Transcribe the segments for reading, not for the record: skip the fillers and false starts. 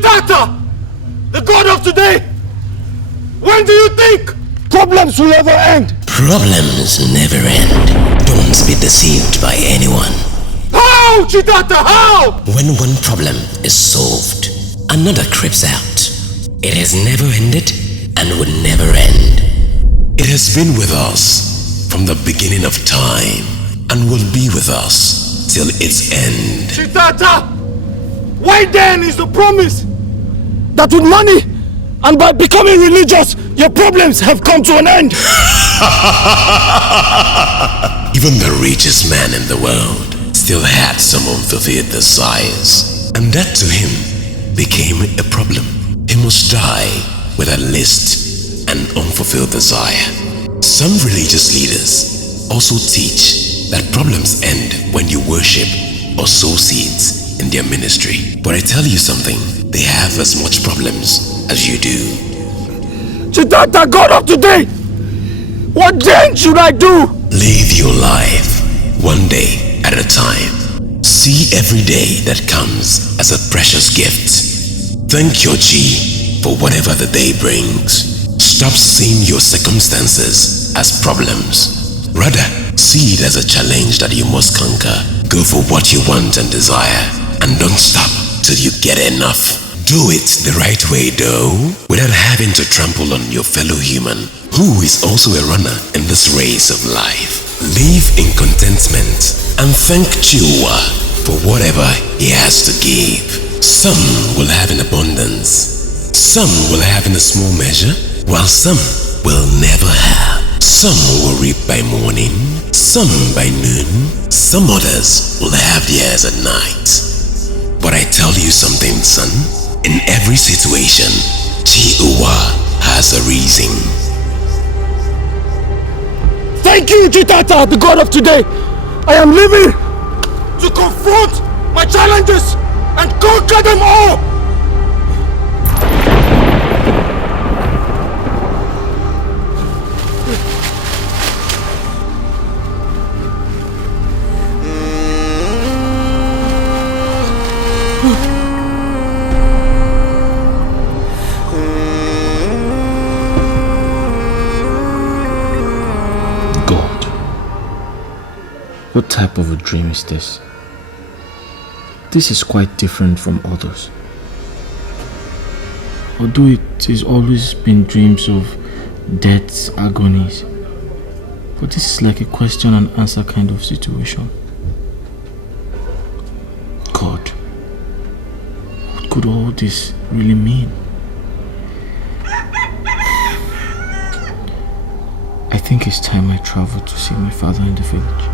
Chitata, the god of today, when do you think problems will ever end? Problems never end. Don't be deceived by anyone. How, Chitata, how? When one problem is solved, another creeps out. It has never ended and will never end. It has been with us from the beginning of time and will be with us till its end. Chitata, why then is the promise that with money and by becoming religious, your problems have come to an end? Even the richest man in the world still had some unfulfilled desires, and that to him became a problem. He must die with at least an unfulfilled desire. Some religious leaders also teach that problems end when you worship or sow seeds in their ministry. But I tell you something, they have as much problems as you do. Chitata, God of today, what then should I do? Live your life one day at a time. See every day that comes as a precious gift. Thank your G for whatever the day brings. Stop seeing your circumstances as problems. Rather, see it as a challenge that you must conquer. Go for what you want and desire, and don't stop till you get enough. Do it the right way though, without having to trample on your fellow human, who is also a runner in this race of life. Live in contentment and thank Chiwa for whatever he has to give. Some will have in abundance, some will have in a small measure, while some will never have. Some will reap by morning, some by noon, some others will have theirs at night. But I tell you something, son, in every situation, Chiwa has a reason. Thank you, Chitata, the god of today. I am living to confront my challenges and conquer them all. What type of a dream is this? This is quite different from others. Although it has always been dreams of death's agonies, but this is like a question and answer kind of situation. God, what could all this really mean? I think it's time I travel to see my father in the village.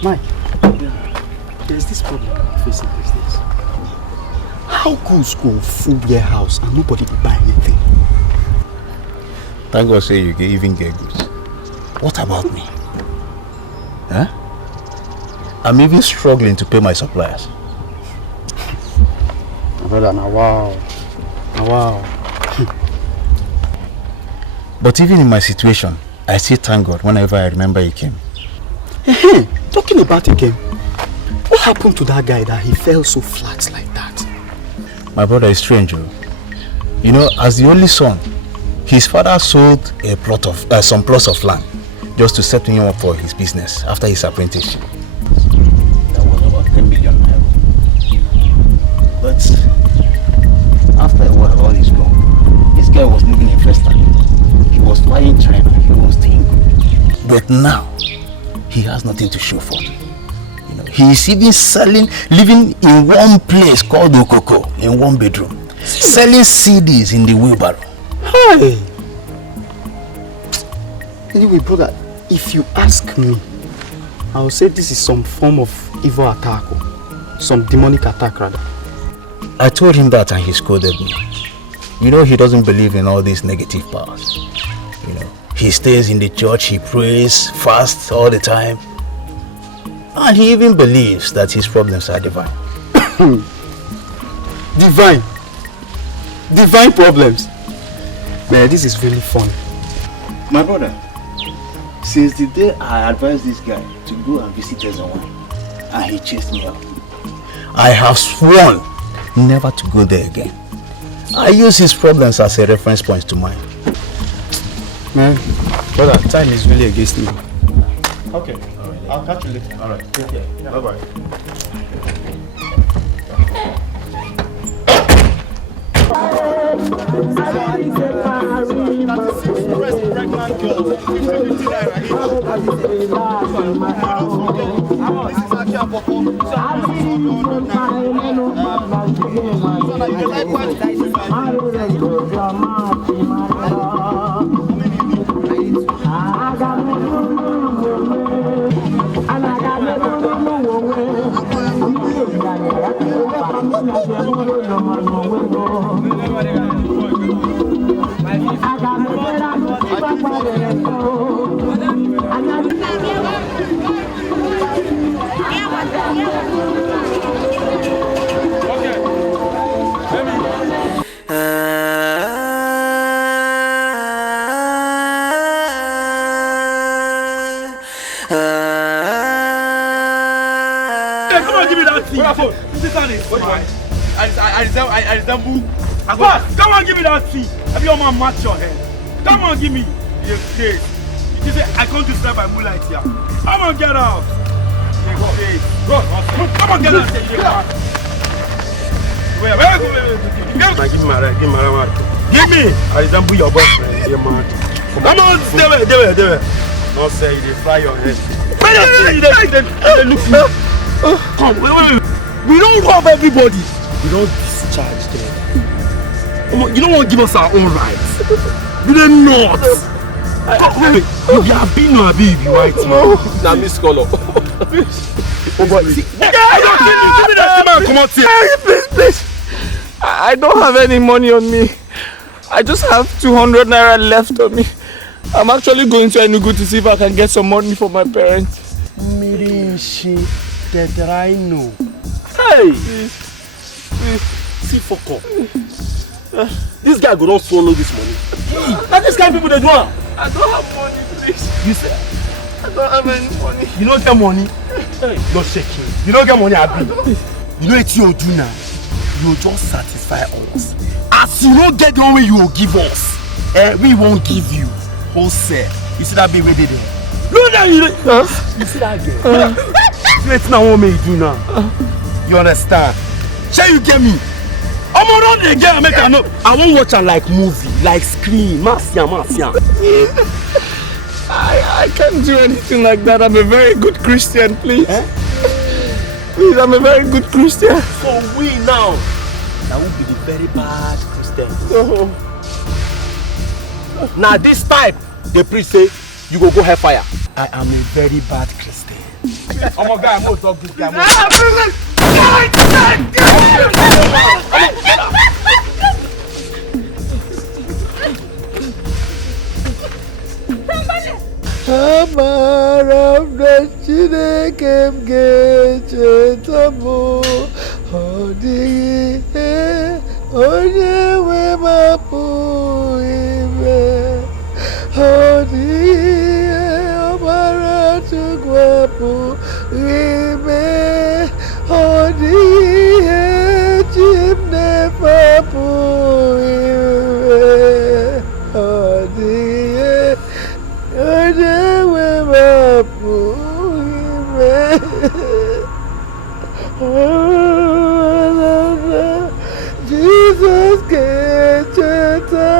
Mike, there's this problem facing these days. How goods go full warehouse and nobody buy anything? Thank God say you can even get goods. What about me? Huh? I'm even struggling to pay my suppliers. My brother, now wow. But even in my situation, I still thank God whenever I remember he came. Talking about again, what happened to that guy that he fell so flat like that? My brother is strange. You know, as the only son, his father sold a plot of some plots of land just to set him up for his business after his apprenticeship. That was about 10 million naira. But after a while, all is gone. This guy was living in Festa. He was flying China. He was doing good. But now, he has nothing to show for it. You know, he is even living in one place called Okoko, in one bedroom, selling CDs in the wheelbarrow. Hey! Anyway, brother, if you ask me, I will say this is some form of evil attack, some demonic attack rather. I told him that and he scolded me. You know, he doesn't believe in all these negative powers. You know, he stays in the church, he prays, fasts all the time. And he even believes that his problems are divine. Divine? Divine problems? Man, this is really fun. My brother, since the day I advised this guy to go and visit Ezra, and he chased me out, I have sworn never to go there again. I use his problems as a reference point to mine. Man, brother, time is really against me. okay, I'll catch you later. All right, take care. Bye-bye. I resemble. Boss, come on, give me that fee. Have your man match your head? Come on, give me. You're crazy. You say I can't describe by moonlight here. Come on, get out. You're crazy. Come on, get out. Wait. Give me my right. Give me. I resemble your boyfriend. You're mad. Come on, stay there. Don't say you fly your head. Come, wait. We don't rob everybody. We don't discharge them. You don't want to give us our own rights. You don't not. Wait, you have been no be white man. Now Miss Color. Give me that man. Come on, Please. I don't have any money on me. I just have 200 naira left on me. I'm actually going to Enugu to see if I can get some money for my parents. Mirinshi, that I know. Hey! See, fuck up. This guy go don't swallow this money. Now this kind of people they do. I don't have money, please. You say I don't have any money. you don't get money? Don't shake him. You don't get money, Abi. You know what you do now? You just satisfy us. As you don't get the one way you will give us, we won't give you. Wholesale. You see that big way there? No, you see that girl? It's not what me do now. You understand? Shall you get me? I'm around the girl, make I know. I won't watch her like movie, like screen. Marcia. I can't do anything like that. I'm a very good Christian, please. Please, I'm a very good Christian. So we now, that will be the very bad Christian. Oh. Now this type, the priest say, you go hellfire. I am a very bad Christian. Oh my God, I'm going to talk this guy. Amara Chineke ga-echetamo ọ dịghị ihe onye nwe m apụghị ime ọ dịghị ihe ọbara Chukwu apụghị ime ọ dịghị ihe chi m na-efe apụghị ime ọ dịghị ihe onye nwe m apụghị ime Jesus ga-echeta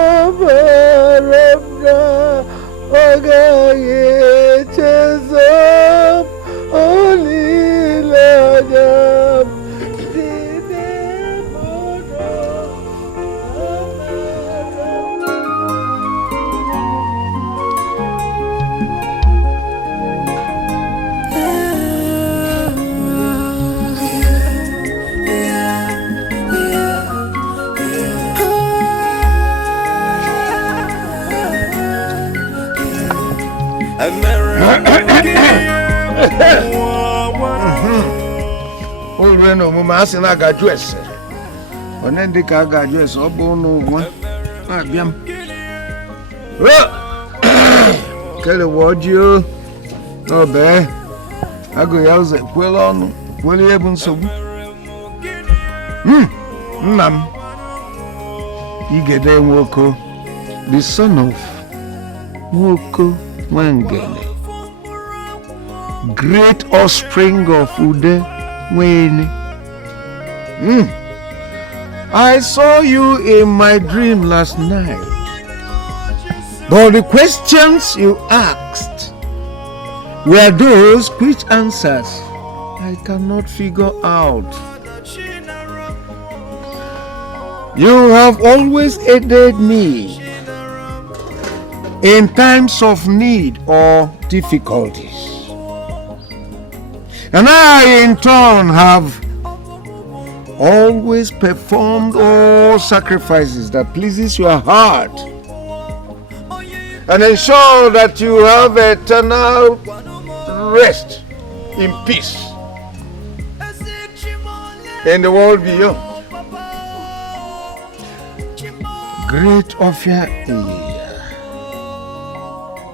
ọbara m na ọ gaghị echezọ m olileanya m dị n'ebe ọ nọ. Olu no mu ma asị na agaju ese. Onye ndị ka agaju ese ọ bụ n'ụwa. Abịam. Kele wọjio. N'obe. Agụ ya ụzọ ekwela ọnụ. Kwele ihe bụ nsogbu. Nna m. Igede Nwoko, the son of Nwoko Nwangele, great offspring of Ude Nwene. I saw you in my dream last night, but the questions you asked were those which answers I cannot figure out. You have always aided me in times of need or difficulties. And I, in turn, have always performed all sacrifices that pleases your heart and ensure that you have eternal rest in peace in the world beyond. Great of your ear,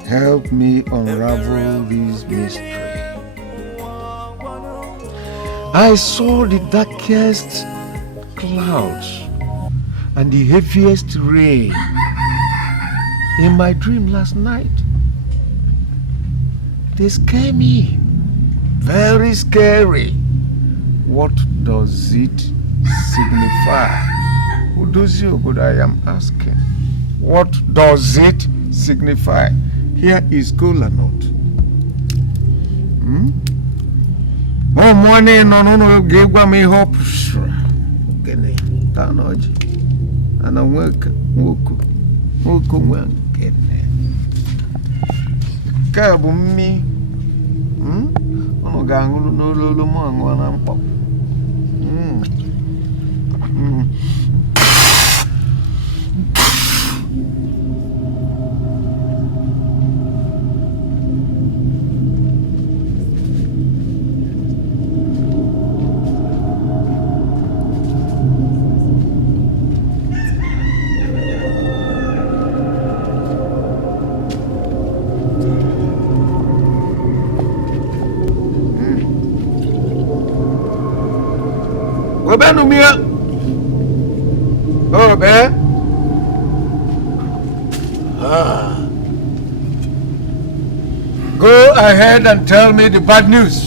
help me unravel this mystery. I saw the darkest clouds and the heaviest rain in my dream last night. They scare me, very scary. What does it signify? Udozi Ogodo, I am asking. What does it signify? Here is kola nut. Oh, morning, no, gave me hope. Gene, Tanoji. And I work, Woku, Gene. Kabumi. Oh, Gangu, no, Lulumon, one I'm pop. Go ahead and tell me the bad news.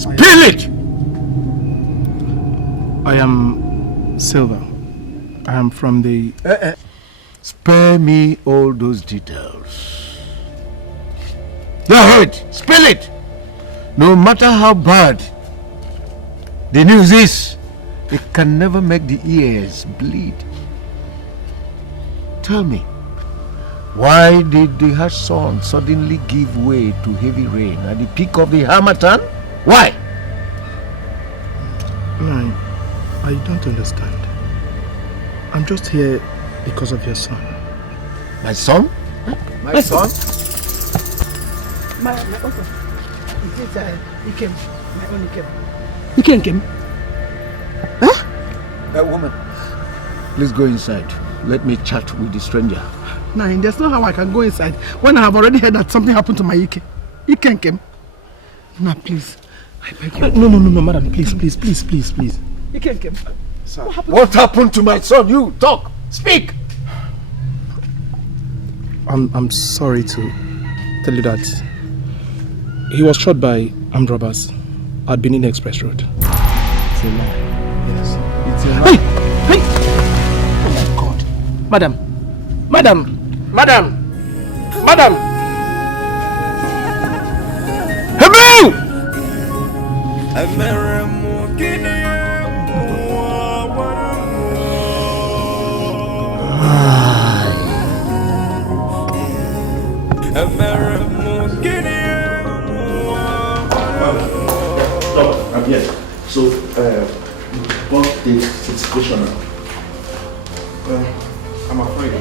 Spill it! I am Silver. I am from the... Spare me all those details. Go ahead, spill it! No matter how bad the news is, it can never make the ears bleed. Tell me, why did the harsh sun suddenly give way to heavy rain at the peak of the Harmattan? Why? No, I don't understand. I'm just here because of your son. My son? My son? My uncle. He came. My own He came. Huh? That woman. Please go inside. Let me chat with the stranger. Nah, there's no how I can go inside when I have already heard that something happened to my Ike. Ike came. Nah, please. I beg you. No, madam. Please. Ike came. Sir. What happened to my son? You talk. Speak. I'm sorry to tell you that he was shot by armed robbers at Benin Express Road. It's a lie. Yes. It's a lie. Hey! Oh my God. Madam. Hello! I'm here. So, what's the situation now? I'm afraid.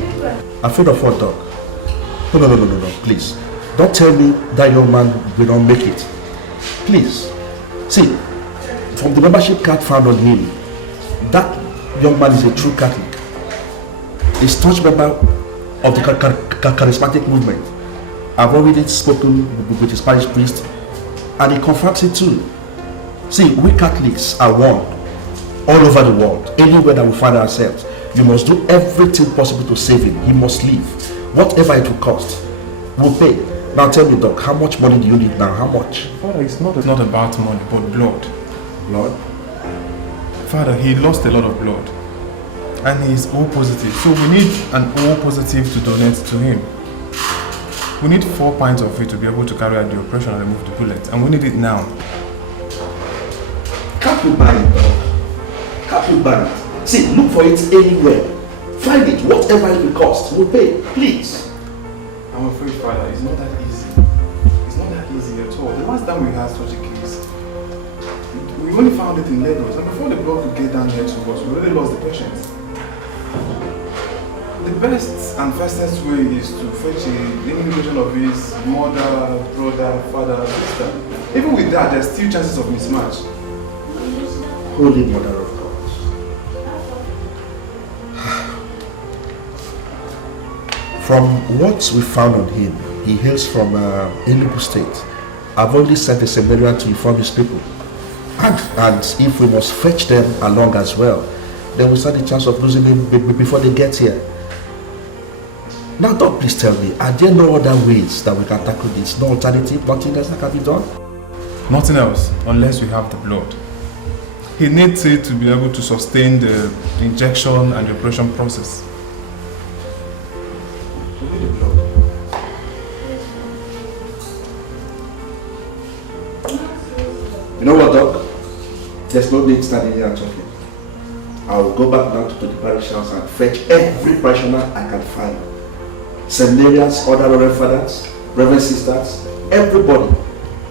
Afraid of what, dog? No, please. Don't tell me that young man will not make it. Please. See, from the membership card found on him, that young man is a true Catholic. He's a staunch member of the charismatic movement. I've already spoken with his parish priest and he confirms it too. See, we Catholics are one all over the world. Anywhere that we find ourselves, you must do everything possible to save him. He must leave. Whatever it will cost, we'll pay. Now tell me, Doc, how much money do you need now? How much? Father, it's not about money, but blood. Blood? Father, he lost a lot of blood. And he is O positive. So we need an O positive to donate to him. We need 4 pints of it to be able to carry out the operation and remove the bullet. And we need it now. Can't we buy it, Doc? Can't we buy it? See, look for it anywhere. Find it, whatever it will cost. We'll pay, please. I'm afraid, Father, it's not that easy. It's not that easy at all. The last time we had such a case, we only found it in Lagos, and before the blood could get down here to us, we already lost the patient. The best and fastest way is to fetch an indication of his mother, brother, father, sister. Even with that, there's still chances of mismatch. Holy Mother of God. From what we found on him, he hails from Enugu State. I've only sent a seminarian to inform his people. And if we must fetch them along as well, then we stand the chance of losing him before they get here. Now, Doc, please tell me, are there no other ways that we can tackle this? No alternative? Nothing else that can be done? Nothing else, unless we have the blood. He needs it to be able to sustain the injection and the operation process. You know what, Doc? There's no need standing here and talking. I will go back now to the parish house and fetch every parishioner I can find. Seminarians, other reverend fathers, reverend sisters, everybody.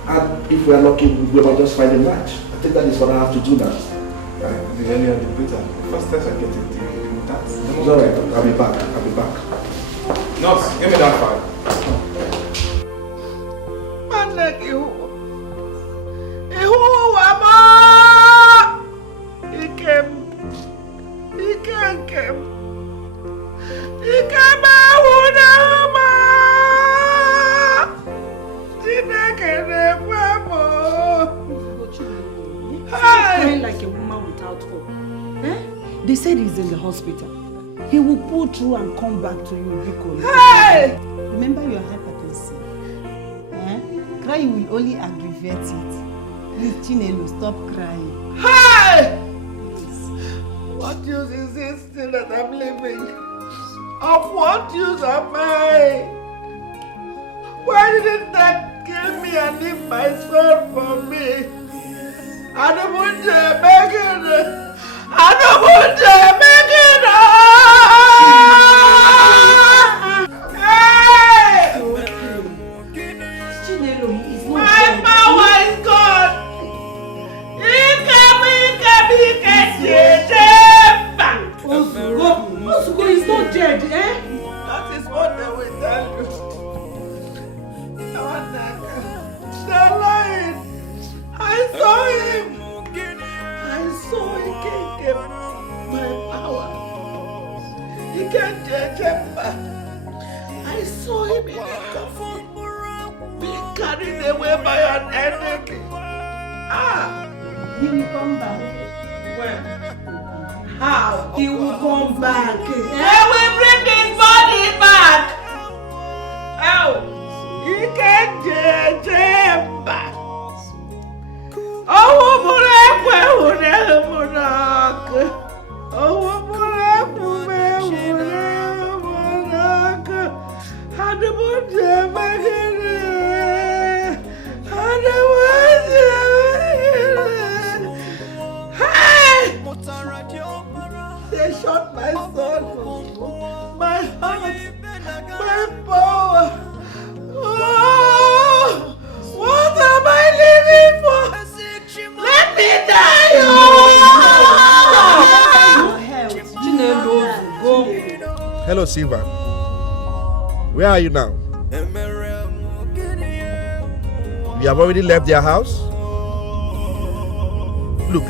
And if we are lucky, we might just find a match. I think that is what I have to do now. Right? The earlier the better. The fastest I get it, the that's. It's alright, I'll be back. I'll be back. Nurse, give me that file. Man like you. Wama! He came. Crying like a woman without hope. Eh? They said he's in the hospital. He will pull through and come back to you, Rico. Hey! Remember your hypertension. Eh? Crying will only aggravate it. Please, Chinelo, stop crying. Hey! What use is it still that I'm living? Of what use am I? Why didn't that kill me and leave my soul for me? I don't want to make it. I don't want to make it. Hey! Chinelo, he is not my power is gone. Osugo is not dead, eh? That is what they will tell you. They're lying. I saw him. I saw he can't get my power. He can't change him back. I saw him in a coffin, being carried away by an enemy. He will come back. When? How? He will come back. They will bring his body back. Oh, he can't change him back. Oh, they shot my soul, my heart, my power. Oh, what am I living for? Let me die! Hello, Silva. Where are you now? You have already left their house? Look.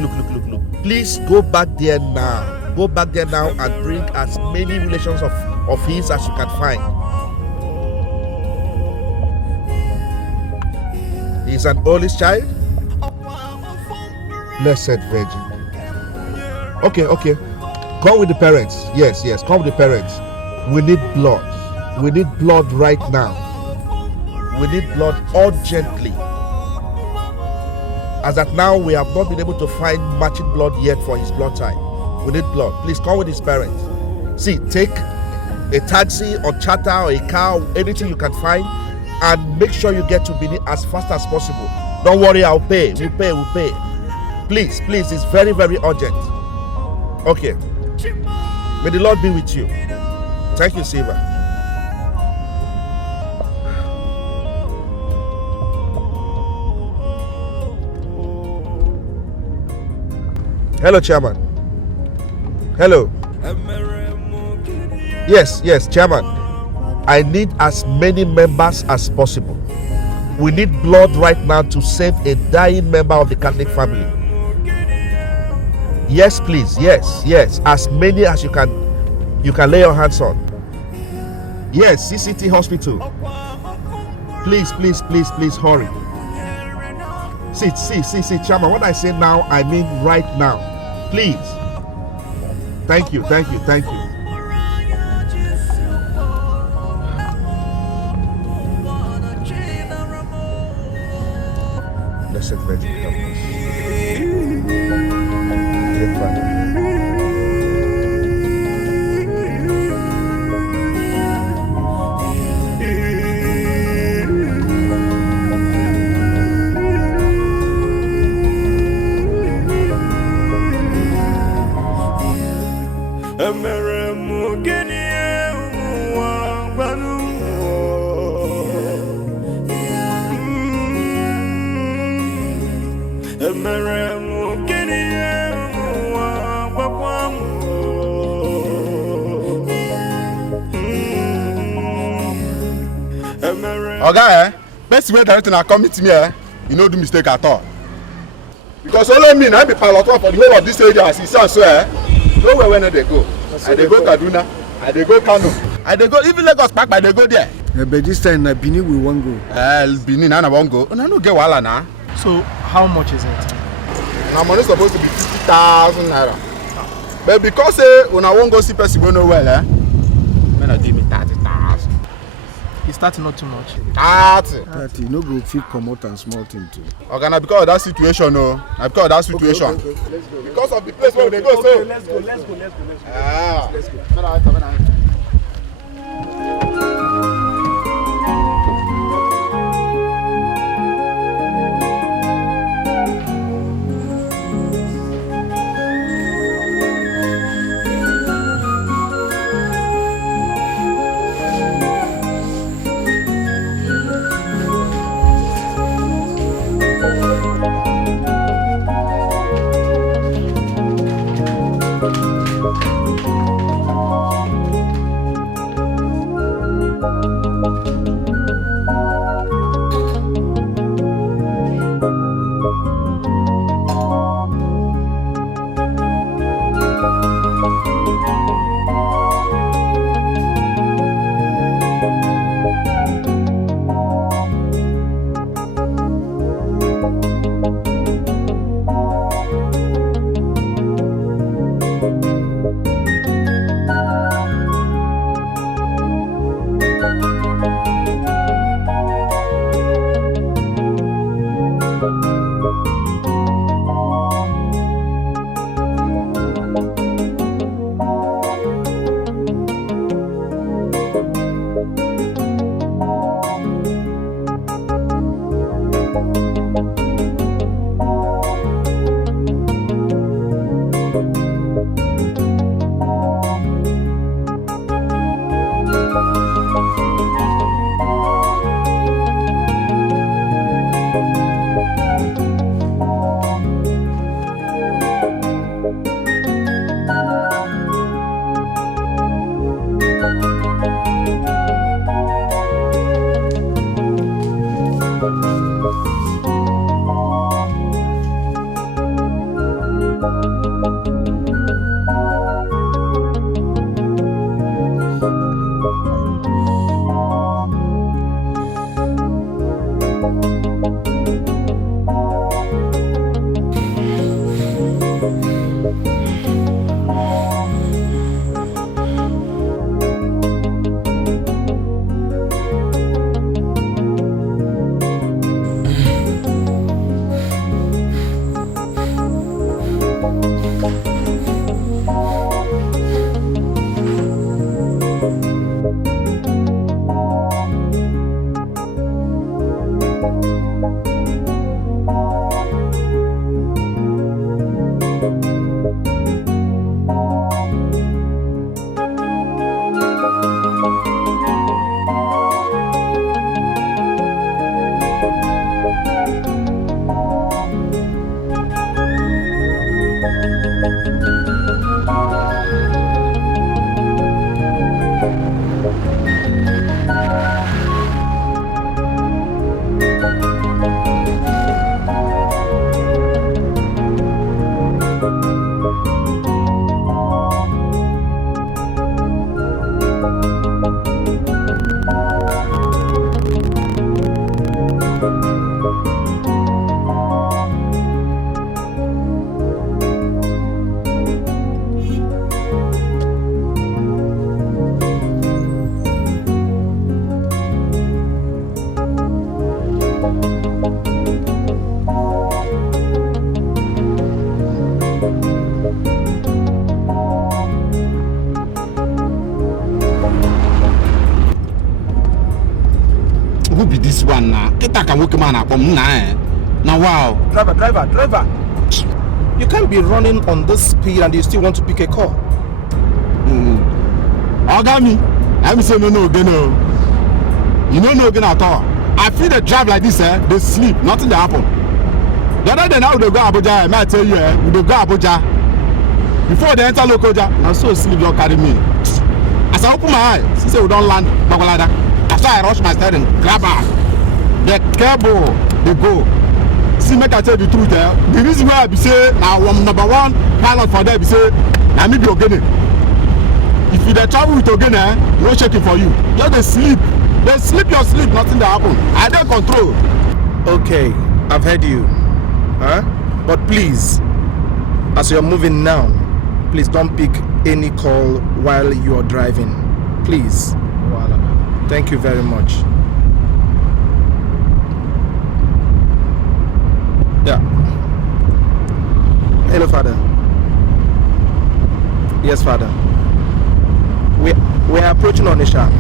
Please go back there now. Go back there now and bring as many relations of his as you can find. He's an oldest child? Blessed Virgin. Okay. Come with the parents. Yes, come with the parents. We need blood. We need blood right now. We need blood urgently. As at now, we have not been able to find matching blood yet for his blood type. We need blood. Please come with his parents. See, take a taxi or charter or a car, anything you can find, and make sure you get to Benin as fast as possible. Don't worry, I'll pay. We'll pay. Please, it's very, very urgent. Okay. May the Lord be with you. Thank you, Silva. Hello, Chairman. Hello. Yes, Chairman. I need as many members as possible. We need blood right now to save a dying member of the Catholic family. Yes, please. Yes. As many as you can lay your hands on. Yes, CCT Hospital. Please, hurry. See, Chairman, what I say now, I mean right now. Please. Thank you. Blessed Virgin, help us. Dear Father. Oga, best way directing are coming to me, you no do mistake at all. Because only me, I be pilot for the whole of this area as he says so, nowhere when they go. I they go Kaduna, I they go Kano, I they go even Lagos Park, I they go there. Yeah, but this time Benin we won't go. Benin I won't go. No get wahala now. So how much is it? Now money supposed to be 50,000 naira. But because when I won't go see person go nowhere, men give me 30,000. It's starting not too much. 30, no go fit come out and small thing too. Okay, now because of that situation, no. Now because of that situation. Okay. Let's go. Because of the place where they go, okay, so. Let's go. Let's go. Let's go. this one now? Kita can work man come now. Now wow. Driver. You can't be running on this speed and you still want to pick a call. Ogami, I'm saying no again. You know no again at all. I feel they drive like this, they sleep, nothing they happen. The other day now they go Abuja, I might tell you, we go Abuja. Before they enter Lokoja, I saw sleep don't carry me. As I open my eyes, she said we don't land Bagalada. After I rush my steering, grab her. The cable, they go. See, make I tell you the truth, the reason why I be say now I'm number one pilot for them be say now me be Ogene. If you dey travel with Ogene, no shaking for you. Just dey sleep. They sleep your sleep, nothing dey happen. I dey control. Okay, I've heard you. But please, as you're moving now, please don't pick any call while you're driving. Please. Thank you very much. Yeah. Hello, Father. Yes, Father. We are approaching Onisha,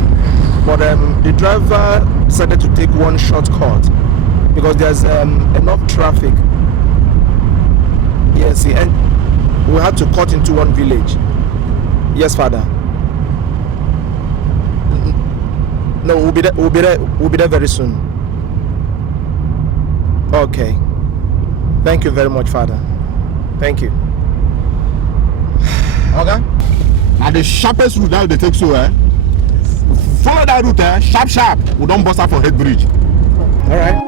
but the driver decided to take one shortcut because there's enough traffic. Yes, and we had to cut into one village. Yes, Father. No, we'll be there very soon. Okay. Thank you very much, Father. Thank you. Okay. Now the sharpest route that they take so follow that route sharp. We don't bust out for head bridge. All right.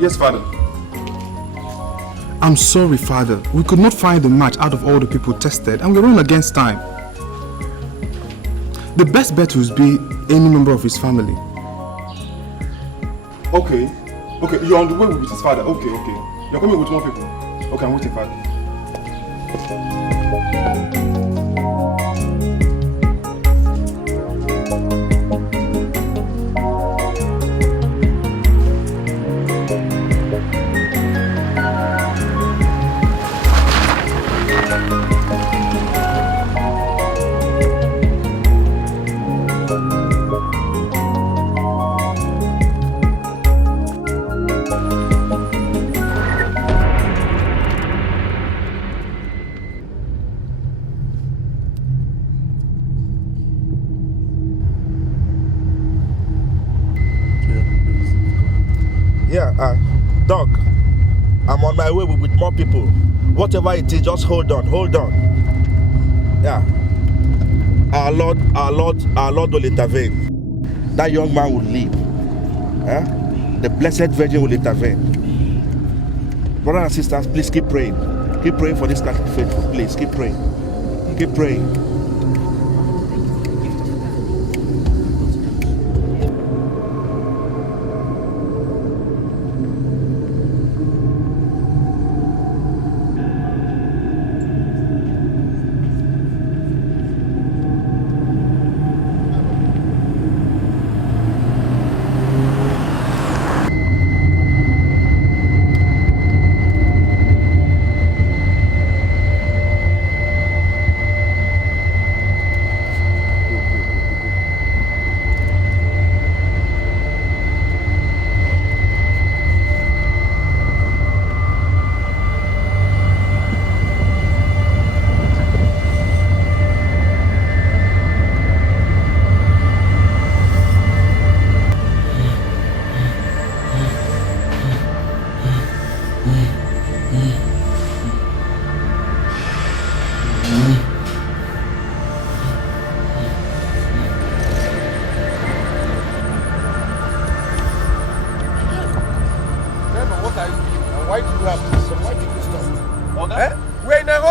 Yes, Father. I'm sorry, Father. We could not find the match out of all the people tested, and we're running against time. The best bet would be any member of his family. Okay, you're on the way with his father. Okay. You're coming with more people. Okay, I'm waiting, Father. Doc, I'm on my way with more people. Whatever it is, just hold on. Yeah. Our Lord will intervene. That young man will live. The Blessed Virgin will intervene. Brothers and sisters, please keep praying. Keep praying for this Catholic faithful. Please keep praying. Keep praying.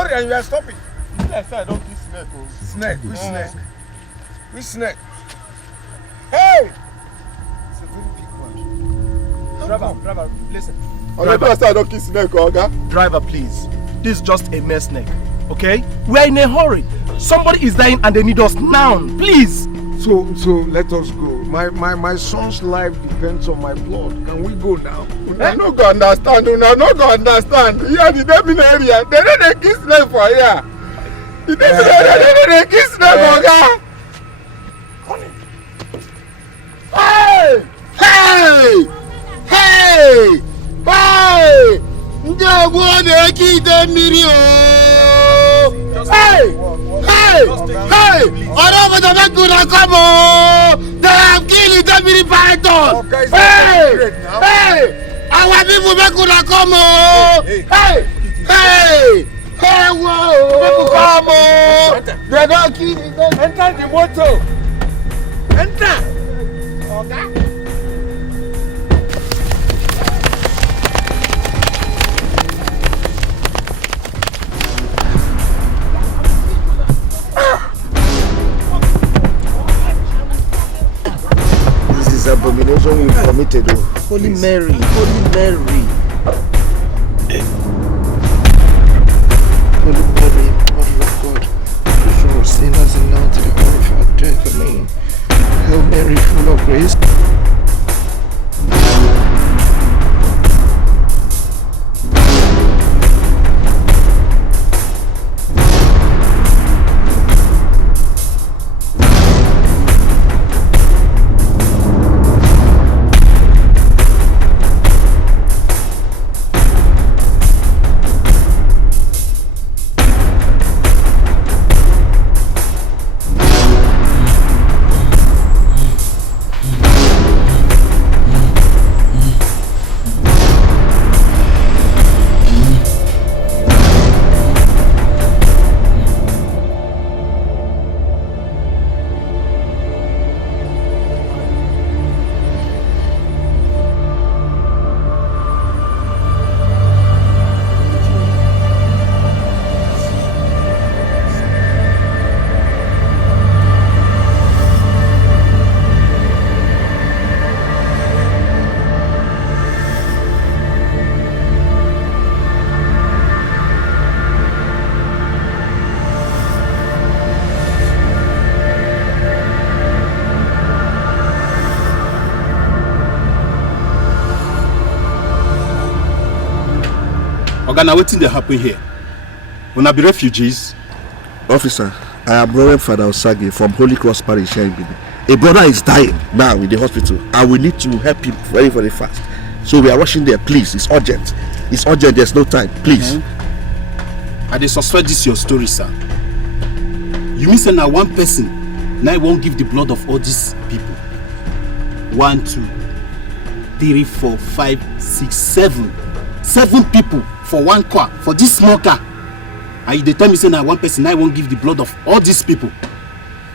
And you are stopping. Yes, I don't kiss snake. Snake? Which snake? Which snake? Hey! It's a very big one. Driver, listen. Driver, please. This is just a mess neck, okay? We're in a hurry. Somebody is dying and they need us now, please. So let us go. My son's life depends on my blood. Can we go now? I no go understand. Here the Deepening area, they don't kiss them for here. The Deepening area, they don't kiss them for here. Hey! Hey! Hey! Hey! Hey! Hey! Hey! Come on! They have killed the mini python! Hey! Hey! Our people come on! Hey! Hey! Hey! Whoa! Come on! They don't kill it! Enter the motor! Enter! Okay? Abomination we committed. Holy Mary, Holy Mary. Holy Mary, Mother of God, pray for us sinners and now to the hour of our death. Amen. Hail Mary, full of grace. Now waiting to happen here. Will be refugees? Officer, I am Reverend Father Osagi from Holy Cross Parish here in Benin. A brother is dying now in the hospital and we need to help him very, very fast. So we are rushing there, please. It's urgent. It's urgent, there's no time, please. I suspect this your story, sir. You mean say now one person now won't give the blood of all these people? 1, 2, 3, 4, 5, 6, 7. 7 people for one car, for this small car. And you tell me say now one person I won't give the blood of all these people.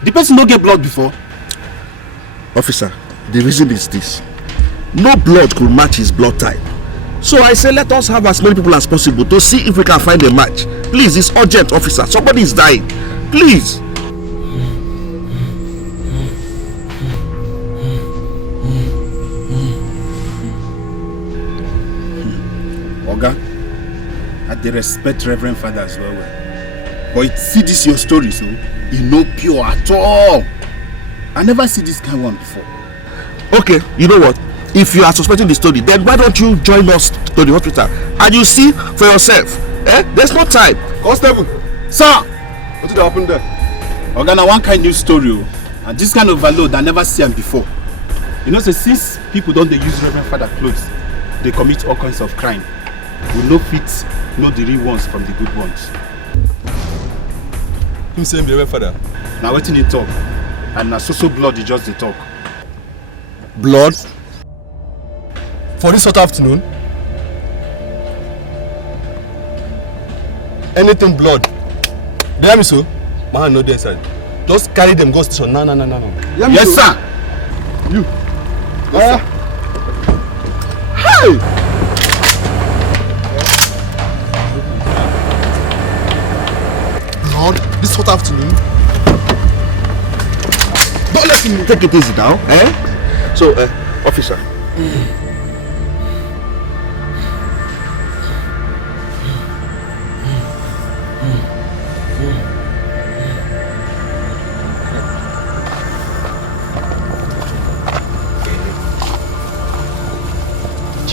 The person don't get blood before. Officer, the reason is this. No blood could match his blood type. So I say let us have as many people as possible to see if we can find a match. Please, it's urgent, officer. Somebody is dying. Please. Oga, they respect Reverend Father as well. But see this your story, so you know pure at all. I never see this kind of one before. Okay, you know what? If you are suspecting the story, then why don't you join us to the hospital and you see for yourself? There's no time. Constable, sir, what did happen there? Okay, now one kind of new story, and this kind of overload I never seen before. You know, so since people don't use Reverend Father clothes, they commit all kinds of crime. We no fit know the real ones from the good ones. Who saying Reverend Father? Now waiting they talk, and now so blood is just the talk. Blood? For this hot afternoon? Anything blood? Do you hear me so? My hand no dey inside. Just carry them go station. No. Yes, sir. You. Yes, sir. Hey! Blood? This hot afternoon? Don't let him take it easy now, So, officer.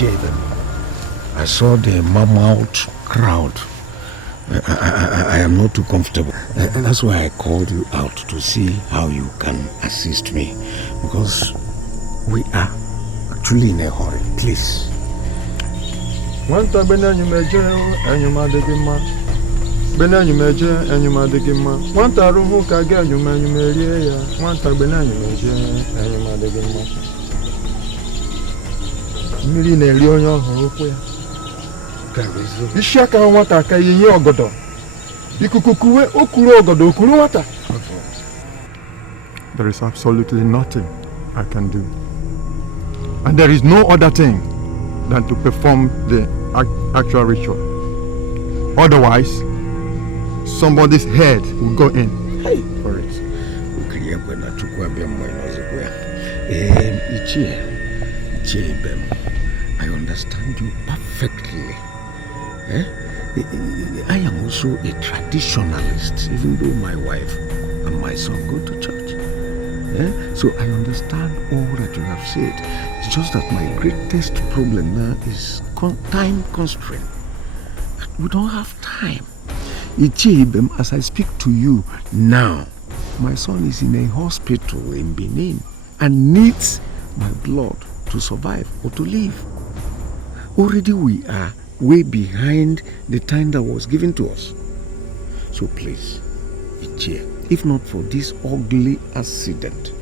I saw the mammoth crowd. I am not too comfortable. And that's why I called you out to see how you can assist me. Because we are actually in a hurry. Please. Nwanta benanyu meje enyuma degima. Benanyu meje enyuma degima. Nwanta ruhu kage enyuma erie ya. Nwanta benanyu meje enyuma degima. Mmiri na-eri onye ọhụrụ okwu ya. Isi aka nwata aka yinye ogodo. Ikuku kuwe okuru ogodo okuru nwata. There is absolutely nothing I can do. And there is no other thing than to perform the actual ritual. Otherwise, somebody's head will go in. Hey, for it. I understand you perfectly. I am also a traditionalist, even though my wife and my son go to church. So I understand all that you have said. It's just that my greatest problem now is time constraint. We don't have time. As I speak to you now, my son is in a hospital in Benin and needs my blood to survive or to live. Already we are way behind the time that was given to us. So please, Ichie, if not for this ugly accident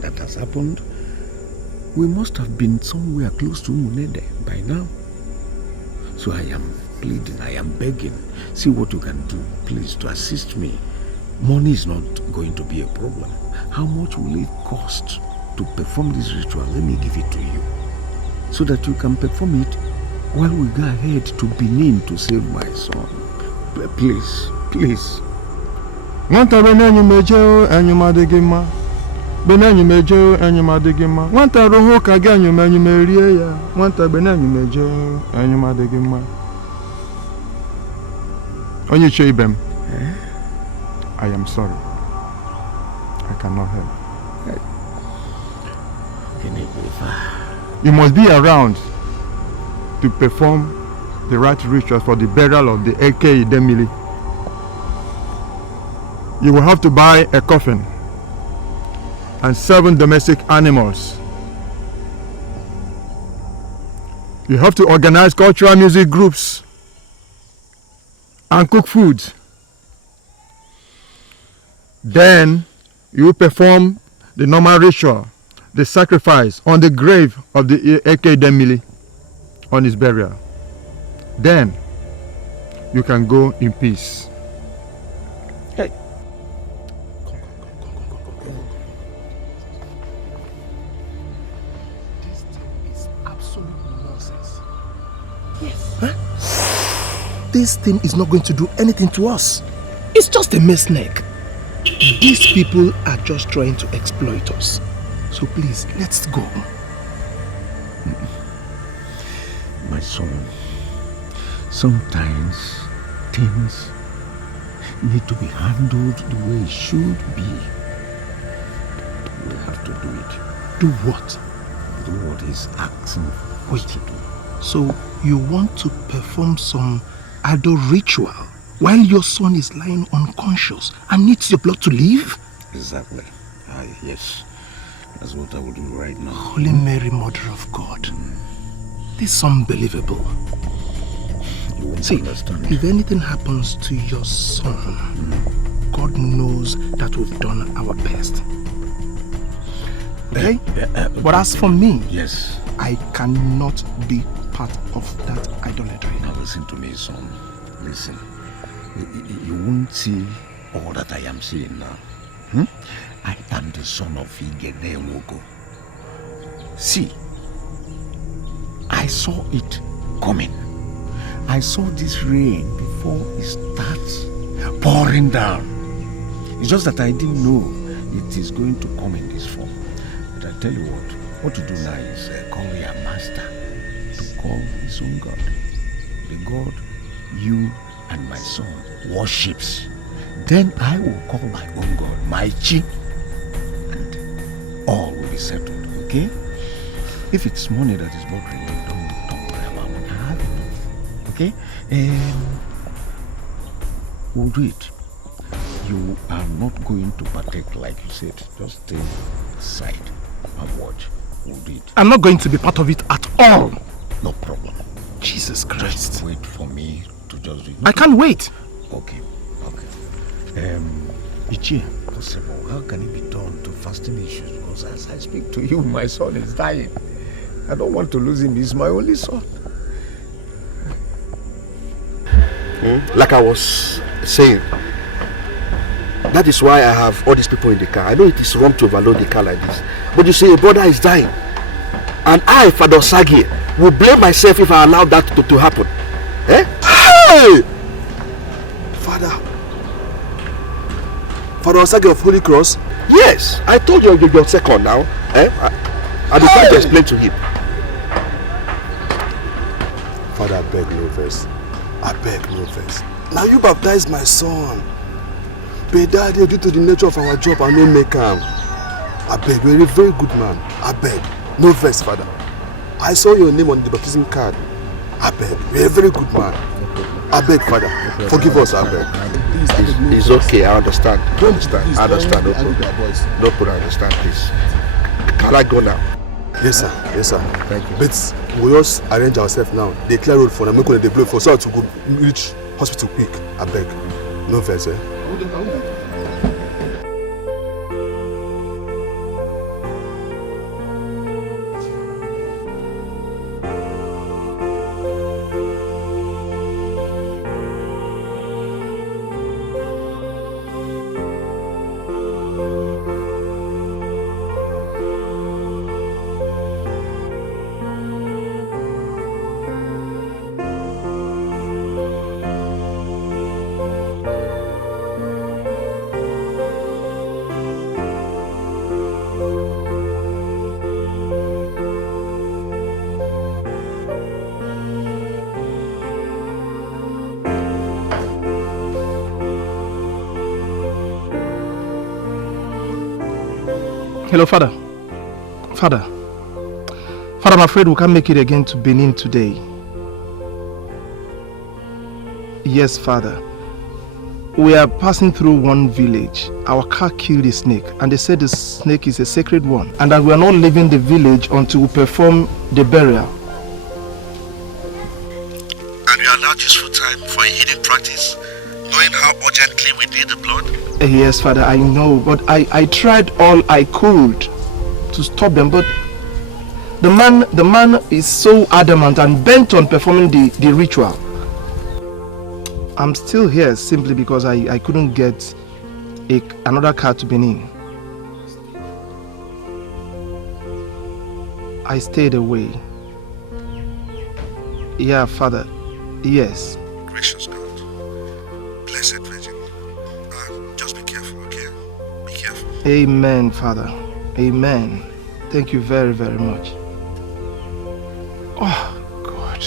that has happened, we must have been somewhere close to Munede by now. So I am pleading, I am begging, see what you can do, please, to assist me. Money is not going to be a problem. How much will it cost to perform this ritual? Let me give it to you, so that you can perform it while we go ahead to Benin to save my son. Please, please. Nwanta benanyu meje enyuma degima. Benanyu meje enyuma degima. Nwanta roho kage enyuma erie ya. Nwanta benanyu meje enyuma degima. Onye Ibem. I am sorry. I cannot help. You must be around to perform the right rituals for the burial of the Eke Idemili. You will have to buy a coffin and 7 domestic animals. You have to organize cultural music groups and cook food. Then you perform the normal ritual, the sacrifice on the grave of the Eke Idemili on his burial. Then you can go in peace. Hey. This thing is absolute nonsense. Yes. Huh? This thing is not going to do anything to us. It's just a mess neck. These people are just trying to exploit us. So please, let's go. My son, sometimes things need to be handled the way it should be. We have to do it. Do what? Do what he's asking us to do. So you want to perform some idol ritual while your son is lying unconscious and needs your blood to live? Exactly. Yes. That's what I will do right now. Holy Mary, Mother of God. This is unbelievable. You won't See, understand. If anything happens to your son, God knows that we've done our best. Okay? But as for me, yes, I cannot be part of that idolatry. Now listen to me, son. Listen. You won't see all that I am seeing now. I am the son of Igede Nwoko. See, I saw it coming. I saw this rain before it starts pouring down. It's just that I didn't know it is going to come in this form. But I tell you what to do now is call your master to call his own God. The God you and my son worships. Then I will call my own God, my Chi, and all will be settled, okay? If it's money that is bothering you, don't Okay? We'll do it. You are not going to partake like you said. Just stay aside and watch. We'll do it. I'm not going to be part of it at all. No problem. Jesus Christ. Just wait for me to just do it. I can't wait. Okay. Ichie, possible. How can it be done to fasten issues? Because as I speak to you, my son is dying. I don't want to lose him. He's my only son. Like I was saying, that is why I have all these people in the car. I know it is wrong to overload the car like this. But you see, a brother is dying. And I, Father Sagi, will blame myself if I allow that to happen. Eh? Hey! Father Sagi of Holy Cross? Yes, I told you you're second now. Eh? I been trying to explain to him. Father, I beg no verse. I beg no verse. Now you baptize my son. But daddy, due to the nature of our job, I no make him. I beg, you're a very good man. I beg. No verse, Father. I saw your name on the baptism card. I beg. You're a very good man. I beg, Father. Forgive us, I beg. It's okay, I understand. I understand. No problem. No problem, I understand, please. Can I go now? Yes, sir. Yes, sir. Thank you. But we just arrange ourselves now. They clear road for them. Make the blow for so to go reach hospital quick. I beg. No verse, eh? Hello, Father. Father, I'm afraid we can't make it again to Benin today. Yes, Father. We are passing through one village. Our car killed a snake, and they said the snake is a sacred one, and that we are not leaving the village until we perform the burial. And you allowed useful time for a hidden practice, knowing how urgently we need the blood? Yes, Father, I know, but I tried all I could to stop them, but the man is so adamant and bent on performing the ritual. I'm still here simply because I couldn't get another car to Benin. I stayed away. Yeah, Father, yes. Gracious God. Blessed Virgin, just be careful, okay? Be careful. Amen, Father. Amen. Thank you very, very much. Oh, God.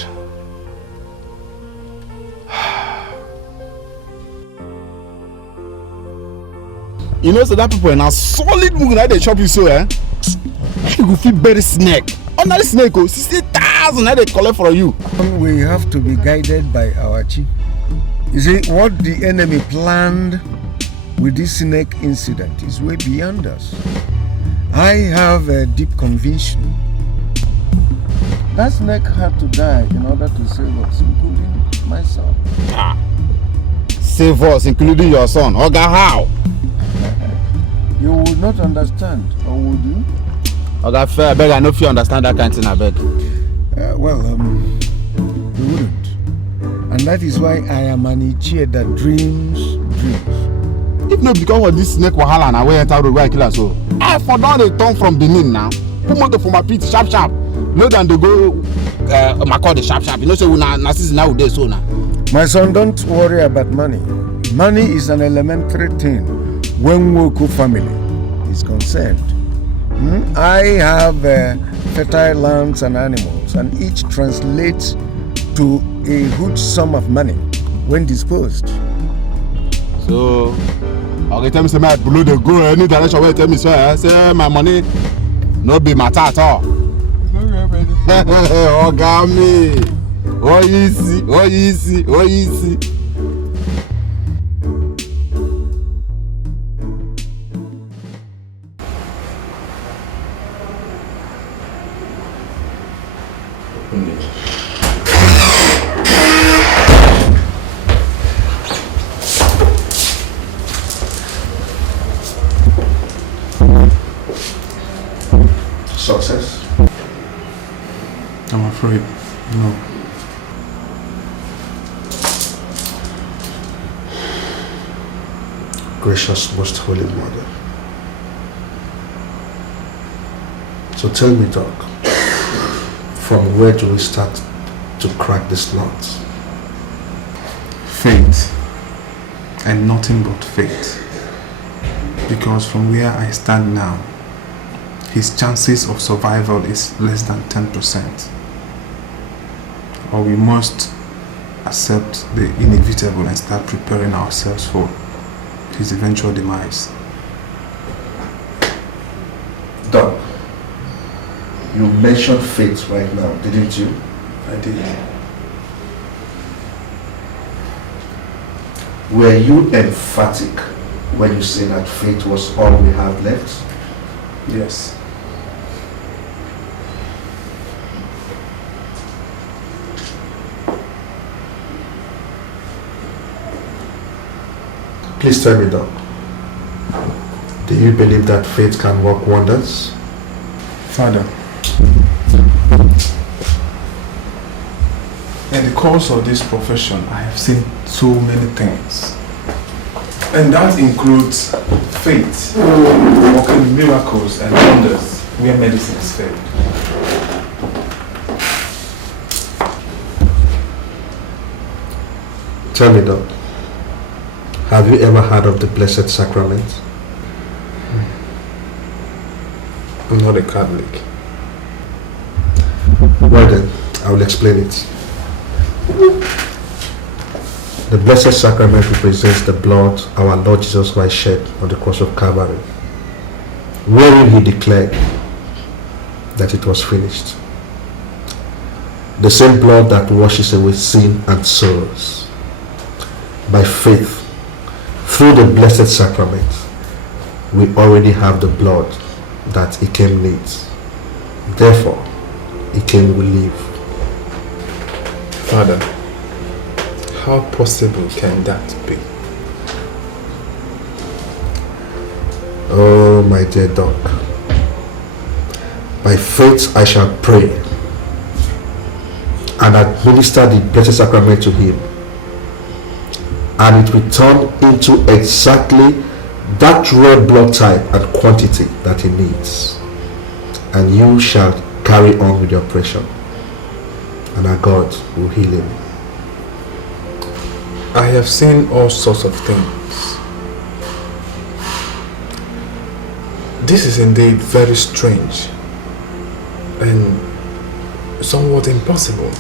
You know, so that people are now solid moving like they chop you so, eh? You go feel very snake. Under the snake, 60,000 they collect for you. We have to be guided by our chief. You see, what the enemy planned with this snake incident is way beyond us. I have a deep conviction. That snake had to die in order to save us, including my son. Save us, including your son. Oga, how? You would not understand, or would you? Oga, fair, I beg, I know if you understand that kind of thing, I beg. You wouldn't. And that is why I am an Ichie that dreams. If not because of this snake wahala na we enter road where I kill us so. I for don dey turn from Benin now. Put motor for my pit sharp. No than they go Macaulay sharp. You know say we na season now dey so now. My son, don't worry about money. Money is an elementary thing when Woku family is concerned. I have fertile lands and animals, and each translates to a good sum of money when disposed. So, okay, tell me say my below the go any direction where tell me say my money no be matter at all. Oh, got me. Oh easy, oh easy, oh easy. Success? I'm afraid, no. Gracious Most Holy Mother. So tell me, Doc, from where do we start to crack this nut? Faith. And nothing but faith. Because from where I stand now, his chances of survival is less than 10%. Or we must accept the inevitable and start preparing ourselves for his eventual demise. Doc, you mentioned faith right now, didn't you? I did. Were you emphatic when you say that faith was all we have left? Yes. Please tell me, Doc, do you believe that faith can work wonders? Father, in the course of this profession, I have seen so many things. And that includes faith, working miracles and wonders where medicine is failed. Tell me, Doc, have you ever heard of the Blessed Sacrament? I'm not a Catholic. Well then, I will explain it. The Blessed Sacrament represents the blood our Lord Jesus Christ shed on the cross of Calvary, wherein he declared that it was finished. The same blood that washes away sin and sorrows. By faith, through the Blessed Sacrament, we already have the blood that Ikem needs. Therefore, Ikem will live. Father, how possible can that be? Oh, my dear Doc. By faith I shall pray and administer the Blessed Sacrament to him, and it will turn into exactly that red blood type and quantity that he needs, and you shall carry on with your operation, and our God will heal him. I have seen all sorts of things. This is indeed very strange and somewhat impossible.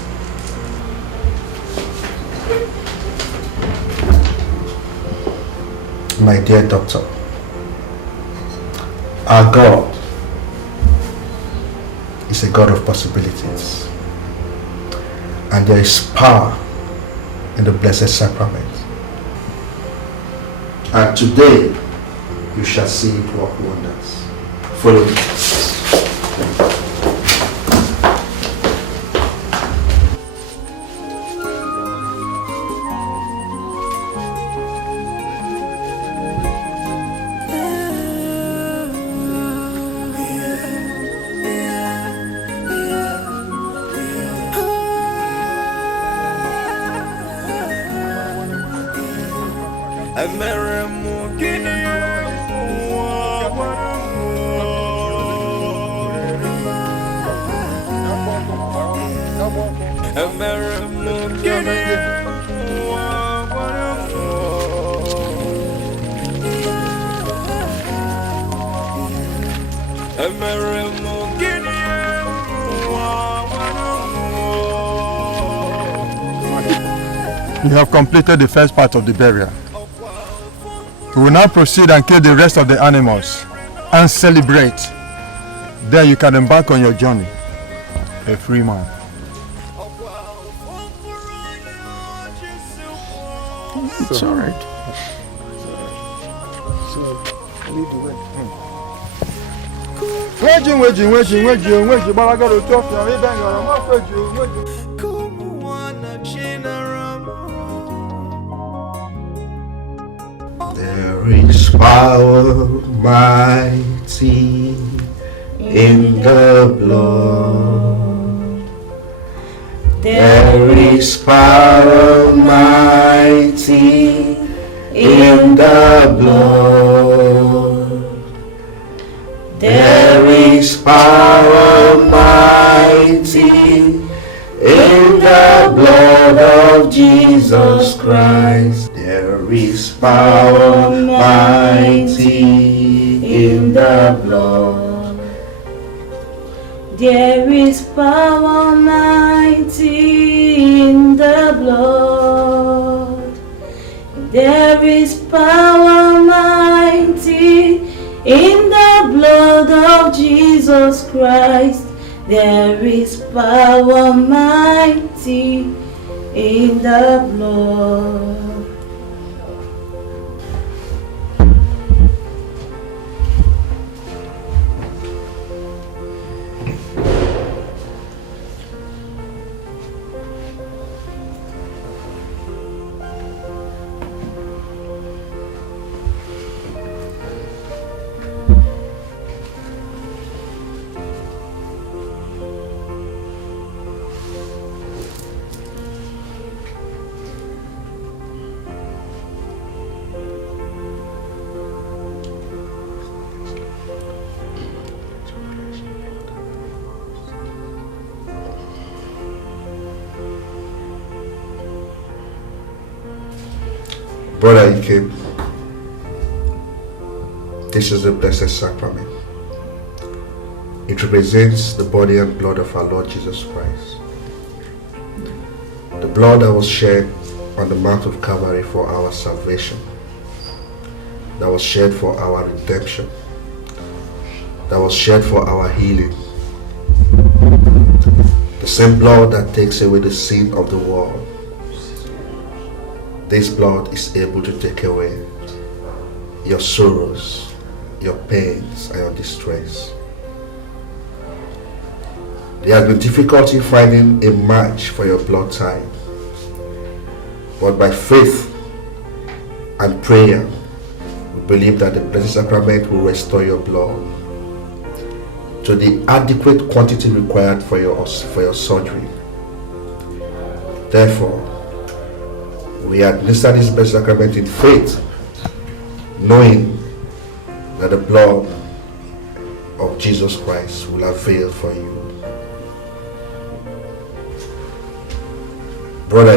My dear doctor, our God is a God of possibilities, and there is power in the Blessed Sacrament, and today you shall see it work wonders. Follow me. You have completed the first part of the burial. We will now proceed and kill the rest of the animals and celebrate. Then you can embark on your journey, a free man. It's alright. So, lead the way. Wedging, but I got to talk to you. There is power mighty in the blood. There is power mighty in the blood. There is power mighty in the blood of Jesus Christ. There is power mighty in the blood. There is power mighty in the blood. There is power mighty in the blood of Jesus Christ. There is power mighty in the blood. Brother Eke, this is the Blessed Sacrament. It represents the body and blood of our Lord Jesus Christ. The blood that was shed on the Mount of Calvary for our salvation, that was shed for our redemption, that was shed for our healing. The same blood that takes away the sin of the world. This blood is able to take away your sorrows, your pains, and your distress. There has been difficulty finding a match for your blood type, but by faith and prayer, we believe that the Blessed Sacrament will restore your blood to the adequate quantity required for your surgery. Therefore, we administer this Blessed Sacrament in faith, knowing that the blood of Jesus Christ will avail for you. Brother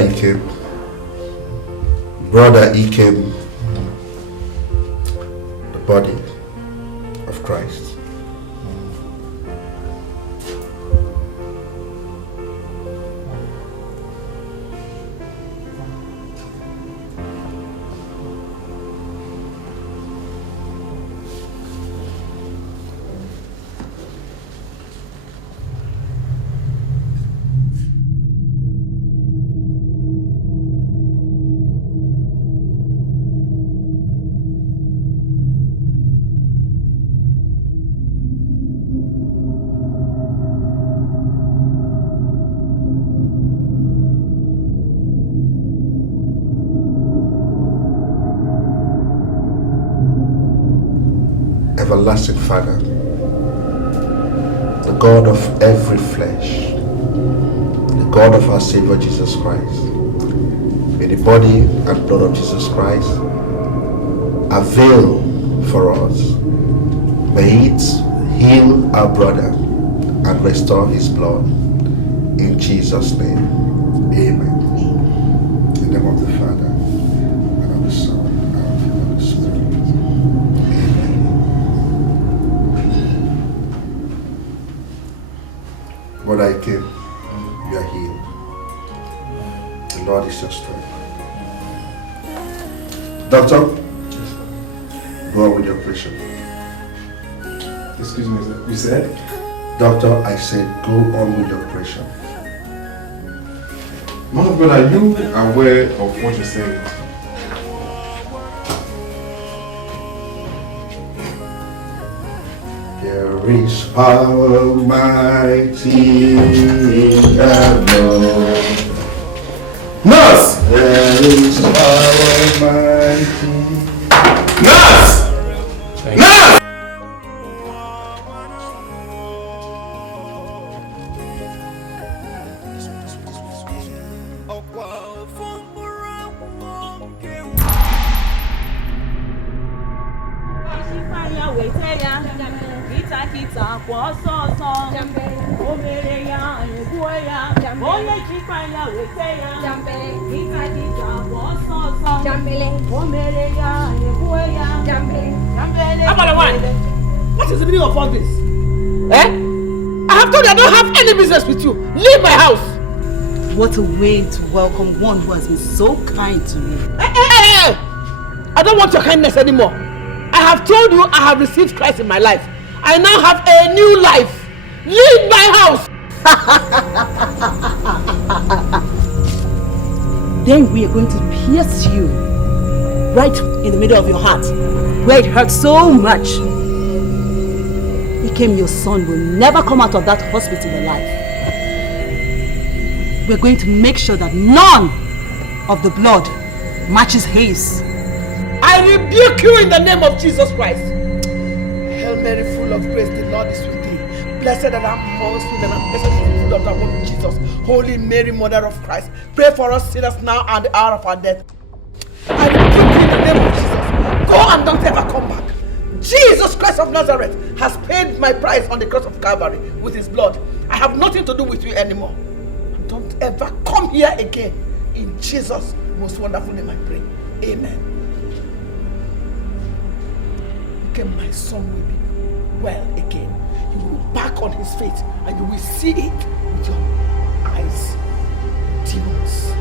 Eke, the body of Christ. Everlasting Father, the God of every flesh, the God of our Savior Jesus Christ, may the body and blood of Jesus Christ avail for us. May it heal our brother and restore his blood. In Jesus' name, amen. In the name of the Father, and of the Son, and of the Holy Spirit. Brother Eke, you are healed. The Lord is your strength. Doctor, go on with your operation. Excuse me, sir. You said? Doctor, I said go on with your operation. Man of God, are you aware of what you're saying? There is power mighty in the Lord. Nurse! There is power mighty. Nurse! Nurse! What is the meaning of all this? Eh? I have told you I don't have any business with you. Leave my house. What a way to welcome one who has been so kind to me. Hey! I don't want your kindness anymore. I have told you I have received Christ in my life. I now have a new life. Leave my house. Then we are going to pierce you right in the middle of your heart, where it hurts so much. Your son will never come out of that hospital alive. We're going to make sure that none of the blood matches his. I rebuke you in the name of Jesus Christ. Hail Mary, full of grace, the Lord is with thee. Blessed are thou amongst women, and blessed is the fruit of thy womb, Jesus. Holy Mary, Mother of Christ, pray for us sinners now and the hour of our death. I rebuke you in the name of Jesus. Go and don't ever come back. Jesus Christ of Nazareth has paid my price on the cross of Calvary with his blood. I have nothing to do with you anymore. Don't ever come here again. In Jesus' most wonderful name I pray. Amen. Okay, my son will be well again. He will be back on his feet and you will see it with your eyes. Demons.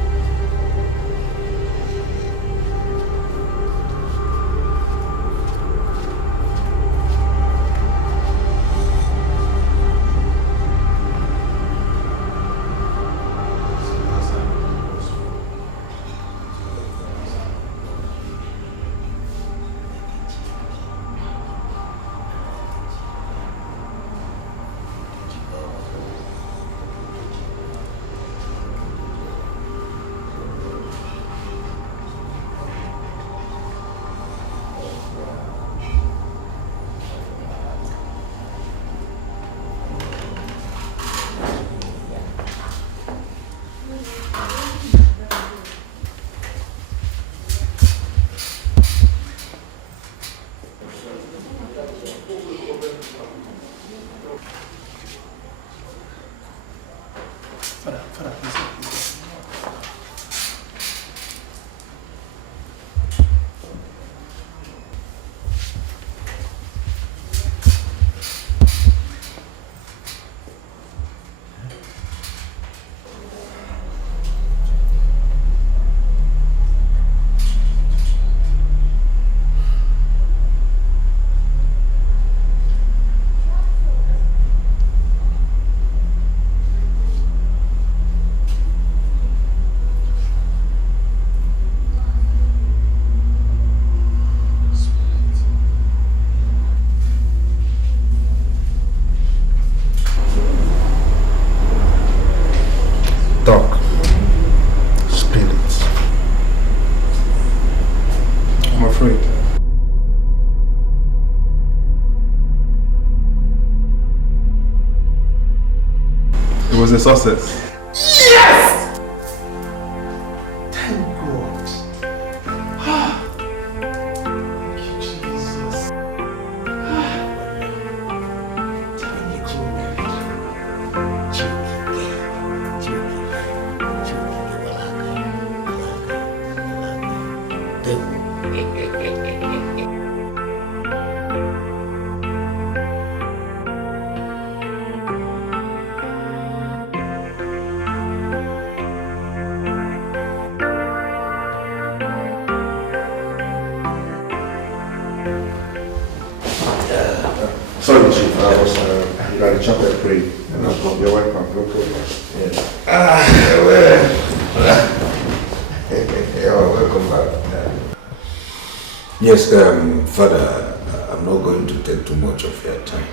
was a success. Yes! Thank God. Thank you, Jesus. Sorry, Chief, I was got a chocolate free. No problem. You're welcome. No problem. Yeah. You're welcome back. Yes, Father, I'm not going to take too much of your time.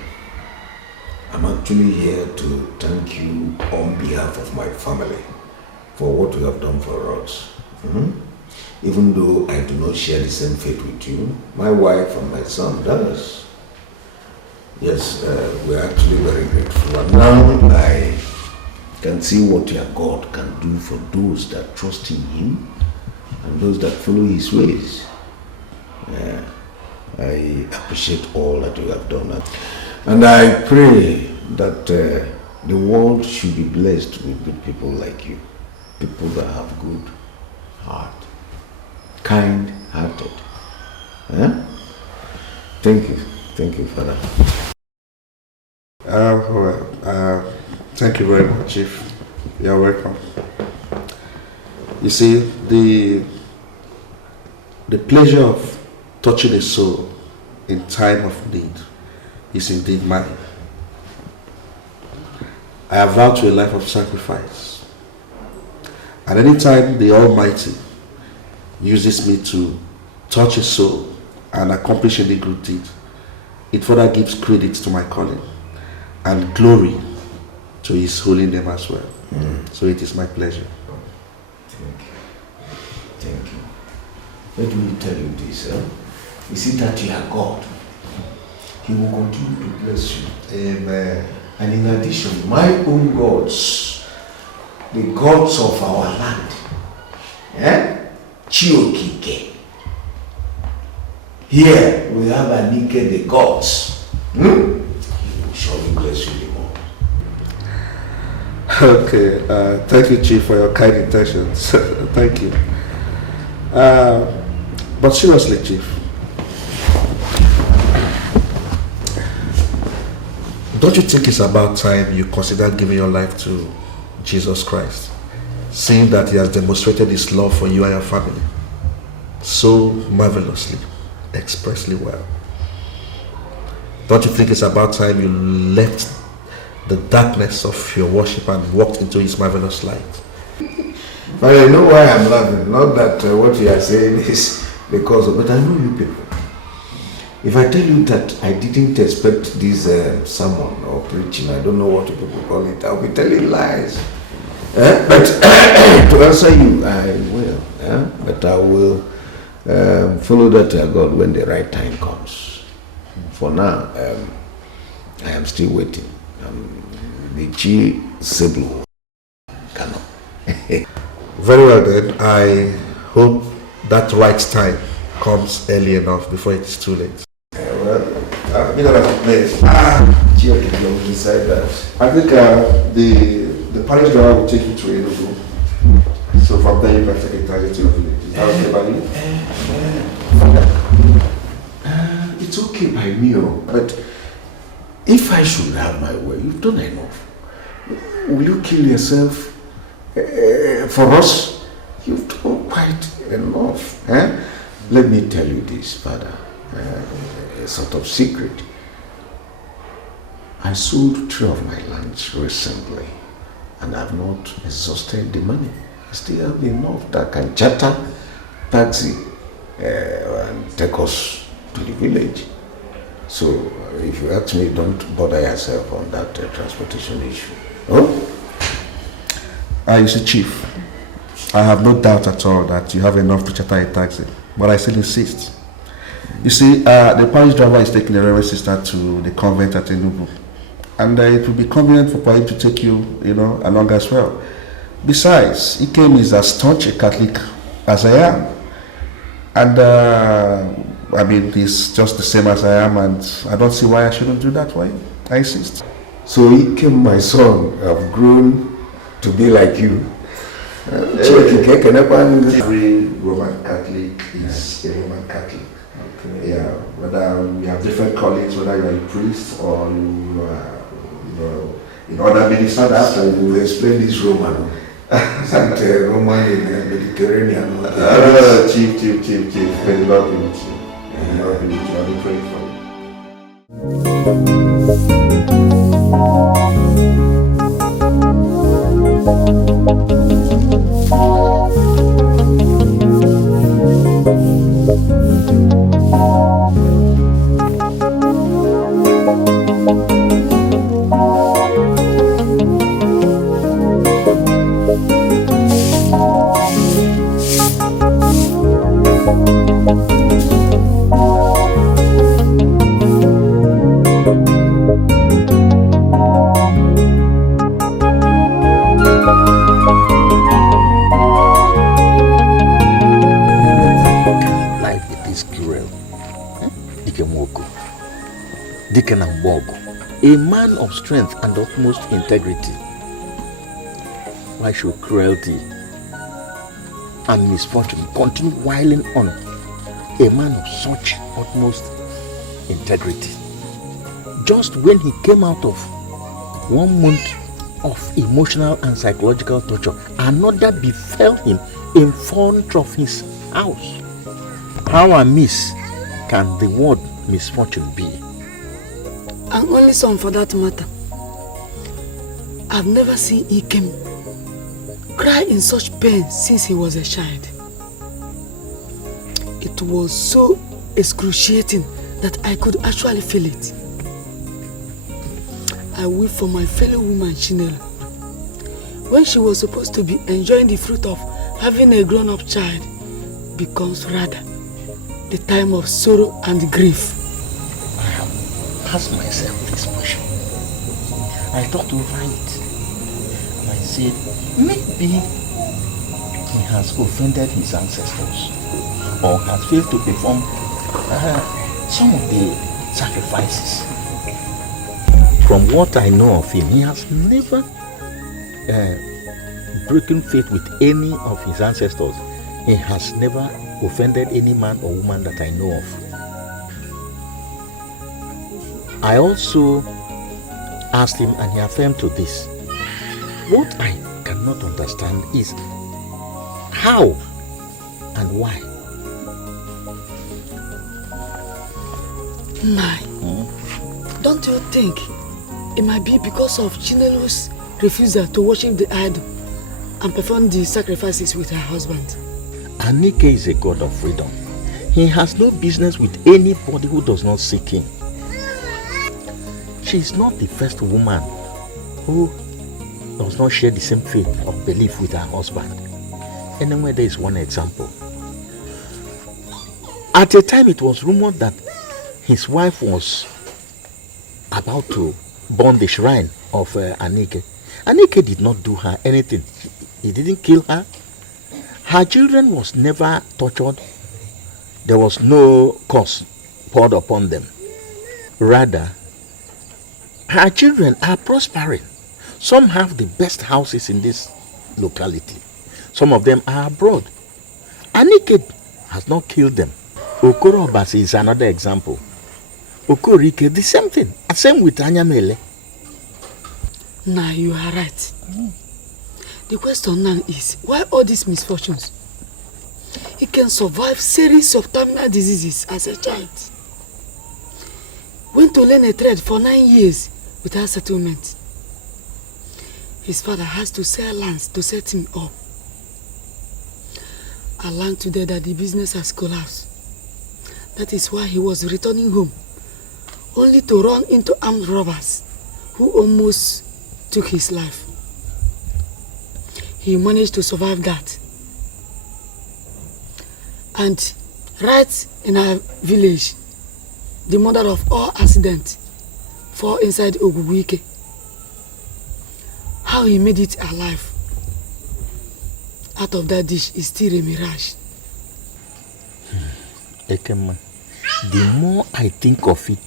actually here to thank you on behalf of my family for what you have done for us. Even though I do not share the same faith with you, my wife and my son does. Yes, we're actually very grateful. And now I can see what your God can do for those that trust in Him and those that follow His ways. I appreciate all that you have done. And I pray that the world should be blessed with good people like you. People that have good heart, kind-hearted. Thank you, Father. Thank you very much, Chief. You're welcome. You see, the pleasure of touching a soul in time of need is indeed mine. I have vowed to a life of sacrifice. And anytime the Almighty uses me to touch a soul and accomplish any good deed, it further gives credit to my calling and glory to His holy name as well. So it is my pleasure. Thank you. Let me tell you this. You see that you are God. He will continue to bless you. Amen. And in addition, my own gods, the gods of our land, Chacha Eke. Here we have Ini Edo, the gods. He will surely bless you the more. Okay, thank you, Chief, for your kind intentions. Thank you. But seriously, Chief, don't you think it's about time you consider giving your life to Jesus Christ, seeing that He has demonstrated His love for you and your family so marvelously, expressly well? Don't you think it's about time you left the darkness of your worship and walked into His marvelous light? But I know why I'm laughing. Not that what you are saying is because of, but I know you people. If I tell you that I didn't expect this sermon or preaching, I don't know what people call it, I'll be telling lies. But to answer you, I will. But I will follow that God when the right time comes. For now, I am still waiting. The Chi Seblu cannot. Very well then, I hope that right time comes early enough before it's too late. I've been at a place. Chacha Eke will decide that. I think the parish driver will take you to Enugu. So from there you can take a taxi to your village. Is that okay by you? It's okay by me, but if I should have my way, you've done enough. Will you kill yourself for us? You've done quite enough. Let me tell you this, Father, a sort of secret. I sold 3 of my lands recently, and I've not exhausted the money. I still have enough that can charter taxi and take us to the village. So if you ask me, don't bother yourself on that transportation issue. You see, Chief, I have no doubt at all that you have enough to charter a taxi, but I still insist. You see, the parish driver is taking the Reverend Sister to the convent at Enugu, and it will be convenient for him to take you, along as well. Besides, Ike is as staunch a Catholic as I am, and he's just the same as I am, and I don't see why I shouldn't do that for him. I insist. So Ike, my son, have grown to be like you. Every Roman Catholic is a Roman Catholic. Okay. Yeah, whether we have different callings, whether you are a priest or you are, in other ministers. After you explain this Roman, Roman in the Mediterranean. Chief, may the Lord be with you. May the Lord be with you. I'll be praying for you. Dikeh and Bog, a man of strength and utmost integrity. Why should cruelty and misfortune continue whiling on a man of such utmost integrity? Just when he came out of 1 month of emotional and psychological torture, another befell him in front of his house. How amiss can the word misfortune be? And only son for that matter. I've never seen Ikem cry in such pain since he was a child. It was so excruciating that I could actually feel it. I weep for my fellow woman Chinelo. When she was supposed to be enjoying the fruit of having a grown-up child, becomes rather the time of sorrow and grief. I have asked myself this question. I thought over it. And I said, maybe he has offended his ancestors or has failed to perform some of the sacrifices. From what I know of him, he has never broken faith with any of his ancestors. He has never offended any man or woman that I know of. I also asked him and he affirmed to this. What I cannot understand is how and why. Don't you think it might be because of Chinelo's refusal to worship the idol and perform the sacrifices with her husband? Anike is a god of freedom. He has no business with anybody who does not seek him. She is not the first woman who does not share the same faith or belief with her husband. Anyway, there is one example. At a time it was rumored that his wife was about to burn the shrine of Anike. Anike did not do her anything. He didn't kill her. Her children was never tortured. There was no curse poured upon them. Rather, her children are prospering. Some have the best houses in this locality. Some of them are abroad. Anike has not killed them. Okoro Obasi is another example. Okorike, the same thing. Same with Anyamele. Nah, you are right. The question now is, why all these misfortunes? He can survive series of terminal diseases as a child. Went to learn a trade for 9 years without settlement. His father has to sell lands to set him up. I learned today that the business has collapsed. That is why he was returning home, only to run into armed robbers who almost took his life. He managed to survive that. And right in our village, the mother of all accidents fall inside Oguguike. How he made it alive out of that dish is still a mirage. Ekema, the more I think of it,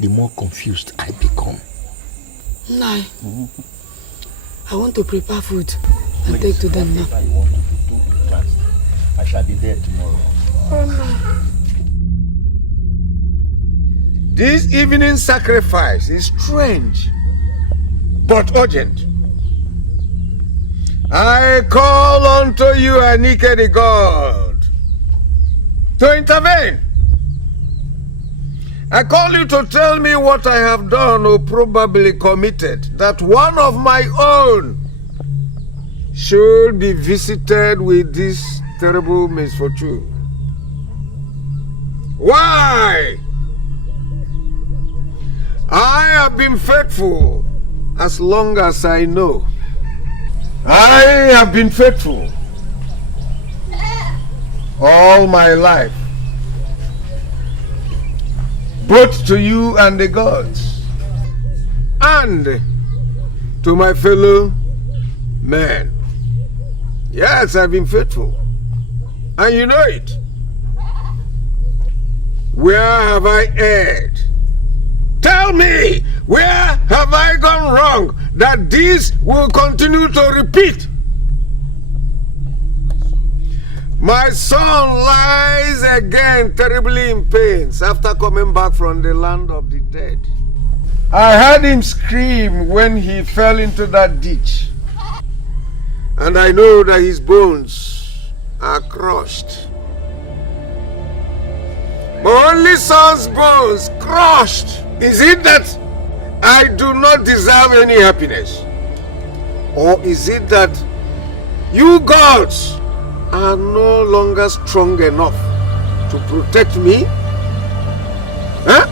the more confused I become. Nai, I want to prepare food and take to them now. You want to do fast. I shall be there tomorrow. This evening sacrifice is strange, but urgent. I call unto you, Anike the God, to intervene. I call you to tell me what I have done or probably committed, that one of my own should be visited with this terrible misfortune. Why? I have been faithful as long as I know. I have been faithful all my life, both to you and the gods, and to my fellow men. Yes, I've been faithful, and you know it. Where have I erred? Tell me, where have I gone wrong that this will continue to repeat? My son lies again terribly in pains after coming back from the land of the dead. I heard him scream when he fell into that ditch. And I know that his bones are crushed. My only son's bones crushed. Is it that I do not deserve any happiness? Or is it that you gods are no longer strong enough to protect me? Huh?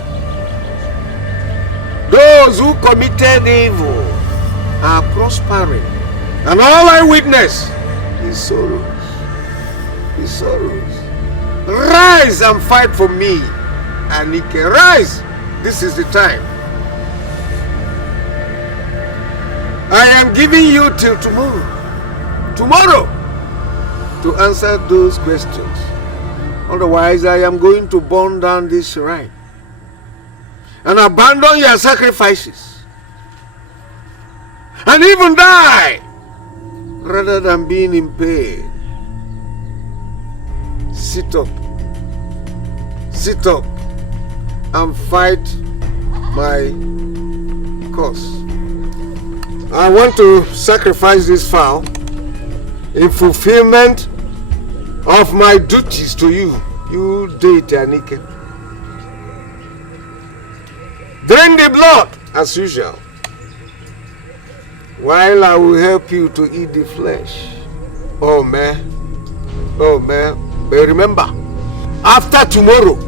Those who committed evil are prospering, and all I witness is sorrows. Is sorrows. Rise and fight for me, Anike. Rise! This is the time. I am giving you till tomorrow. Tomorrow! To answer those questions. Otherwise, I am going to burn down this shrine and abandon your sacrifices and even die rather than being in pain. Sit up and fight my cause. I want to sacrifice this fowl in fulfillment of my duties to you, you deity Anike. Drain the blood as usual, while I will help you to eat the flesh. Oh man, but remember, after tomorrow,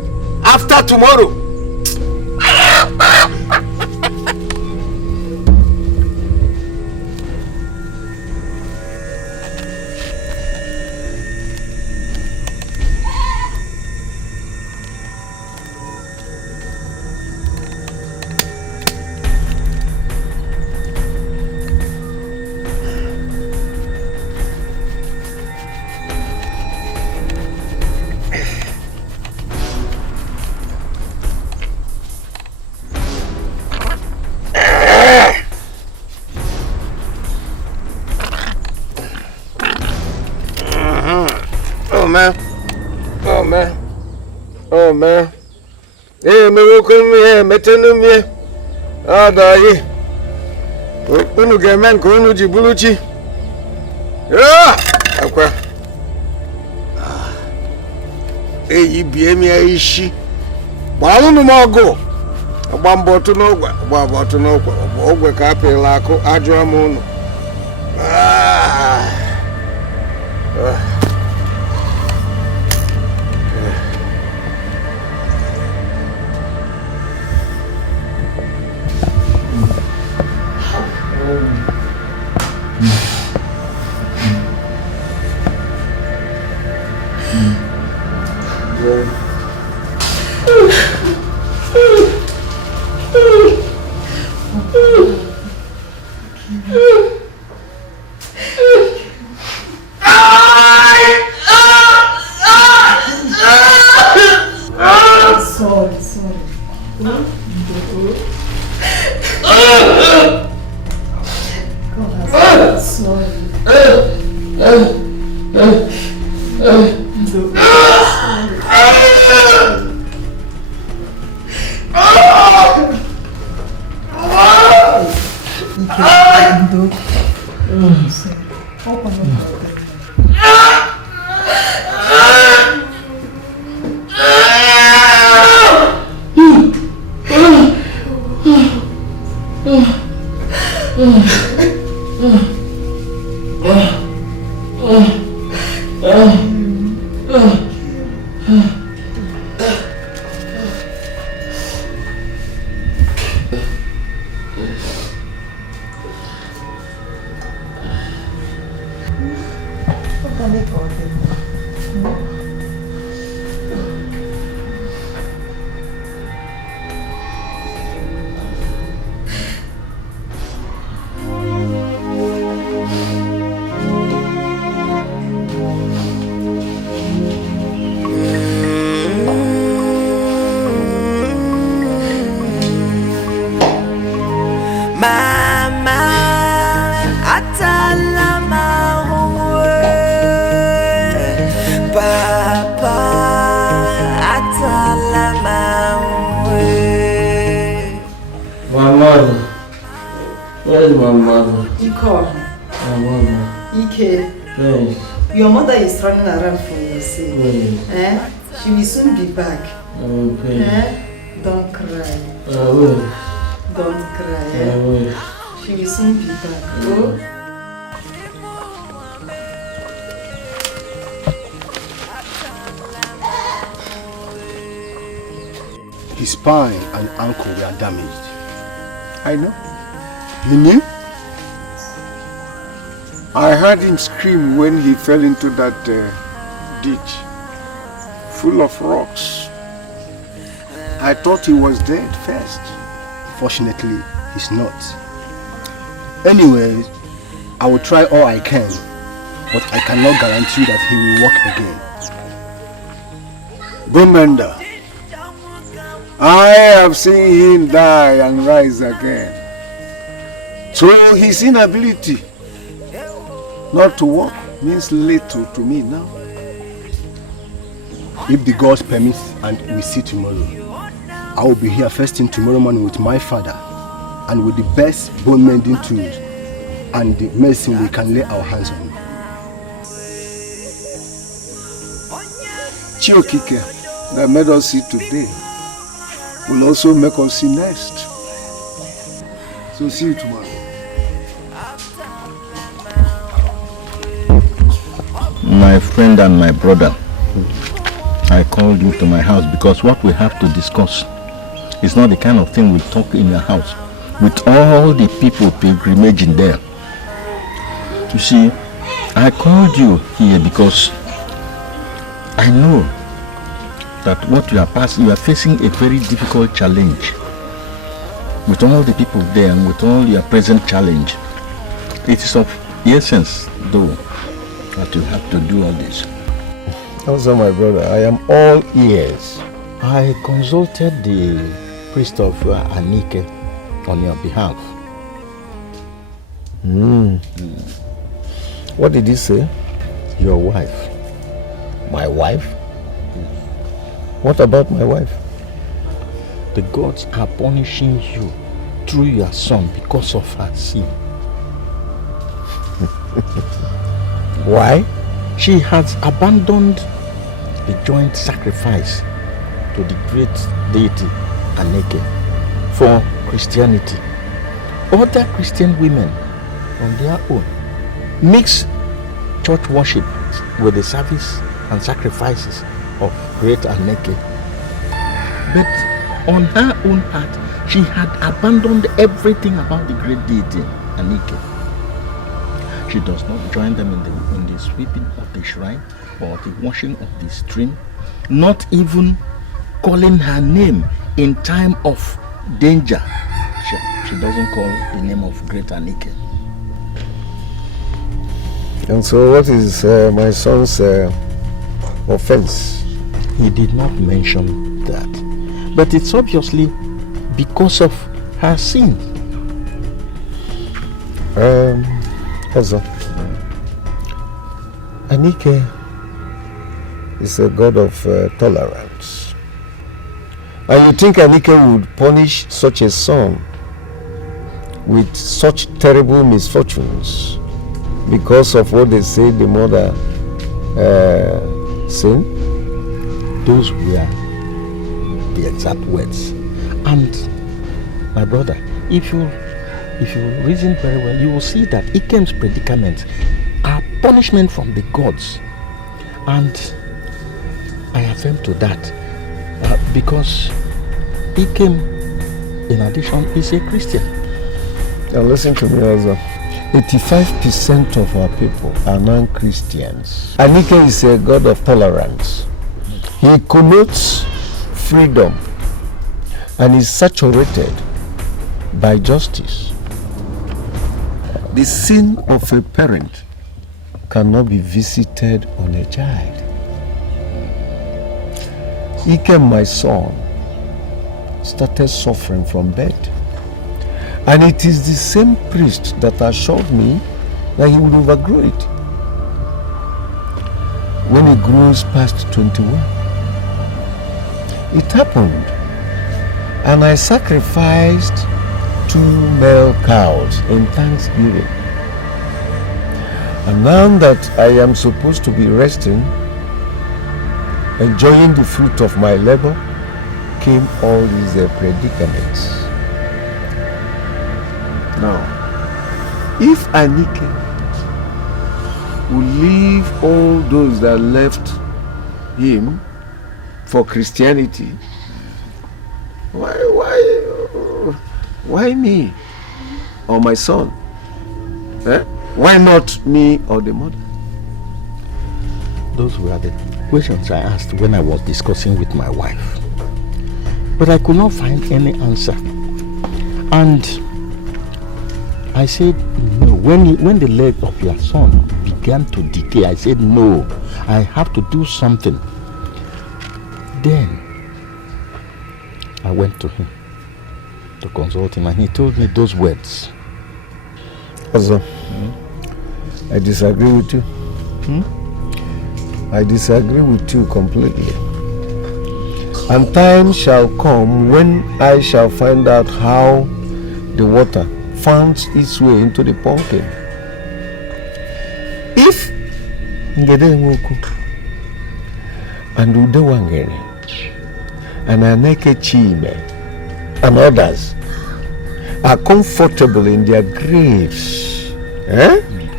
Oh man. Hey, me welcome here, metenu me. Adayi. Unu gemen ko unu jibuluchi. Yeah, akwa. Eyi bie mi aishi. Gba unu mo go. Agba mbọ tu n'ogwe, agba mbọ tu n'ogwe. Ogwe ka apịla akụ ajụọ m unu. Ike, your mother is running around for your sake. She will soon be back. Don't cry. Don't cry. She will soon be back. Oh? His spine and ankle were damaged. I know. You knew? I heard him scream when he fell into that ditch, full of rocks. I thought he was dead first. Fortunately, he's not. Anyway, I will try all I can, but I cannot guarantee that he will walk again. Gomenda, I have seen him die and rise again. So his inability not to walk means little to me now. If the gods permit and we see tomorrow, I will be here first thing tomorrow morning with my father and with the best bone mending tools and the medicine we can lay our hands on. Chacha Eke that made us see today will also make us see next. So see you tomorrow. My friend and my brother, I called you to my house because what we have to discuss is not the kind of thing we talk in your house with all the people pilgrimaging there. You see, I called you here because I know that what you are facing a very difficult challenge. With all the people there and with all your present challenge, it is of essence, though, that you have to do all this. Also, my brother, I am all ears. I consulted the priest of Ini Edo on your behalf. What did he say? Your wife. My wife? What about my wife? The gods are punishing you through your son because of her sin. Why? She has abandoned the joint sacrifice to the great deity Ini Edo for Christianity. Other Christian women on their own mix church worship with the service and sacrifices of great Ini Edo. But on her own part, she had abandoned everything about the great deity Ini Edo. She does not join them in the sweeping of the shrine or the washing of the stream, not even calling her name in time of danger. She doesn't call the name of great Ini Edo. And so what is my son's offense? He did not mention that. But it's obviously because of her sin. Also, Ini Edo is a god of tolerance. And you think Ini Edo would punish such a son with such terrible misfortunes because of what they say the mother sinned? Those were the exact words. And my brother, if you reason very well, you will see that Ikem's predicaments are punishment from the gods. And I affirm to that because Ikem, in addition, is a Christian. Now listen to me also. 85% of our people are non-Christians. Ini Edo is a god of tolerance. He connotes freedom and is saturated by justice. The sin of a parent cannot be visited on a child. Ikem, my son, started suffering from birth. And it is the same priest that assured me that he would overgrow it when he grows past 21. It happened, and I sacrificed 2 male cows in Thanksgiving And now that I am supposed to be resting, enjoying the fruit of my labor, came all these predicaments. Now, if Anike will leave all those that left him for Christianity, why me or my son? Why not me or the mother? Those were the questions I asked when I was discussing with my wife. But I could not find any answer. And I said, no. When the leg of your son began to decay, I said, no, I have to do something. Then I went to him to consult him, and he told me those words. Also, I disagree with you. I disagree with you completely. And time shall come when I shall find out how the water finds its way into the pumpkin. If Ngede Nwoku and Ude Wangere and Aneke Chime and others are comfortable in their graves,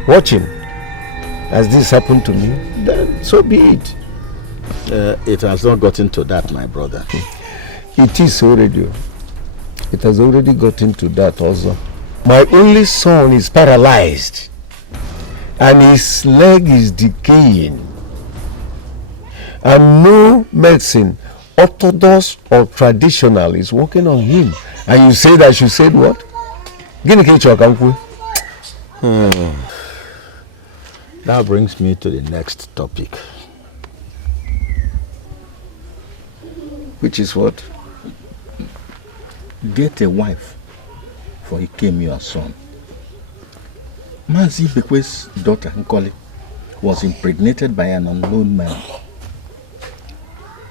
watching as this happened to me, then so be it. It has not gotten to that, my brother. It is already. It has already gotten to that also. My only son is paralyzed and his leg is decaying, and no medicine, orthodox or traditional, is working on him. And you say that she said what? That brings me to the next topic. Which is what? Get a wife, for he came your son. Mazi Bekwe's daughter, Nkoli, was impregnated by an unknown man.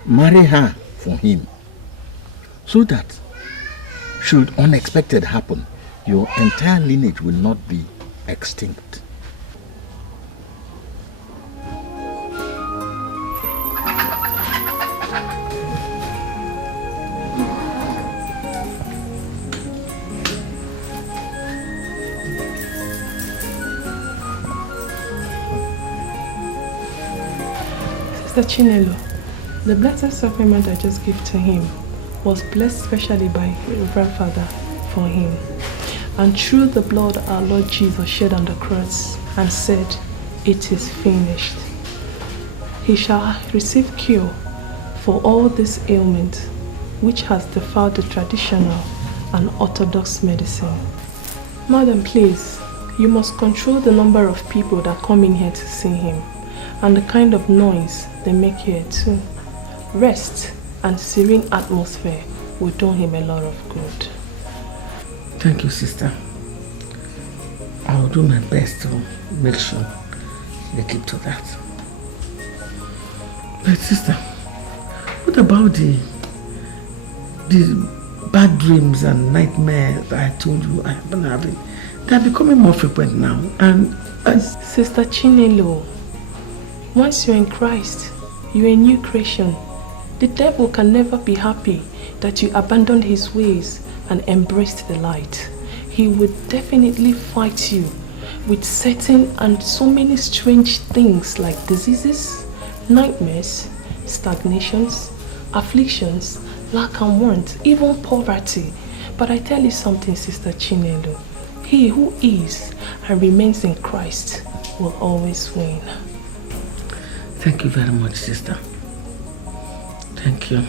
Marry her for him, so that should unexpected happen, your entire lineage will not be extinct. Sister Chinelo, the blessed supplement I just gave to him was blessed specially by your grandfather for him. And through the blood our Lord Jesus shed on the cross and said, "It is finished." He shall receive cure for all this ailment which has defiled the traditional and orthodox medicine. Madam, please, you must control the number of people that come in here to see him and the kind of noise they make here too. Rest and serene atmosphere will do him a lot of good. Thank you, sister. I will do my best to make sure they keep to that. But sister, what about the bad dreams and nightmares that I told you I have been having? They are becoming more frequent now. And Sister Chinelo, once you're in Christ, you're a new creation. The devil can never be happy that you abandoned his ways and embraced the light. He would definitely fight you with certain and so many strange things like diseases, nightmares, stagnations, afflictions, lack and want, even poverty. But I tell you something, Sister Chinelo, he who is and remains in Christ will always win. thank you very much, sister. Thank you.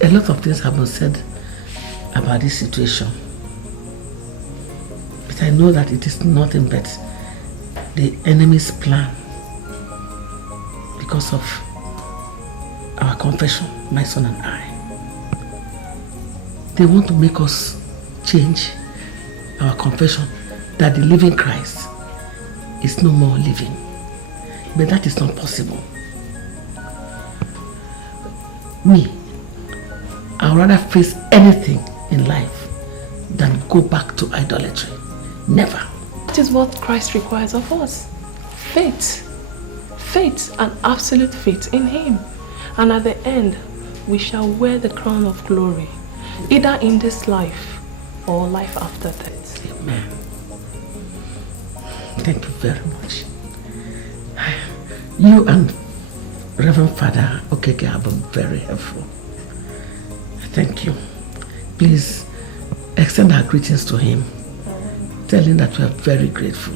A lot of things have been said about this situation, but I know that it is nothing but the enemy's plan because of our confession, my son and I. They want to make us change our confession that the living Christ is no more living, but that is not possible. Me, I would rather face anything in life than go back to idolatry. Never. That is what Christ requires of us. Faith. Faith and absolute faith in Him. And at the end, we shall wear the crown of glory, either in this life or life after death. Amen. Thank you very much. You and Reverend Father Okeke have been very helpful. Thank you. Please extend our greetings to him. Tell him that we are very grateful.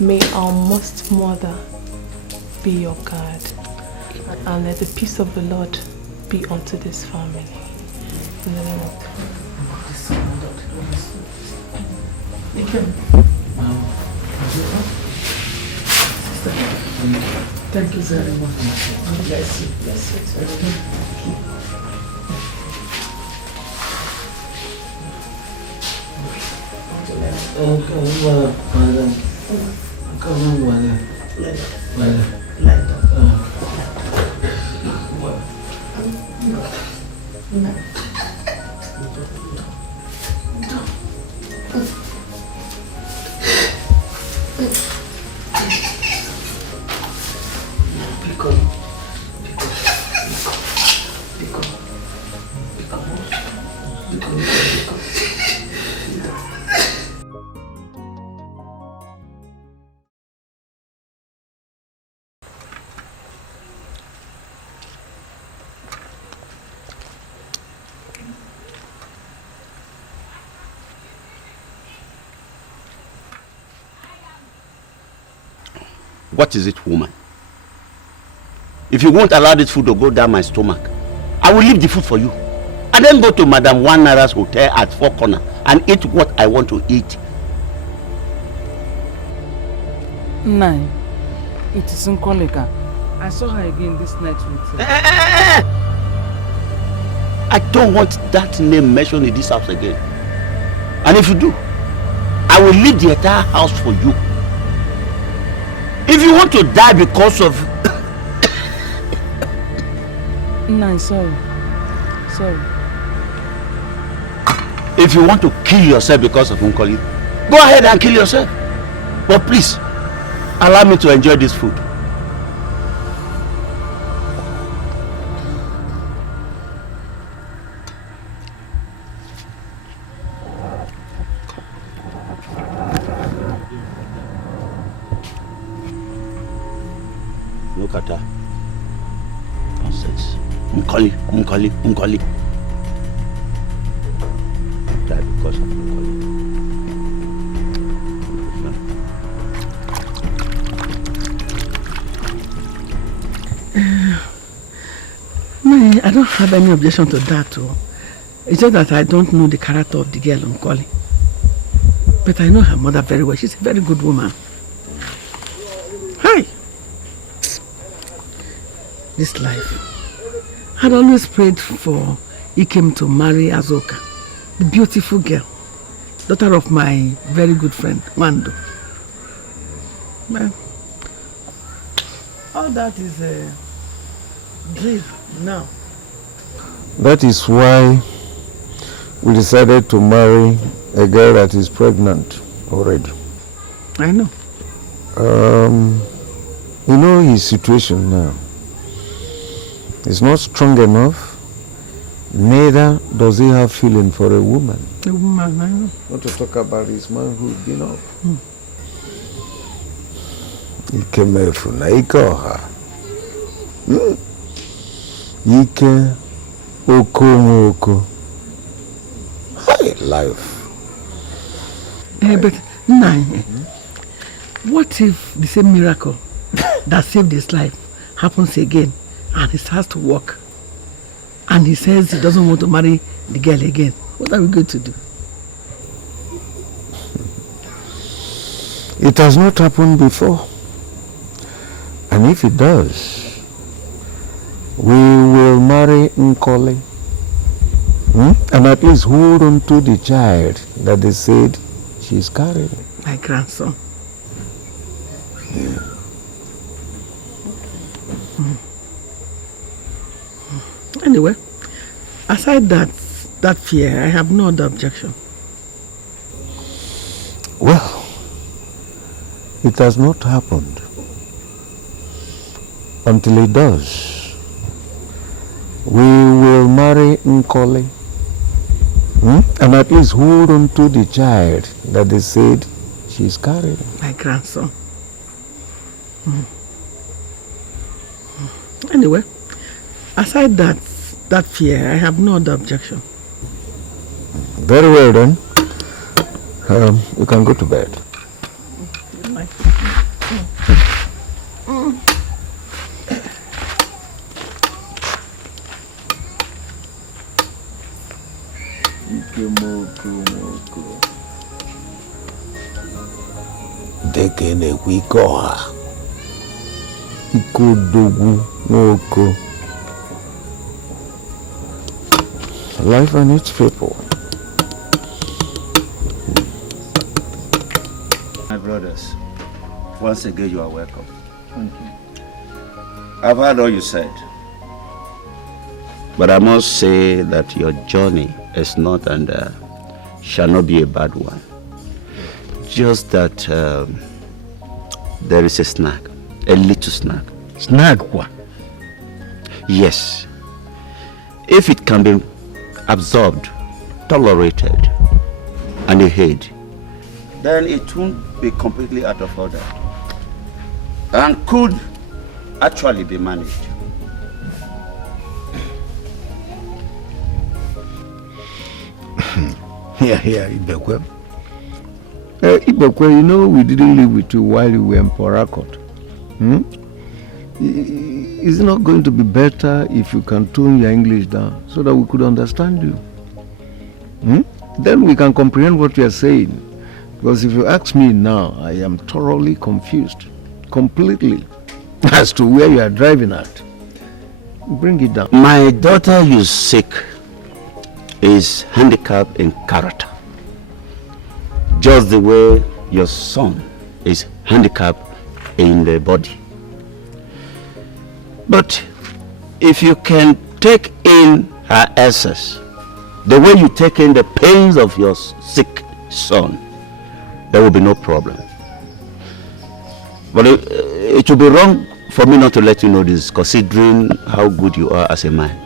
May our most mother be your guide, and let the peace of the Lord be unto this family. In the name of Thank you very much. God bless you. Bless you. What is it, woman? If you won't allow this food to go down my stomach, I will leave the food for you. And then go to Madam One Naira's hotel at Four Corner and eat what I want to eat. Nine. It is Nkoleka. I saw her again this night with I don't want that name mentioned in this house again. And if you do, I will leave the entire house for you. If you want to die because of... Nine, sorry. Sorry. If you want to kill yourself because of Nkoli, go ahead and kill yourself. But please, allow me to enjoy this food. Look at her. Nonsense. Nkoli. Die because of Nkoli. No, I don't have any objection to that too. It's just that I don't know the character of the girl Nkoli. But I know her mother very well. She's a very good woman. Hi. This life. I'd always prayed for Ikem to marry Azoka, the beautiful girl, daughter of my very good friend, Wando. Well, all that is a dream now. That is why we decided to marry a girl that is pregnant already. I know. You know his situation now. He's not strong enough, neither does he have feeling for a woman. A woman, I know. Not to talk about his manhood, you know. Ike na Ike ọha. Ike oko. High life. But Nine, what if the same miracle that saved his life happens again and he starts to walk and he says he doesn't want to marry the girl again? What are we going to do? It has not happened before. And if it does, we will marry Nkoli. And at least hold on to the child that they said she's carrying. My grandson. Yeah. Anyway, aside that fear, I have no other objection. Well, It has not happened. Until it does, we will marry Nkoli. And at least hold on to the child that they said she's carrying. My grandson. Anyway, aside that fear, I have no other objection. Very well then. You can go to bed. Good night. Dikeh na-ekwu ike ọha. Ike odogwu n'oko. Life and its people. My brothers, once again you are welcome. Thank you. I've heard all you said. But I must say that your journey is not and shall not be a bad one. Just that there is a snag, a little snag. Snag what? Yes. If it can be absorbed, tolerated, and adhered, then it won't be completely out of order and could actually be managed. Here, Ibekwe. Ibekwe, you know we didn't live with you while you were in Port Harcourt. Is it not going to be better if you can tone your English down so that we could understand you? Then we can comprehend what you are saying. Because if you ask me now, I am thoroughly confused, completely, as to where you are driving at. Bring it down. My daughter you seek is handicapped in character, just the way your son is handicapped in the body. But if you can take in her essence, the way you take in the pains of your sick son, there will be no problem. But it will be wrong for me not to let you know this, considering how good you are as a man.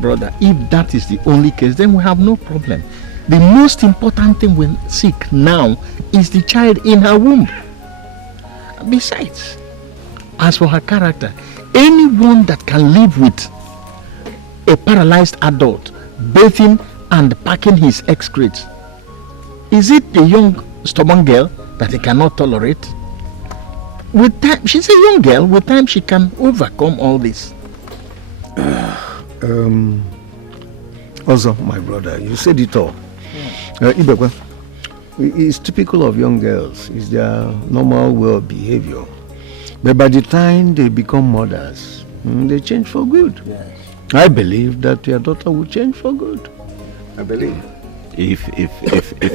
Brother, if that is the only case, then we have no problem. The most important thing we seek now is the child in her womb. Besides, as for her character, anyone that can live with a paralyzed adult bathing and packing his excretes, is it a young stubborn girl that he cannot tolerate? With time, she's a young girl. With time, she can overcome all this. Also, my brother, you said it all. Ibekwe, it's typical of young girls. It's their normal way of behavior. But by the time they become mothers, they change for good. Yes. I believe that your daughter will change for good. I believe. If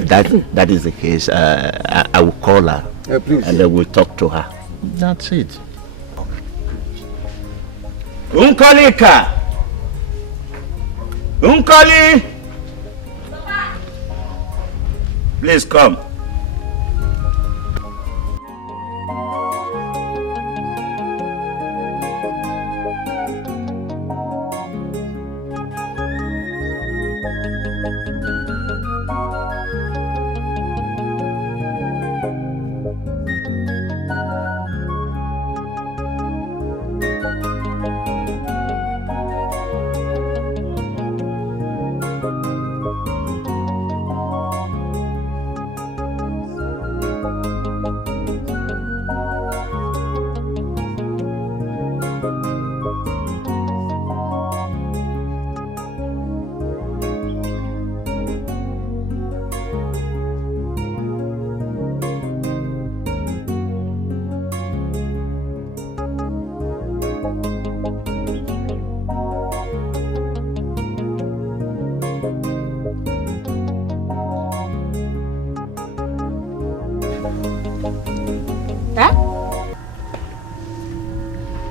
that is the case, I will call her and then we'll talk to her. That's it. Unkolika! Unkoli! Please come.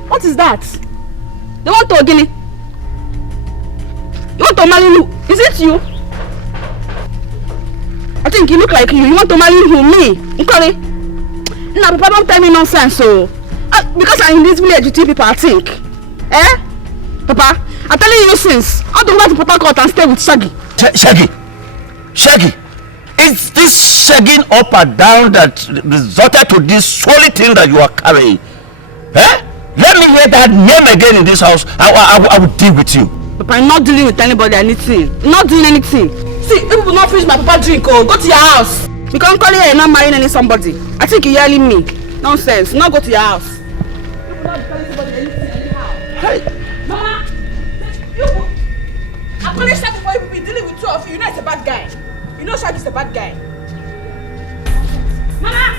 What is that? They want to Ogini. You want to marry you? Is it you? I think you look like you. You want to marry who? Me? Nkori? Now, Papa, don't tell me nonsense, so. Because I'm in this village, you people, I think. Eh? Papa, I'm telling you since. I don't want to Port Harcourt and stay with Shaggy. Shaggy! Is this shagging up and down that resulted to this solid thing that you are carrying? Eh? Let me hear that name again in this house. I will deal with you. Papa, I'm not dealing with anybody, anything. Not doing anything. See, if you will not finish my papa drink, oh, go to your house. Because I'm calling here and not marrying any somebody. I think you're yelling me. Nonsense. Now go to your house. Hey. Mama, I'm calling Shaggy for you to be dealing with two of you. You know it's a bad guy. You know Shaggy's a bad guy. Mama!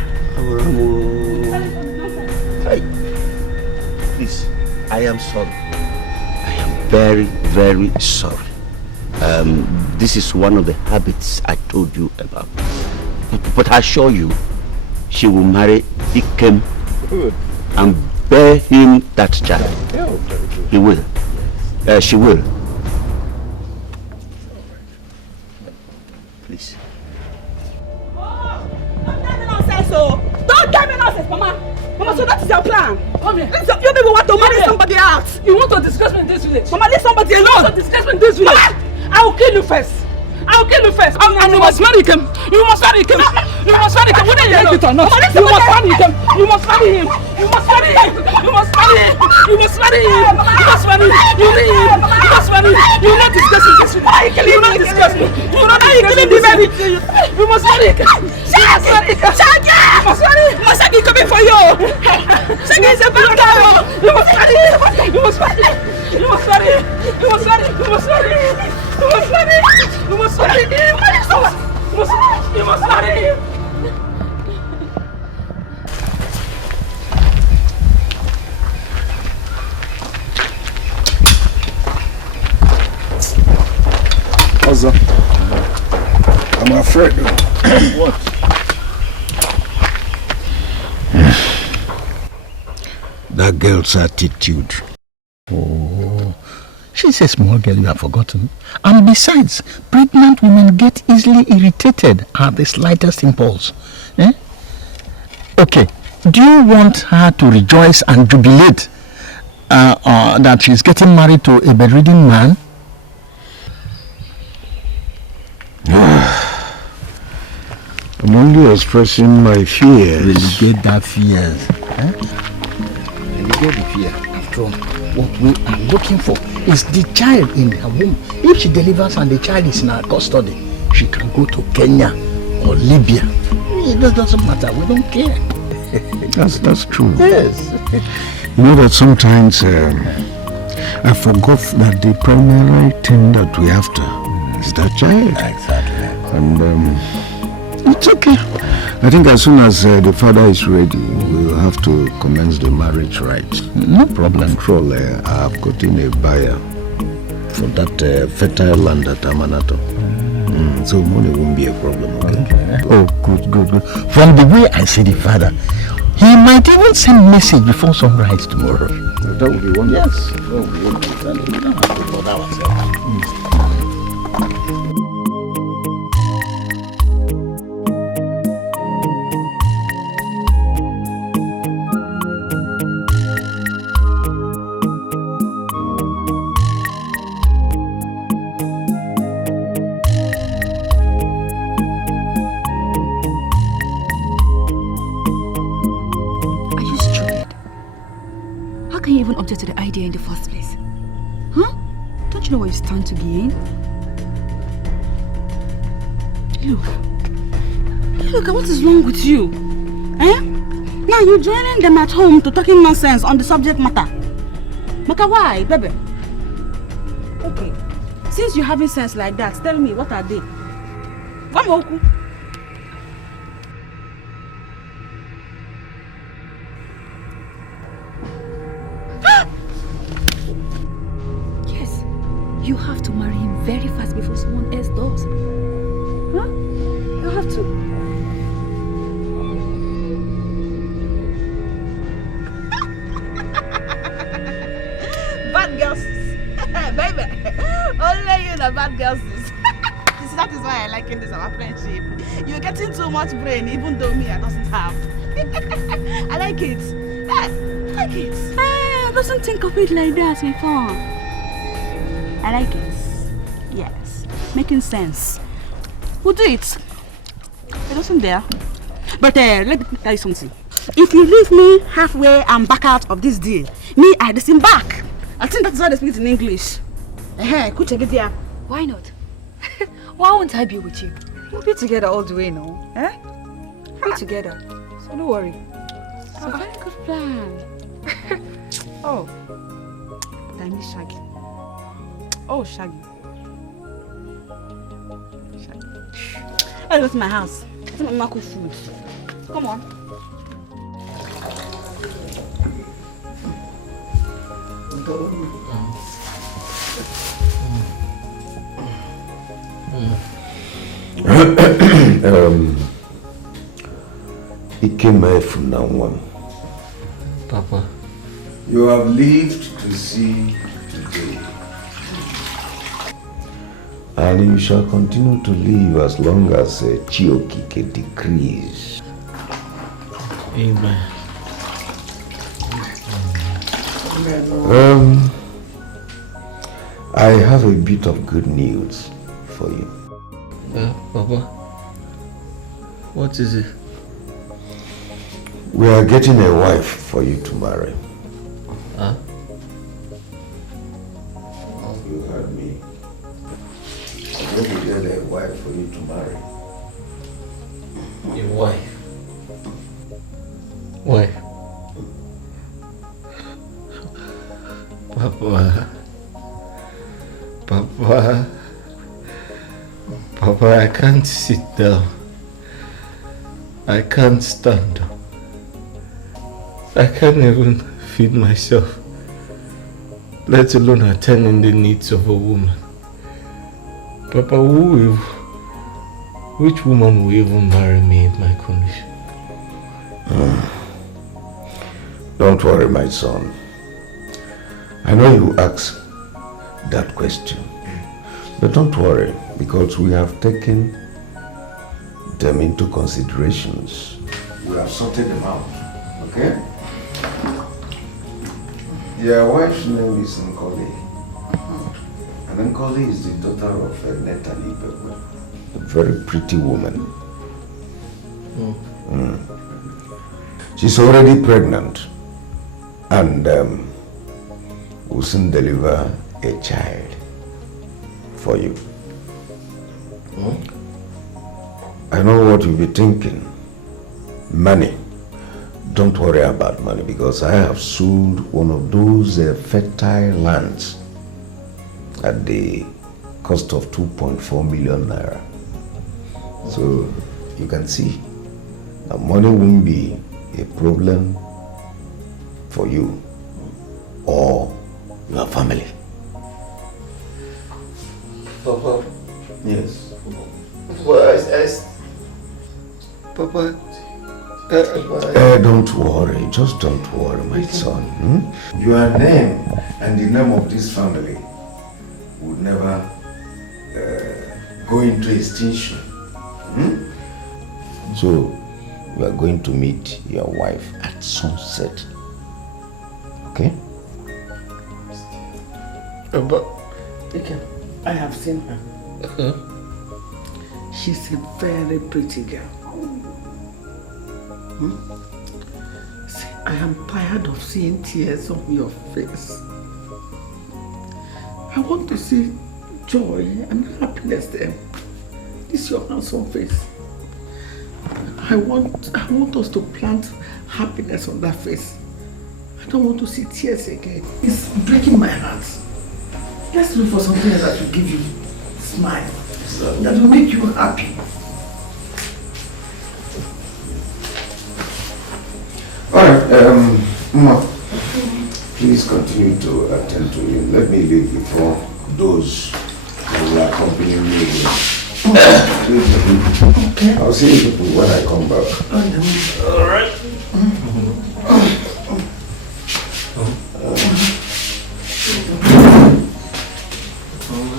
Hey. Please, I am sorry. I am very, very sorry. This is one of the habits I told you about. But I assure you, she will marry Dikeh and bear him that child. He will. She will. Please. Don't tell me nonsense, Mama. Mama, so that is your plan. Come here. You people want to marry somebody else. You want to disgrace me in this village? Mama, leave somebody alone. You want to disgrace me in this village? Mama, I will kill you first. I will kill you first. And you must marry him. You must marry him. You must marry him. Whether you like it or not. You must marry him. You must marry him. You must marry him. You must marry him. You must marry him. You must marry him. You marry him. You must marry him. You will not disgrace me this village. You will not disgrace me. You will not disgrace me. You must marry him. Shaggy! You must marry him. Shaggy coming for you. Shaggy is a bad guy. You must marry him. You must marry him. You must marry him. You must marry him. You must marry him. You must marry him. You must marry him. You must marry him. Ozo, I'm afraid. What? That girl's attitude. Oh, she's a small girl you have forgotten. And besides, pregnant women get easily irritated at the slightest impulse. Eh? Okay, do you want her to rejoice and jubilate that she's getting married to a bedridden man? I'm only expressing my fears. Relegate that fears. Eh? Relegate the fear. After all, what we are looking for is the child in her womb. If she delivers and the child is in her custody, she can go to Kenya or Libya. It doesn't matter. We don't care. That's true. Yes. You know that sometimes I forgot that the primary thing that we after is that child. Exactly. And it's okay. I think as soon as the father is ready, we will have to commence the marriage rites. No problem. Control, I've gotten a buyer for that fertile land at Amanato. So money won't be a problem, okay? Oh, good. From the way I see the father, he might even send message before sunrise tomorrow. That would be wonderful. Yes. That would be wonderful. We don't have to bother ourselves. Even object to the idea in the first place? Huh? Don't you know what you stand to gain? Look, what is wrong with you? Eh? Now you're joining them at home to talking nonsense on the subject matter. Maka, why, baby? Okay, since you're having sense like that, tell me, what are they? What more? You have to marry him very fast before someone else does. Huh? You have to. Bad girls. Baby. Only you the bad girls. That is why I like in this our friendship. You're getting too much brain even though me I doesn't have. I like it. I like it. I doesn't think of it like that before. I like it. Yes. Making sense. We'll do it. It doesn't there. But let me tell you something. If you leave me halfway and back out of this deal, me, I disembark. I think that's how they speak in English. Why not? Why won't I be with you? We'll be together all the way now. Eh? Be together. So don't worry. It's a very good plan. Oh. I miss Shaggy. Oh, Shaggy. I'll go to my house. It's my mama cook food. Come on. Ike from now on. Papa. You have lived to see today. And you shall continue to live as long as Chacha Eke decrees. Amen. I have a bit of good news for you. Papa, what is it? We are getting a wife for you to marry. Huh? You heard me. We will get a wife for you to marry. A wife? Why? Papa, I can't sit down. I can't stand up. I can't even feed myself, let alone attending the needs of a woman. Papa, which woman will even marry me in my condition? Don't worry, my son. I know you ask that question, but don't worry, because we have taken them into considerations. We have sorted them out, okay? Your wife's name is Nkoli. And Nkoli is the daughter of Neltv, a very pretty woman. She's already pregnant and will soon deliver a child for you. I know what you'll be thinking. Money. Don't worry about money, because I have sold one of those fertile lands at the cost of 2.4 million naira. So you can see that money won't be a problem for you or your family. Papa. Yes. Papa. Don't worry, just don't worry, my son. Your name and the name of this family would never go into extinction. So, you are going to meet your wife at sunset. Okay? But I have seen her. She's a very pretty girl. See, I am tired of seeing tears on your face. I want to see joy and happiness there. This is your handsome face. I want us to plant happiness on that face. I don't want to see tears again. It's breaking my heart. Let's look for something that will give you a smile, that will make you happy. Alright, Mama, please continue to attend to him. Let me leave before those who will accompany me. Okay. I'll see you people when I come back. Alright.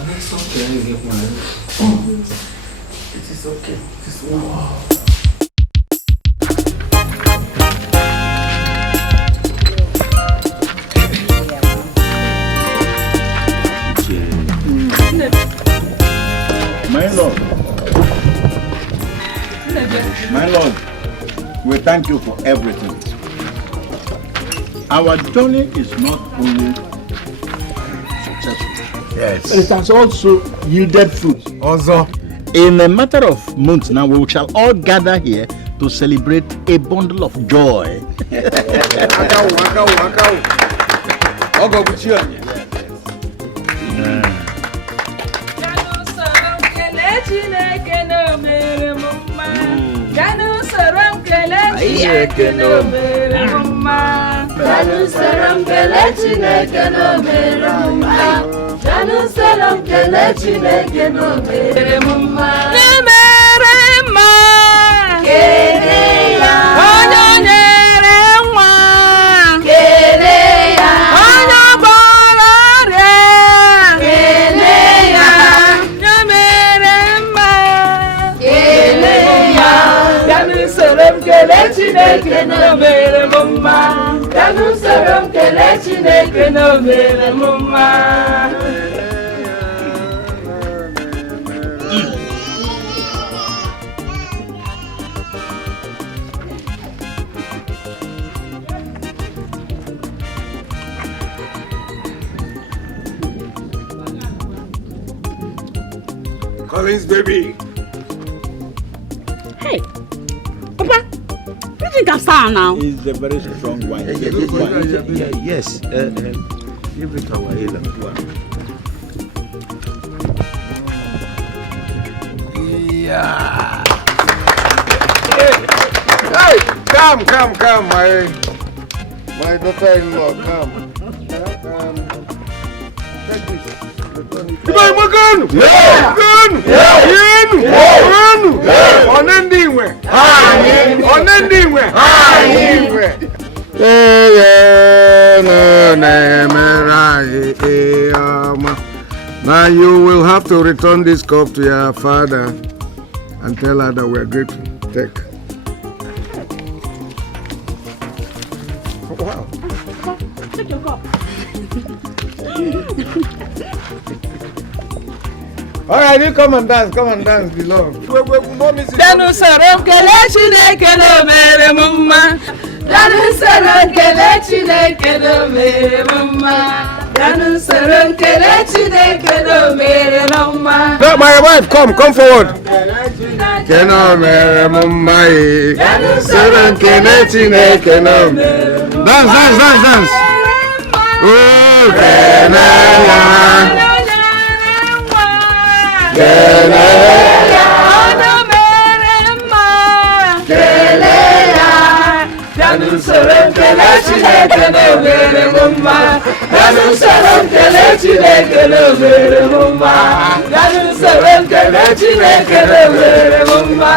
That's okay. Get mine. It is okay. It is well. thank you for everything. Our journey is not only successful, yes, but it has also yielded fruit. Also, in a matter of months now, we shall all gather here to celebrate a bundle of joy. Collins, baby. Hey, Papa, you think I'm sound now? It's a very strong wine. Yes. Give it our healer. Yeah. Hey, come, my daughter-in-law, come. Take this. Now you will have to return this cup to your father and tell her that we're grateful. Take. Wow. Take your cup. All right, you come and dance, beloved. Danu saram kelechi nekele mere mumma. Danu saram kelechi nekele mere mumma. Danu saram kelechi nekele mere mumma. No, my wife, come forward. Keno mere mumma. Danu saram kelechi nekele mere. Dance. Oh, Keno. Keleya, ono merema. Keleya, danu salam kelechi nekele mere mumma. Danu salam kelechi nekele mere mumma. Danu salam kelechi nekele mere mumma.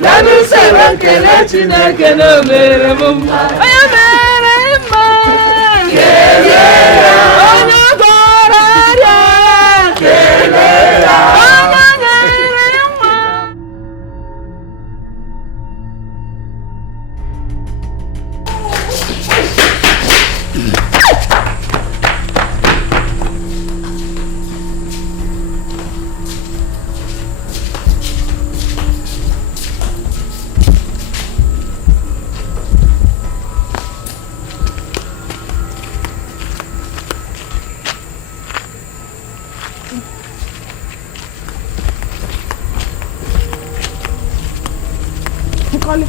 Danu salam kelechi nekele mere mumma. Oya merema. Keleya, ono goraria. Keleya. Nkoli.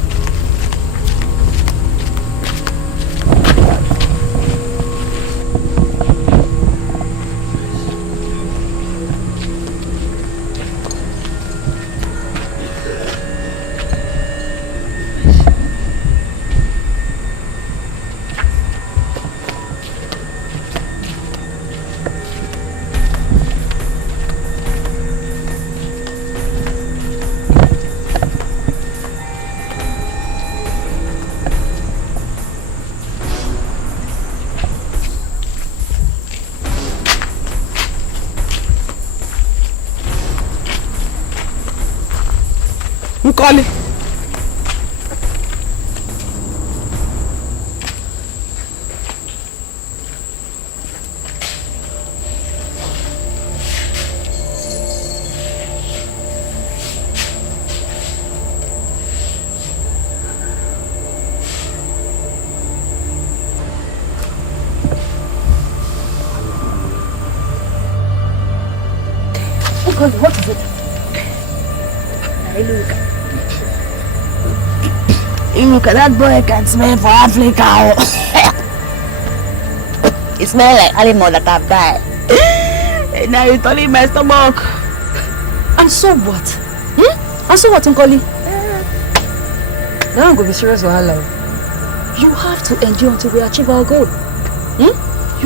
Uncle, what is it? Look at that boy can smell for Africa. It smells like animal that have died. And now you're telling my stomach. And so what? And so what, Uncle? Now I'm going to be serious with her. You have to endure until we achieve our goal. You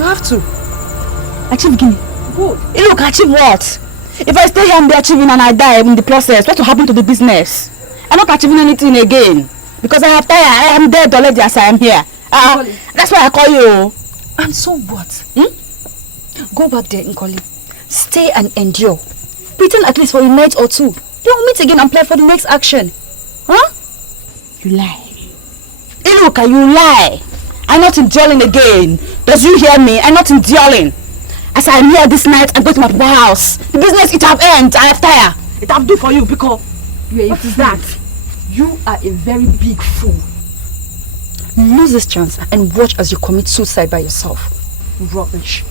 have to. Achieve Guinea? Good. Look, achieve what? If I stay here and be achieving and I die in the process, what will happen to the business? I'm not achieving anything again. Because I have tired. I am dead already as I am here. That's why I call you. And so what? Go back there, Nkoli. Stay and endure. Pretend at least for a night or two. Then we'll meet again and plan for the next action. Huh? You lie. Iluka, you lie. I'm not enduring again. Does you hear me? I'm not enduring. As I am here this night, I'm going to my papa house. The business, it have end. I have tired. It have do for you because... What is that? You are a very big fool. Lose this chance and watch as you commit suicide by yourself. Rubbish.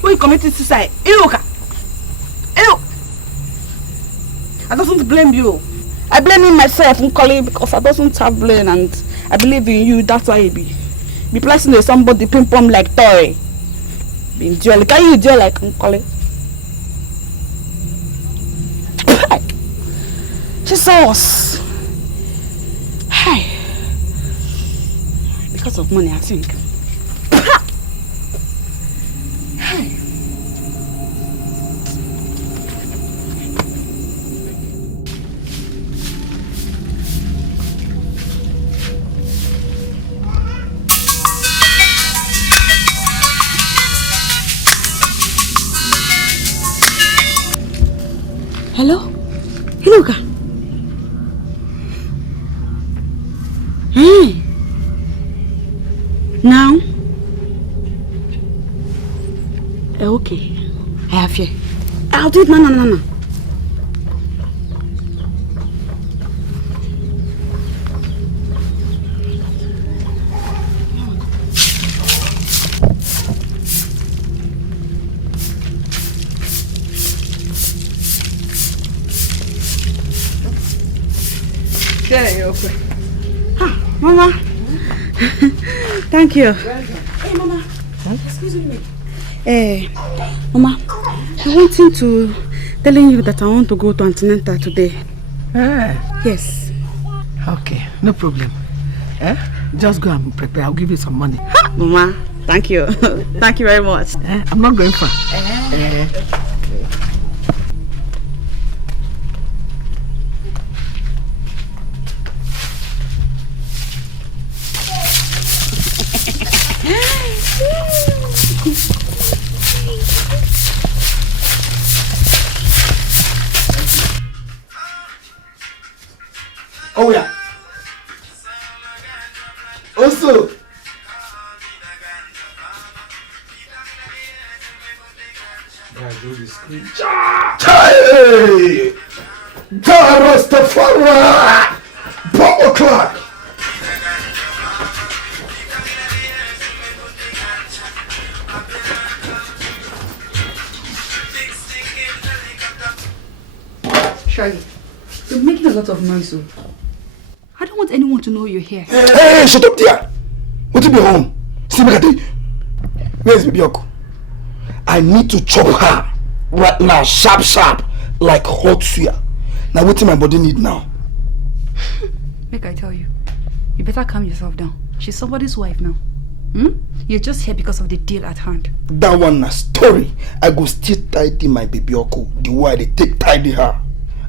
Who you committed suicide? Iluka. I don't blame you. I blame myself, Nkoli, because I don't have blame and I believe in you. That's why you be placing with somebody ping pong like toy. Be endure. Can you endure like Nkoli? Jesus. Hi. Because of money, I think. Hello? Iluka? Hey. Now? Okay. I have here. I'll do it. No. There you go. Mama. Thank you. Hey, Mama. Excuse me. Mama, I wanted to telling you that I want to go to antenatal today. Yes. Okay, no problem. Just go and prepare. I'll give you some money. Mama, thank you. Thank you very much. I'm not going far. Oh yeah. Also. Hey! Rastafari! Power clock! Shaggy, you're making a lot of noise. So I don't want anyone to know you're here. Hey, shut up there! What you be home? See me, where's baby Oko? I need to chop her right now, sharp, like hot suya. Now what do my body need now? Make I tell you, you better calm yourself down. She's somebody's wife now. You're just here because of the deal at hand. That one a story. I go still tidy my baby Oko the way they take tidy her,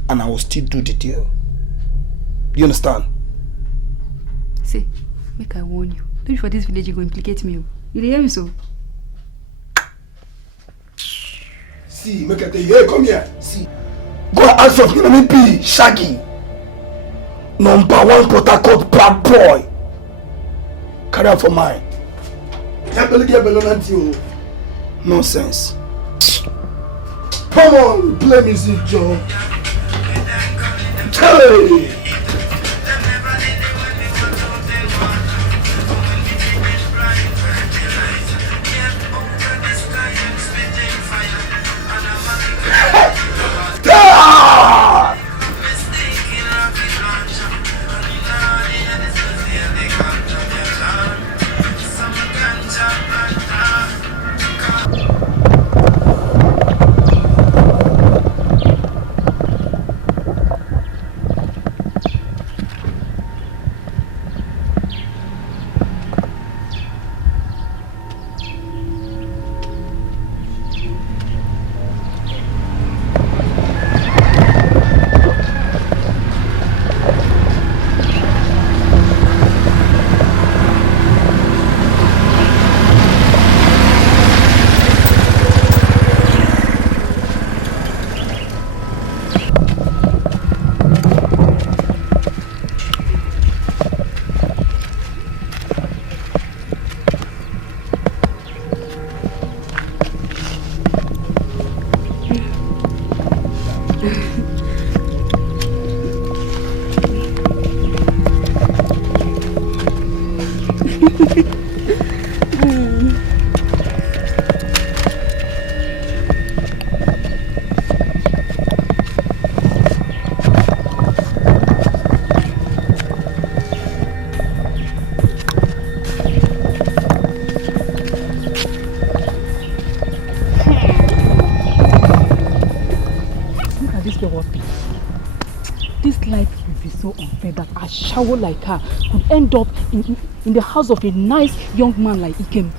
and I will still do the deal. You understand? See, make I warn you. Don't be for this village you go implicate me. You hear me so? See, make I tell you, hey, come here. See, go and ask for me, Shaggy. #1 Port Harcourt bad boy. Carry out for mine. Nonsense. Come on, play music, Joe. Hey! so unfair that a shower like her could end up in the house of a nice young man like Ikem.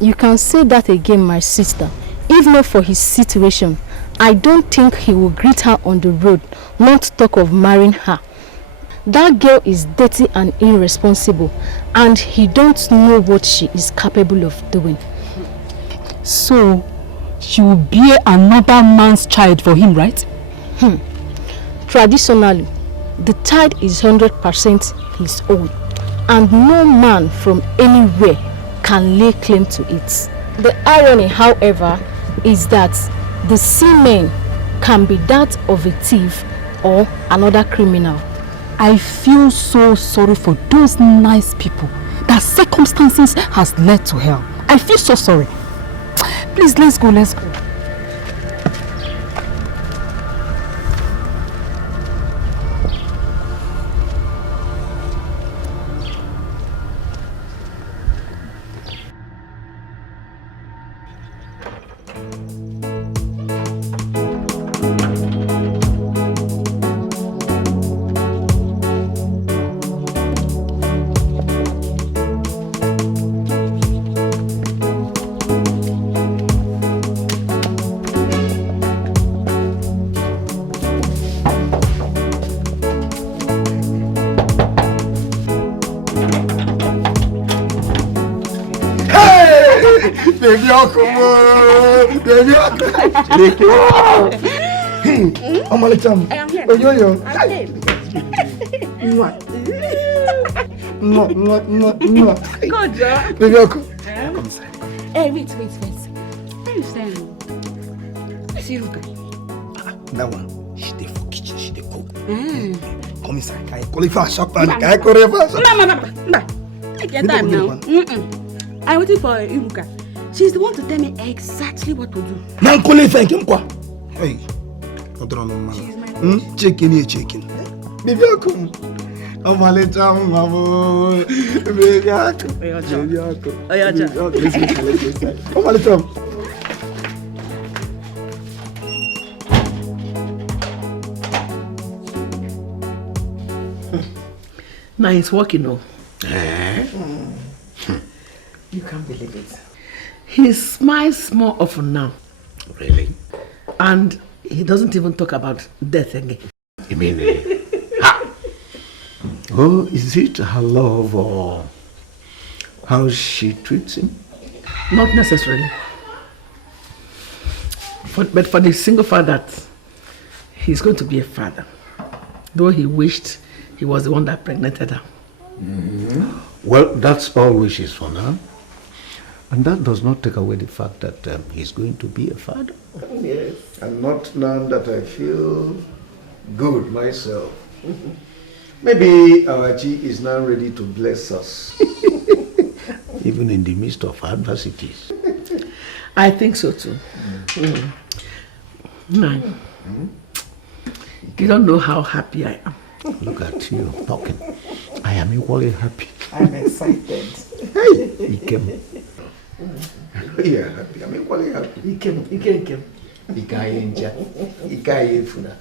You can say that again, my sister. If not for his situation, I don't think he will greet her on the road, not to talk of marrying her. That girl is dirty and irresponsible, and he don't know what she is capable of doing. So, she will bear another man's child for him, right? Traditionally, the child is 100% his own, and no man from anywhere can lay claim to it. The irony, however, is that the semen can be that of a thief or another criminal. I feel so sorry for those nice people that circumstances has led to hell. I feel so sorry. Please, let's go. Baby, come on. Baby, I'm a little. Oh, yo. No. Good job. Baby, come. Hey, wait. Where you standing? Let's see, look. That one, she dey for kitchen, she dey cook. Come inside. Can you call it fast? Can you call it fast? No. Take your time now. I'm waiting for Ibuka. She's the one to tell me exactly what to do. Now, call it thank you, hey, not wrong, man. Chicken. Baby, come. I'm a little, mama. Baby, come. Come a little. Now it's working, no? You can't believe it. He smiles more often now. Really? And he doesn't even talk about death again. You mean, oh, is it her love or how she treats him? Not necessarily. But for the single fact that he's going to be a father, though he wished he was the one that impregnated her. Well, that's all wishes for now. And that does not take away the fact that he's going to be a father. Yes. And not now that I feel good myself. Maybe our Chi is now ready to bless us. Even in the midst of adversities. I think so too. No. You don't know how happy I am. Look at you talking. I am equally happy. I'm excited. Hey, Ikem. Yeah, happy. I'm equally happy. Ikem. Ikaye funa.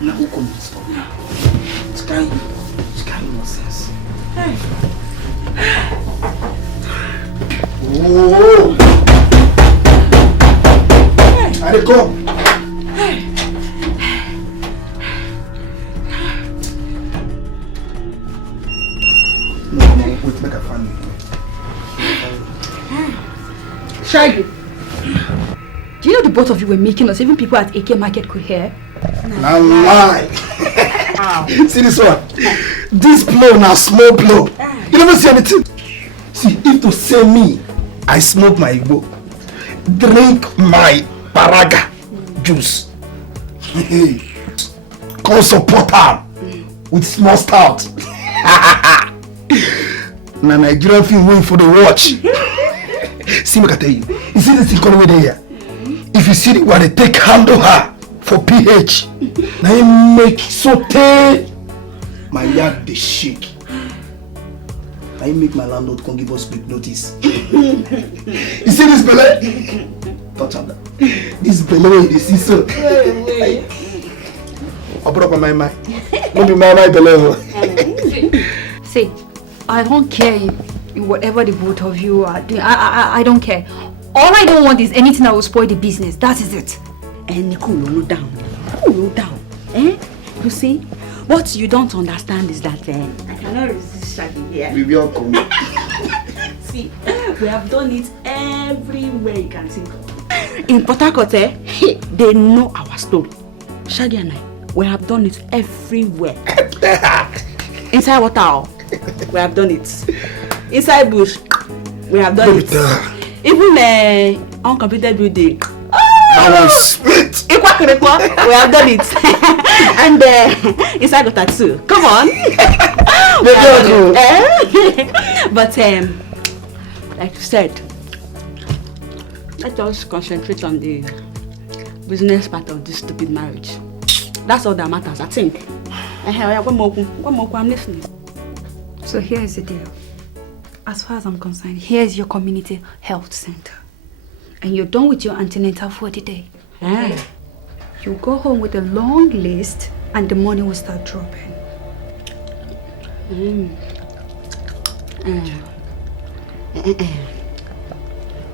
Now who come to stop now? It's kind nonsense. Hey. Oh! I dey come. No, wait, make a fan. Shaggy, do you know the both of you were making us, even people at Eke Market could hear? Now lie. See this one? This blow now small blow. You never see anything. See, if to say me, I smoke my Igbo, drink my paraga juice, come support her with small stout. Na Nigerian film waiting for the watch. See, I tell you. You see this economy there? If you see the one they take handle her for PH, now you make saute. My yard they shake. I make my landlord come give us quick notice. You see this belly? Touch on that. This belly, you see so. I brought up my mind. Don't be my belly. See, I don't care in whatever the both of you are doing. I don't care. All I don't want is anything that will spoil the business. That is it. And cool down. Cool down. Eh? You see, what you don't understand is that I cannot resist Shaggy here. We will come. See, we have done it everywhere you can think of. In Port Harcourt, they know our story. Shaggy and I, we have done it everywhere. Inside water, we have done it. Inside bush, we have done it. Even uncompleted building. We have done it. And inside water too. Come on. But like you said, let us concentrate on the business part of this stupid marriage. That's all that matters, I think. One more, I'm listening. So here is the deal. As far as I'm concerned, here is your community health center. And you're done with your antenatal for the day. Okay? You go home with a long list and the money will start dropping.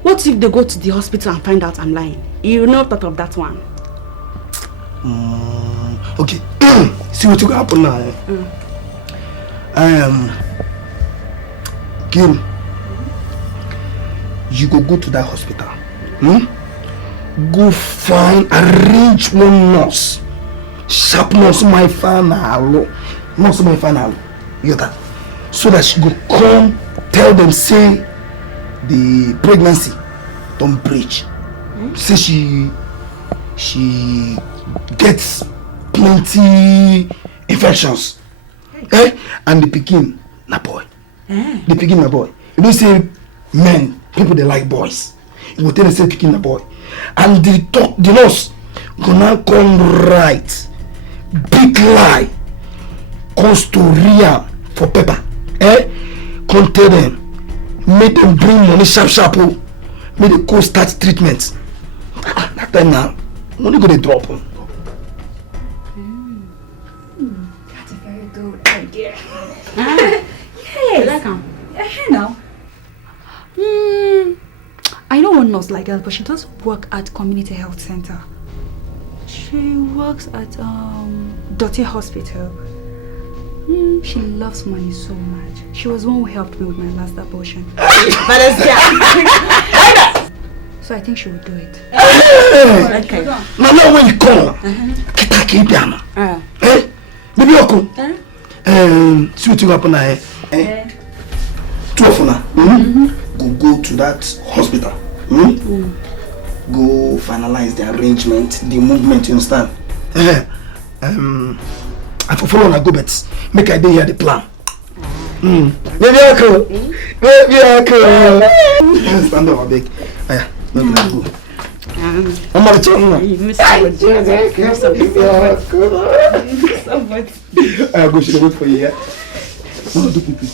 What if they go to the hospital and find out I'm lying? You know thought of that one. Okay. See what will happen now. Kim, you go to that hospital. Go find, arrange one nurse. Sharp nurse, my final. Nurse, my final. You got that? So that she go come tell them, say the pregnancy don't breach. Say she gets plenty infections. And the pikin na boy. The pikin na boy. You don't say men, people they like boys. You will tell them say pikin na boy. And the nurse gonna come right. Big lie. Comes to real for paper. Come tell them. Make them bring money sharp. Make them go start treatment. That time now, money gonna drop. That's a very good idea. Yes. You like him? Now. I know one nurse like that, but she does work at community health center. She works at Dirty Hospital. She loves money so much. She was the one who helped me with my last abortion. So I think she would do it. Okay. Now when you come, kita baby Oko. See what you happen now. Two of now. Go to that hospital. Go finalize the arrangement, the movement. You understand? I follow on a go bet. Make I hear the plan. Baby Oko. Baby Oko. Stand up, big. Go. I'm not telling you. Miss somebody. I'll go. She'll wait for you. Yeah. What do people?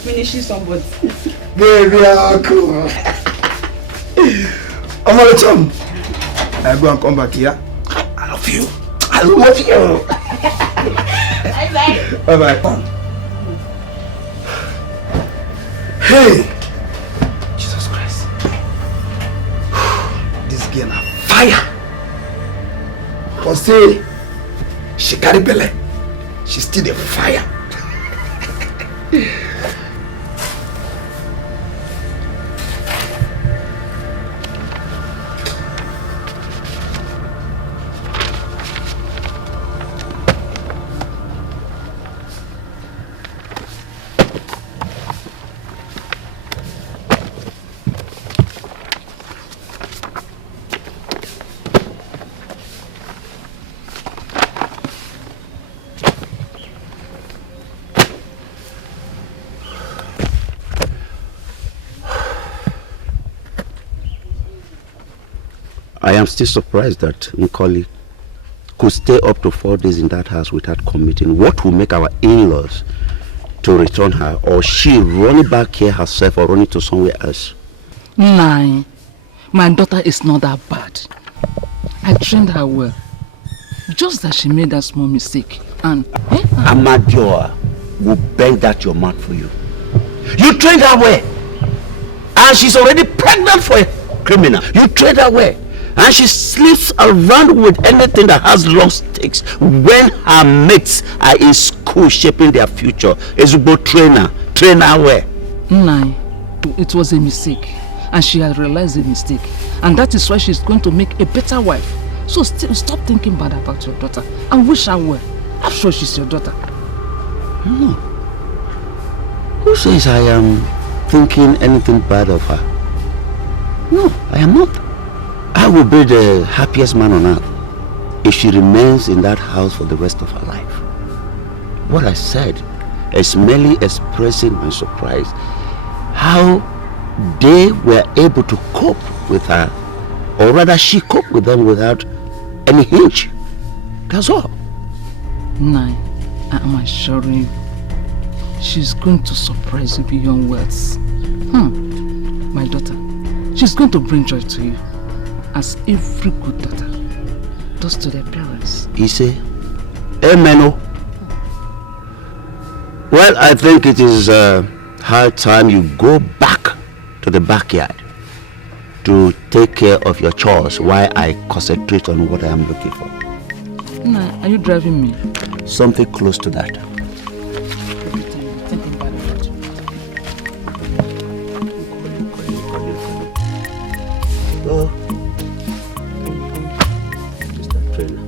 Finishing somebody. Baby, Uncle. I'm not telling. I go and come back here. I love you. I love you. Bye bye. Hey, Jesus Christ! This girl on fire. For say she carry belly, she still the fire. I am still surprised that Nkoli could stay up to 4 days in that house without committing. What will make our in-laws to return her, or she running back here herself or running to somewhere else? Nah, my daughter is not that bad. I trained her well. Just that she made that small mistake. And Amadioha will bend that your mouth for you. You trained her well. And she's already pregnant for a criminal. You trained her well. And she sleeps around with anything that has long stakes when her mates are in school shaping their future. Ezubo train her well. Nah, it was a mistake. And she had realized the mistake. And that is why she's going to make a better wife. So stop thinking bad about your daughter and wish her well. I'm sure she's your daughter. No. Who says I am thinking anything bad of her? No, I am not. I will be the happiest man on earth if she remains in that house for the rest of her life. What I said is merely expressing my surprise how they were able to cope with her, or rather she coped with them without any hinge. That's all. Nah, I am assuring you, she's going to surprise you beyond words. My daughter, she's going to bring joy to you, as every good daughter does to their parents. Ise, amen. Well, I think it is high time you go back to the backyard to take care of your chores while I concentrate on what I am looking for. Nah, are you driving me? Something close to that. Oh. Mr. Trainer.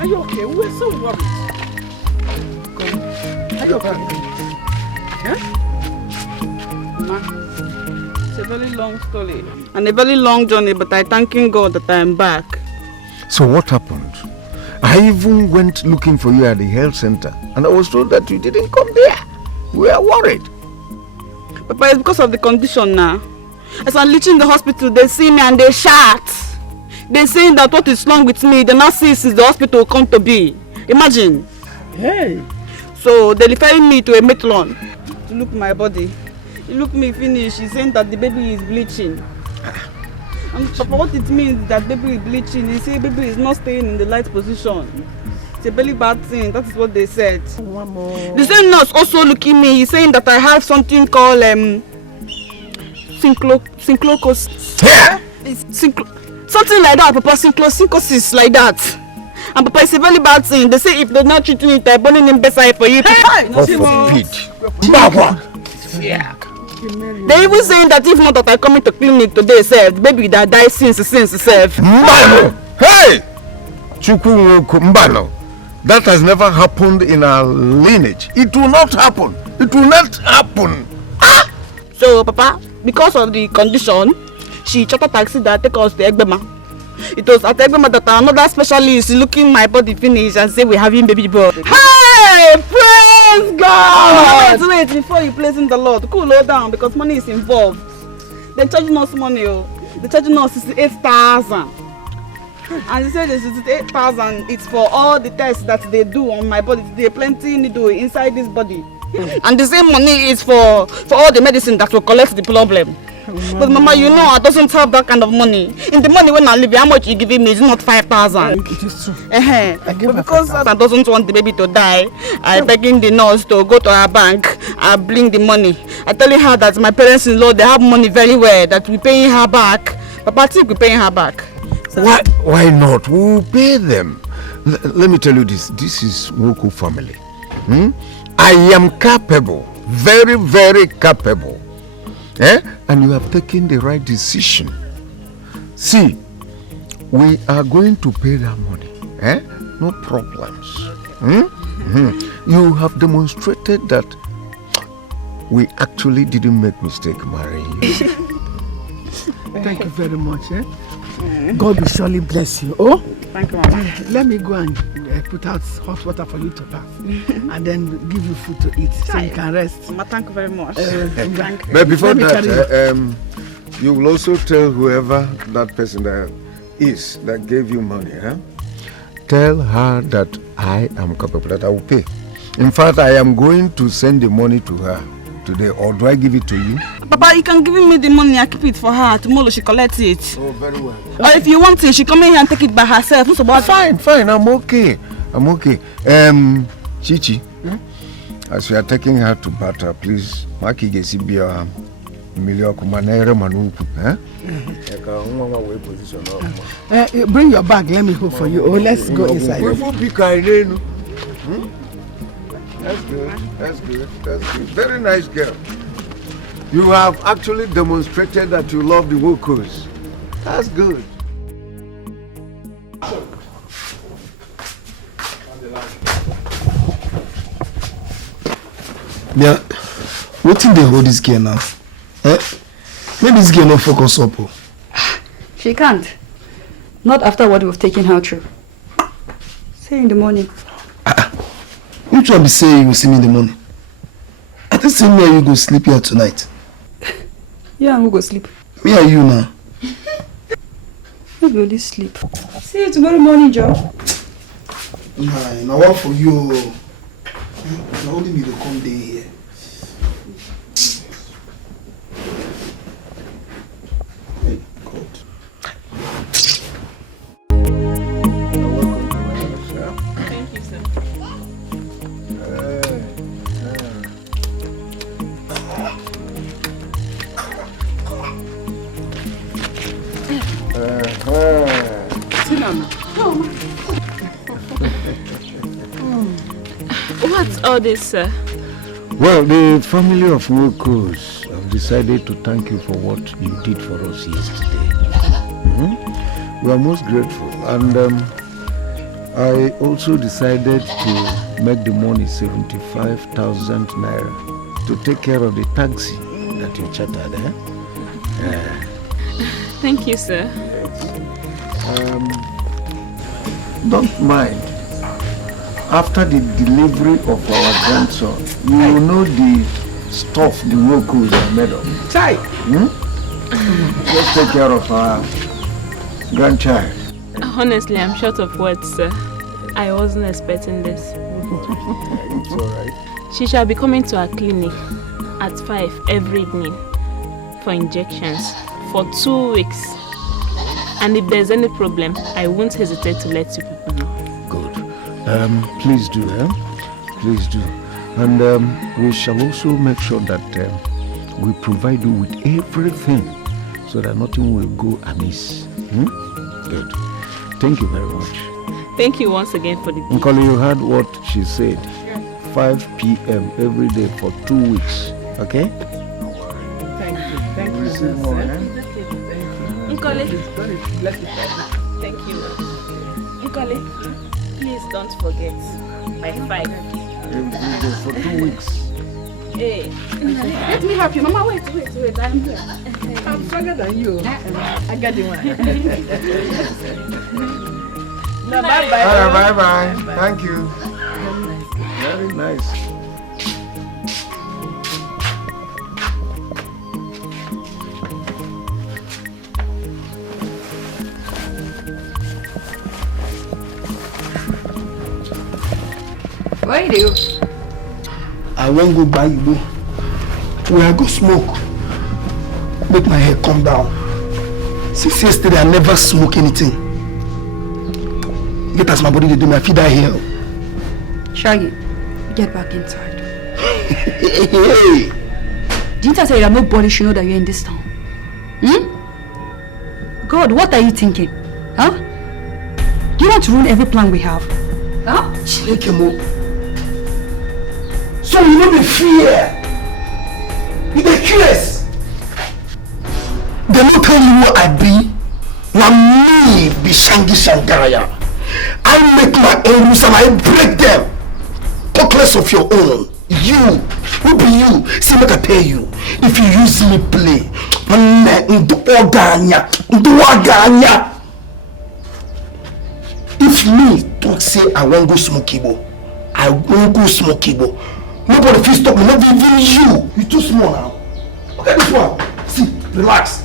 Are you okay? We're so worried. Are you okay? Yeah? Ma, it's a very long story and a very long journey, but I thanking God that I am back. So what happened? I even went looking for you at the health center and I was told that you didn't come there. We are worried. Papa, it's because of the condition now. As I'm reaching the hospital, they see me and they shout. They're saying that what is wrong with me, they now see since the hospital come to be. Imagine. Hey. So they're referring me to a matron to look my body. He look me finish, he's saying that the baby is bleaching. And Papa, what it means that baby is bleaching, he say baby is not staying in the right position. It's a very bad thing, that is what they said. The same nurse also looking at me, he's saying that I have something called synchlocosis. Yeah. Something like that, Papa, synchlosis like that. And Papa, it's a very bad thing. They say if they're not treating it, they're burning him bedside for you. Yeah. They even saying that if not that I come into clinic today, sir, the baby that died since itself. Hey! Mbano. That has never happened in our lineage. It will not happen. It will not happen. Ah! So, Papa, because of the condition, she chartered taxi that take us to Egbema. It was at Egbema that another specialist looking my body finish and say we're having baby boy. Hey! Praise God! Wait, before you place in the Lord, cool down because money is involved. They're charging us money, they're charging us 68,000. And they said this is 8,000. It's for all the tests that they do on my body. There's plenty needle inside this body. And the same money is for all the medicine that will collect the problem. But Mama, you know I doesn't have that kind of money. In the money when I live, how much you giving me is not 5,000. It is true. But because I doesn't want the baby to die, I begging the nurse to go to her bank and bring the money. I telling her that my parents-in-law, they have money very well, that we paying her back. Papa, I think we paying her back. Why not? We'll pay them. Let me tell you this. This is Woku family. I am capable. Very, very capable And you have taken the right decision. See, we are going to pay that money. No problems. You have demonstrated that we actually didn't make mistake marrying you. Thank you very much. God will surely bless you. Oh, thank you, Mama. Let me go and put out hot water for you to bath, and then give you food to eat so you can rest. Mama, thank you very much. Thank you. But before that, you will also tell whoever that person that is that gave you money, tell her that I am capable, that I will pay. In fact, I am going to send the money to her today, or do I give it to you? Papa, you can give me the money, I keep it for her. Tomorrow she collects it. Oh, very well. Or if you want it, she come in here and take it by herself. Fine, I'm okay. Chichi, as we are taking her to Bata, please, Maki Gesibia Milio Kumanere Manuku, bring your bag, let me hold for you. Oh, let's go inside. That's good. Very nice girl. You have actually demonstrated that you love the Wokos. That's good. Yeah, what in they hold this girl now? Maybe this girl not focus up. She can't. Not after what we've taken her through. Say in the morning. Which one be say you will see me in the morning? I think say me and you go sleep here tonight. Yeah, and we'll go sleep. Me and you now. We'll go sleep. See you tomorrow morning, Joe. Nah, what for you? Now only me to come day here. Hey, God. Thank you, sir. What's all this, sir? Well, the family of Wokos have decided to thank you for what you did for us yesterday. We are most grateful, and I also decided to make the money 75,000 naira to take care of the taxi that you chartered. Thank you, sir. Don't mind. After the delivery of our grandson, you will know the stuff the Wokos are made of. Chai! Let's take care of our grandchild. Honestly, I'm short of words, sir. I wasn't expecting this. It's alright. She shall be coming to our clinic at 5 every evening for injections for 2 weeks. And if there's any problem, I won't hesitate to let you people know. Please do, Please do. And we shall also make sure that we provide you with everything so that nothing will go amiss. Good. Thank you very much. Thank you once again for the gift. Nkoli, you heard what she said. 5 p.m. every day for 2 weeks. Okay? Thank you, sir. Nkoli. Thank you. Nkoli. Please don't forget, by 5. For 2 weeks. Hey. Let me help you. Mama, wait. I'm here. I'm stronger than you. I got the one. No, bye-bye. Bye-bye. Thank you. Very nice. Why do you? I won't go buy you. Where I go smoke. Make my hair come down. Since yesterday, I never smoke anything. Get as my body to do my feed out here. Shaggy, get back inside. Hey. Didn't I say that nobody should know that you're in this town? God, what are you thinking? Huh? Do you want to ruin every plan we have? Huh? So you know the fear. You the curious. tell you what I be? Now me be Shangi Shangaraya. I make my own rules and I break them. Talk less of your own. You, who be you? See, make I tell you. If you use me play, if me don't say I won't go smoke Igbo, I won't go smoke Igbo. Nobody will stop me, not even you. You're too small now. Okay, this one. See, relax.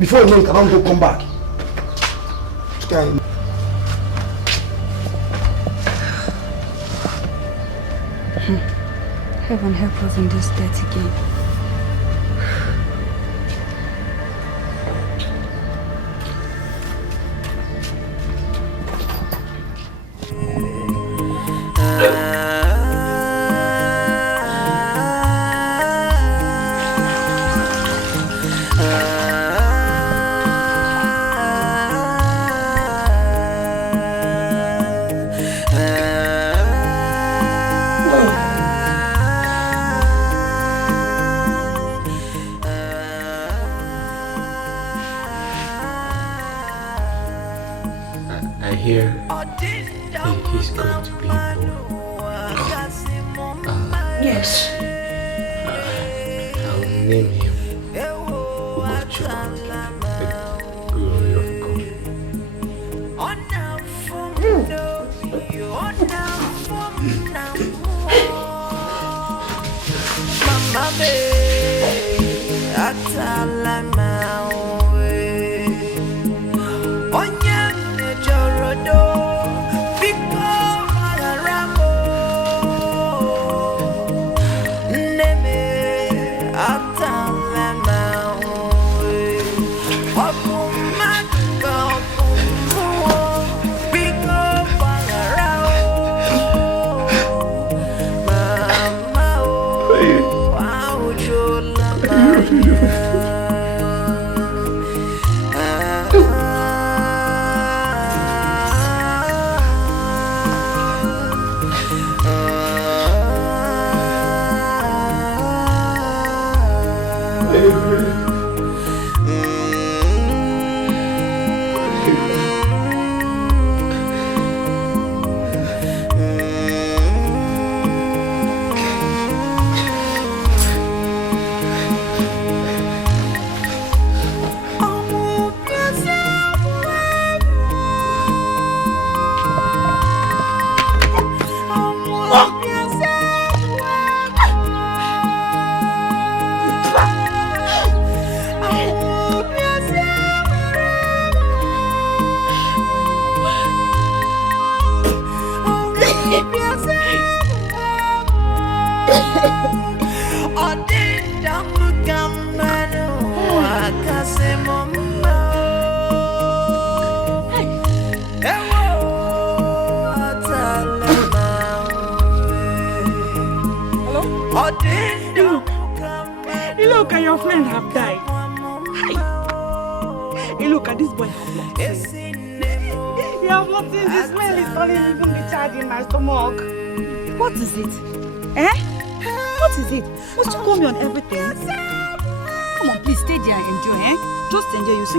Before you know it, I don't go come back. Okay. Heaven help us in this dirty game.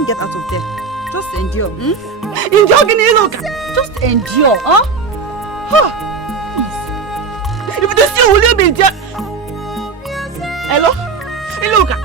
Get out of there. Just endure. Endure, just endure, huh? Please. If this you will you be just. Hello? Iluka.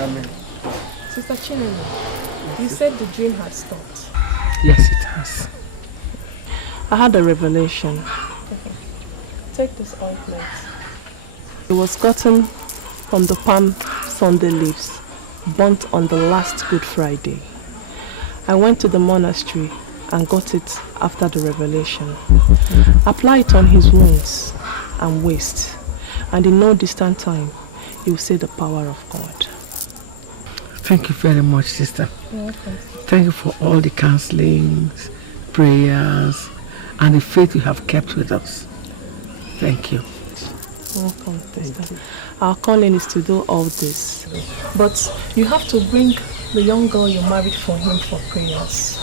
Amen. Sister Chinelo, you said the dream had stopped. Yes, it has. I had a revelation. Okay. Take this ointment. It was gotten from the palm Sunday leaves, burnt on the last Good Friday. I went to the monastery and got it after the revelation. Apply it on his wounds and waist, and in no distant time, you will see the power of God. Thank you very much, sister. Thank you for all the counselings, prayers, and the faith you have kept with us. Thank you. Welcome, sister. Our calling is to do all this. But you have to bring the young girl you married for him for prayers.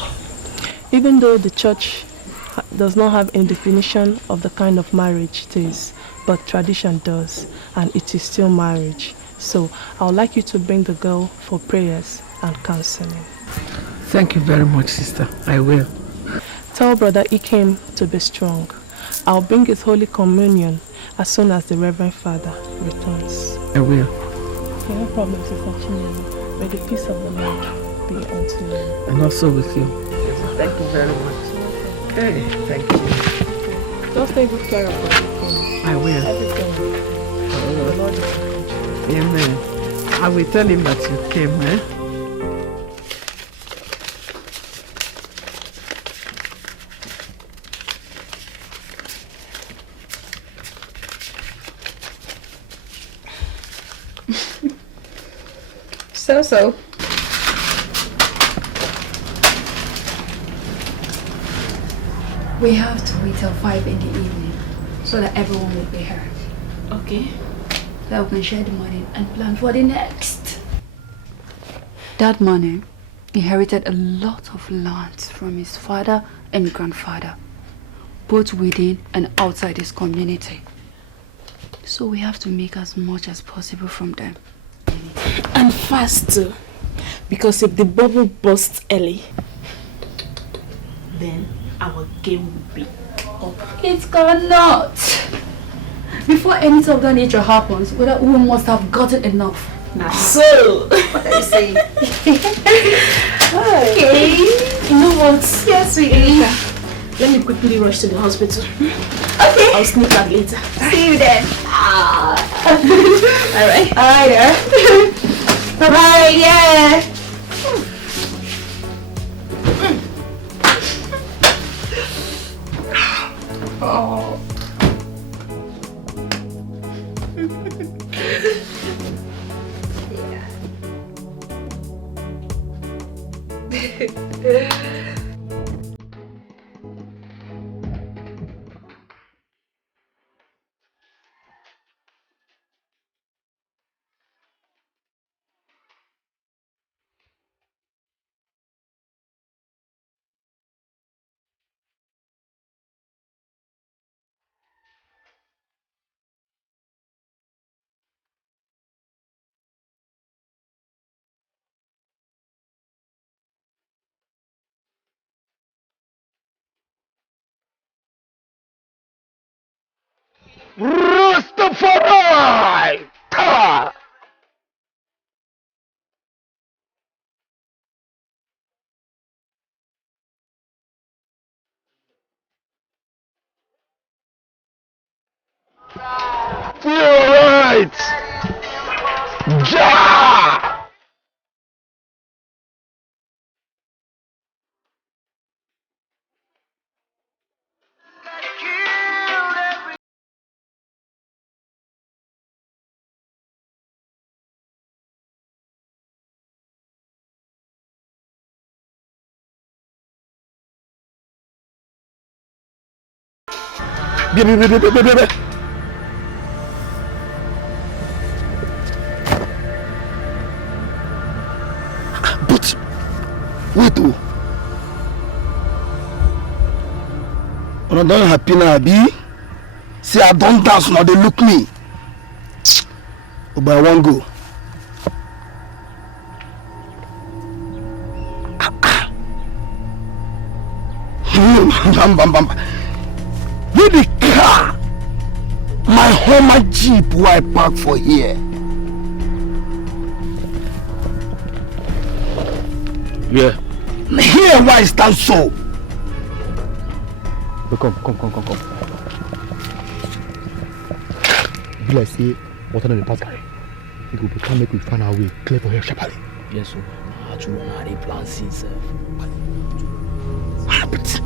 Even though the church does not have any definition of the kind of marriage it is, but tradition does, and it is still marriage. So I would like you to bring the girl for prayers and counseling. Thank you very much, sister. I will. Tell Brother Eke to be strong. I'll bring his Holy Communion as soon as the Reverend Father returns. I will. Okay, no problem, Sister Chinelo. May the peace of the Lord be unto you. And also with you. Thank you very much. Okay, thank you. Just take good care of everything. I will. Everything. The Lord is with you. Amen. I will tell him that you came, eh? So. We have to wait till 5 in the evening so that everyone will be here. Okay? So we can share the money and plan for the next. That money inherited a lot of land from his father and grandfather, both within and outside his community. So we have to make as much as possible from them. And fast too, because if the bubble bursts early, then our game will be up. It cannot. Before anything of that nature happens, we must have gotten enough. Now, so what are you saying? Okay. You know what? Yes, sweetie. Let me quickly rush to the hospital. Okay. I'll sneak out later. See you then. Alright. Alright there. Bye-bye, yeah. Oh. Rastafari! Ta! You're right! Ja! Baby. But wait oh. When I don't happy now, Abi. See I don't dance now, they look me. Oh, but I won't go. Bam. With the car, my Hummer Jeep where I park for here. Yeah. Here why I stand so. But come. Be like say, what are the pass guy? We go become make we find our way clear for here sharply. Yes, sir. I plan since. it.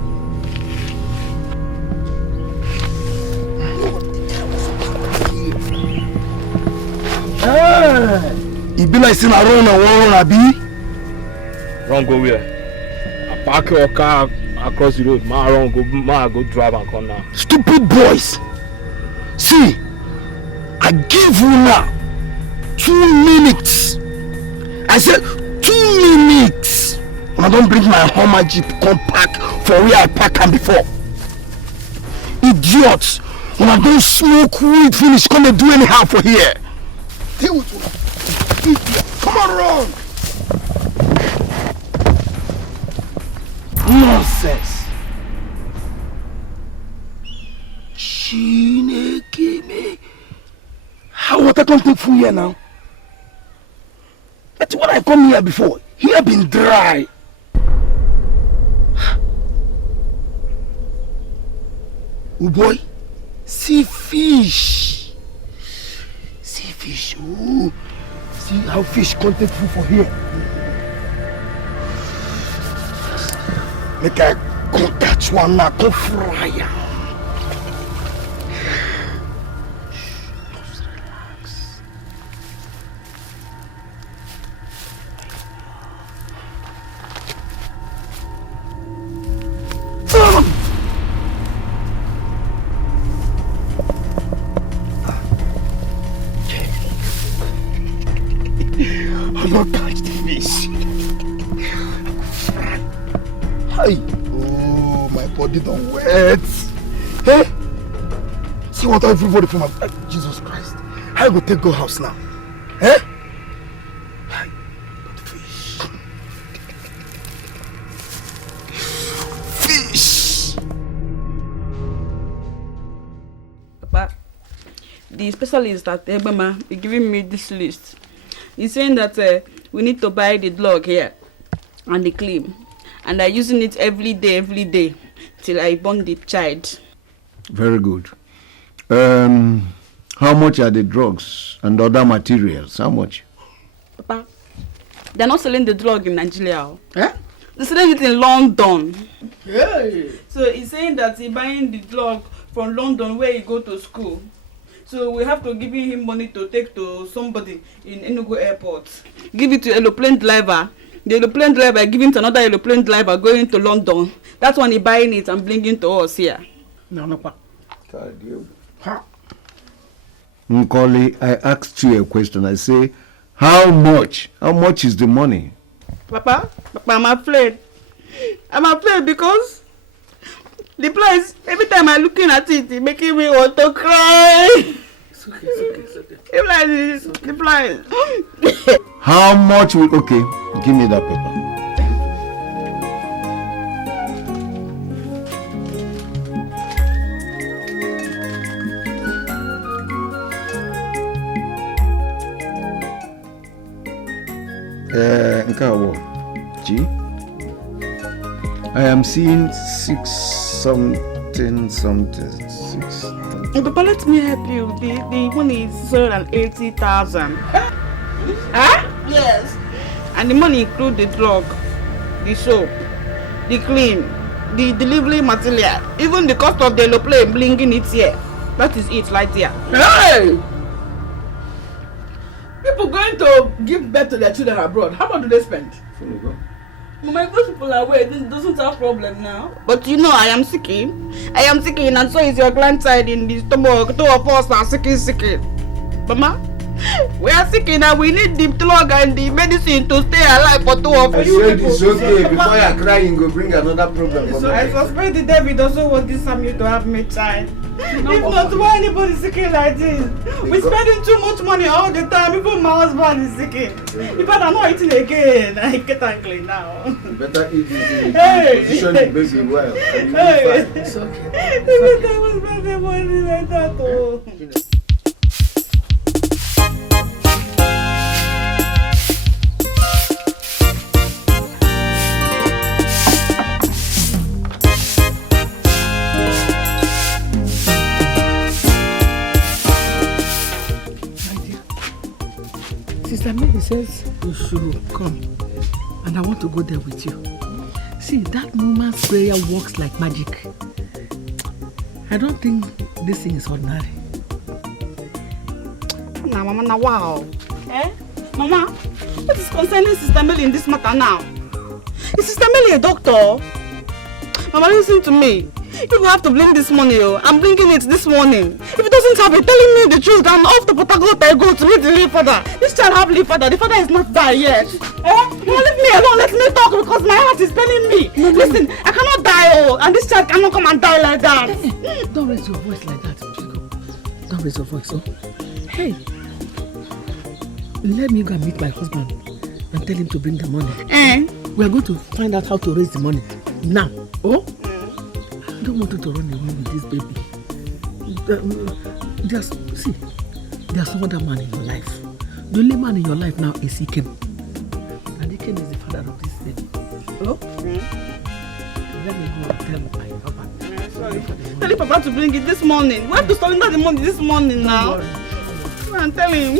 It be like saying I run and run, Abi. Run go where? I park your car across the road. Ma go drive and come now. Stupid boys. See, I give you now 2 minutes. I said 2 minutes. When I don't bring my Hummer Jeep come park for where I park am before. Idiots. When I don't smoke weed finish, come and do anyhow for here. Deal with me. Idiot. Come on, run. Nonsense. Chineke me. How water come take from here now? That's what I come here before. Here been dry. Oh boy, see fish. See fish. Oh, see how fish come take food for here. Make I go catch one now, go fry am. Just relax. I'm not catch the fish. Hey. Oh, my body don't wet. Hey, see what everybody from my Jesus Christ. How you go take go house now? Eh? Hey, but fish. Fish. Papa, the specialist at Ebema is giving me this list. He's saying that we need to buy the dog here and the cream. And I'm using it every day, till I born the child. Very good. How much are the drugs and other materials? How much? Papa, they're not selling the drug in Nigeria. Eh? They're selling it in London. Hey. So he's saying that he's buying the drug from London where he go to school. So we have to give him money to take to somebody in Enugu airport. Give it to aeroplane driver. The aeroplane driver giving to another aeroplane driver going to London. That's when he buying it and bringing to us here. No, pa. Nkoli, I asked you a question. I say, how much? How much is the money? Papa, I'm afraid. I'm afraid because the price, every time I'm looking at it, it's making me want to cry. It's okay. The price. How much will... Okay, give me that paper. G. I am seeing 6 something. 6. Papa, let me help you. The money is 680,000. Huh? Yes. And the money includes the drug, the soap, the cream, the delivery material, even the cost of the aeroplane bringing it here. That is it right there. Hey! People going to give birth to their children abroad, how much do they spend? Mama, if those people are away, this doesn't have problem now. But you know, I am sicking, and so is your grandside in the stomach. 2 of us are sicking. Mama, we are sicking and we need the drug and the medicine to stay alive for 2 of us. I said it's okay. Before you're crying, go bring another problem. So I suspect the devil doesn't want this family to have me child. If not, why anybody sicking like this? We're spending too much money all the time. Even my husband is sicking. In fact, I'm not eating again. I get angry now. You better eat this. Hey! Position the baby well. Hey! It's okay. Even I was spending money like that. Oh. Sister Mary says you should come and I want to go there with you. See, that woman's prayer works like magic. I don't think this thing is ordinary. Nah, Mama, now wow. Eh? Mama, what is concerning Sister Millie in this matter now? Is Sister Millie a doctor? Mama, listen to me. You have to bring this money, oh. I'm bringing it this morning. If it doesn't have it, telling me the truth, I'm off to Port Harcourt I go to meet the late father. This child have late father. The father is not die yet. You leave me alone. Let me talk because my heart is telling me. Listen, I cannot die, oh, and this child cannot come and die like that. Don't raise your voice like that, Chico. Don't raise your voice, oh. Hey, let me go and meet my husband and tell him to bring the money. We are going to find out how to raise the money now. Oh? I don't want you to run away with this baby. There's no other man in your life. The only man in your life now is Ikem. And Ikem is the father of this baby. Oh? Let me go and tell my papa. Sorry. Tell Papa to bring it this morning. We have to surrender the money this morning now. Go and tell him.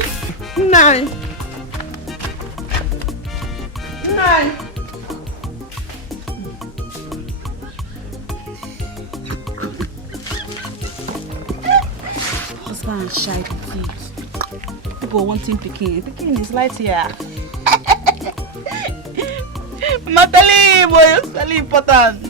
9. Husband and shy thieves. People wanting picking. Picking is light here. Natalie, boy, it's very important.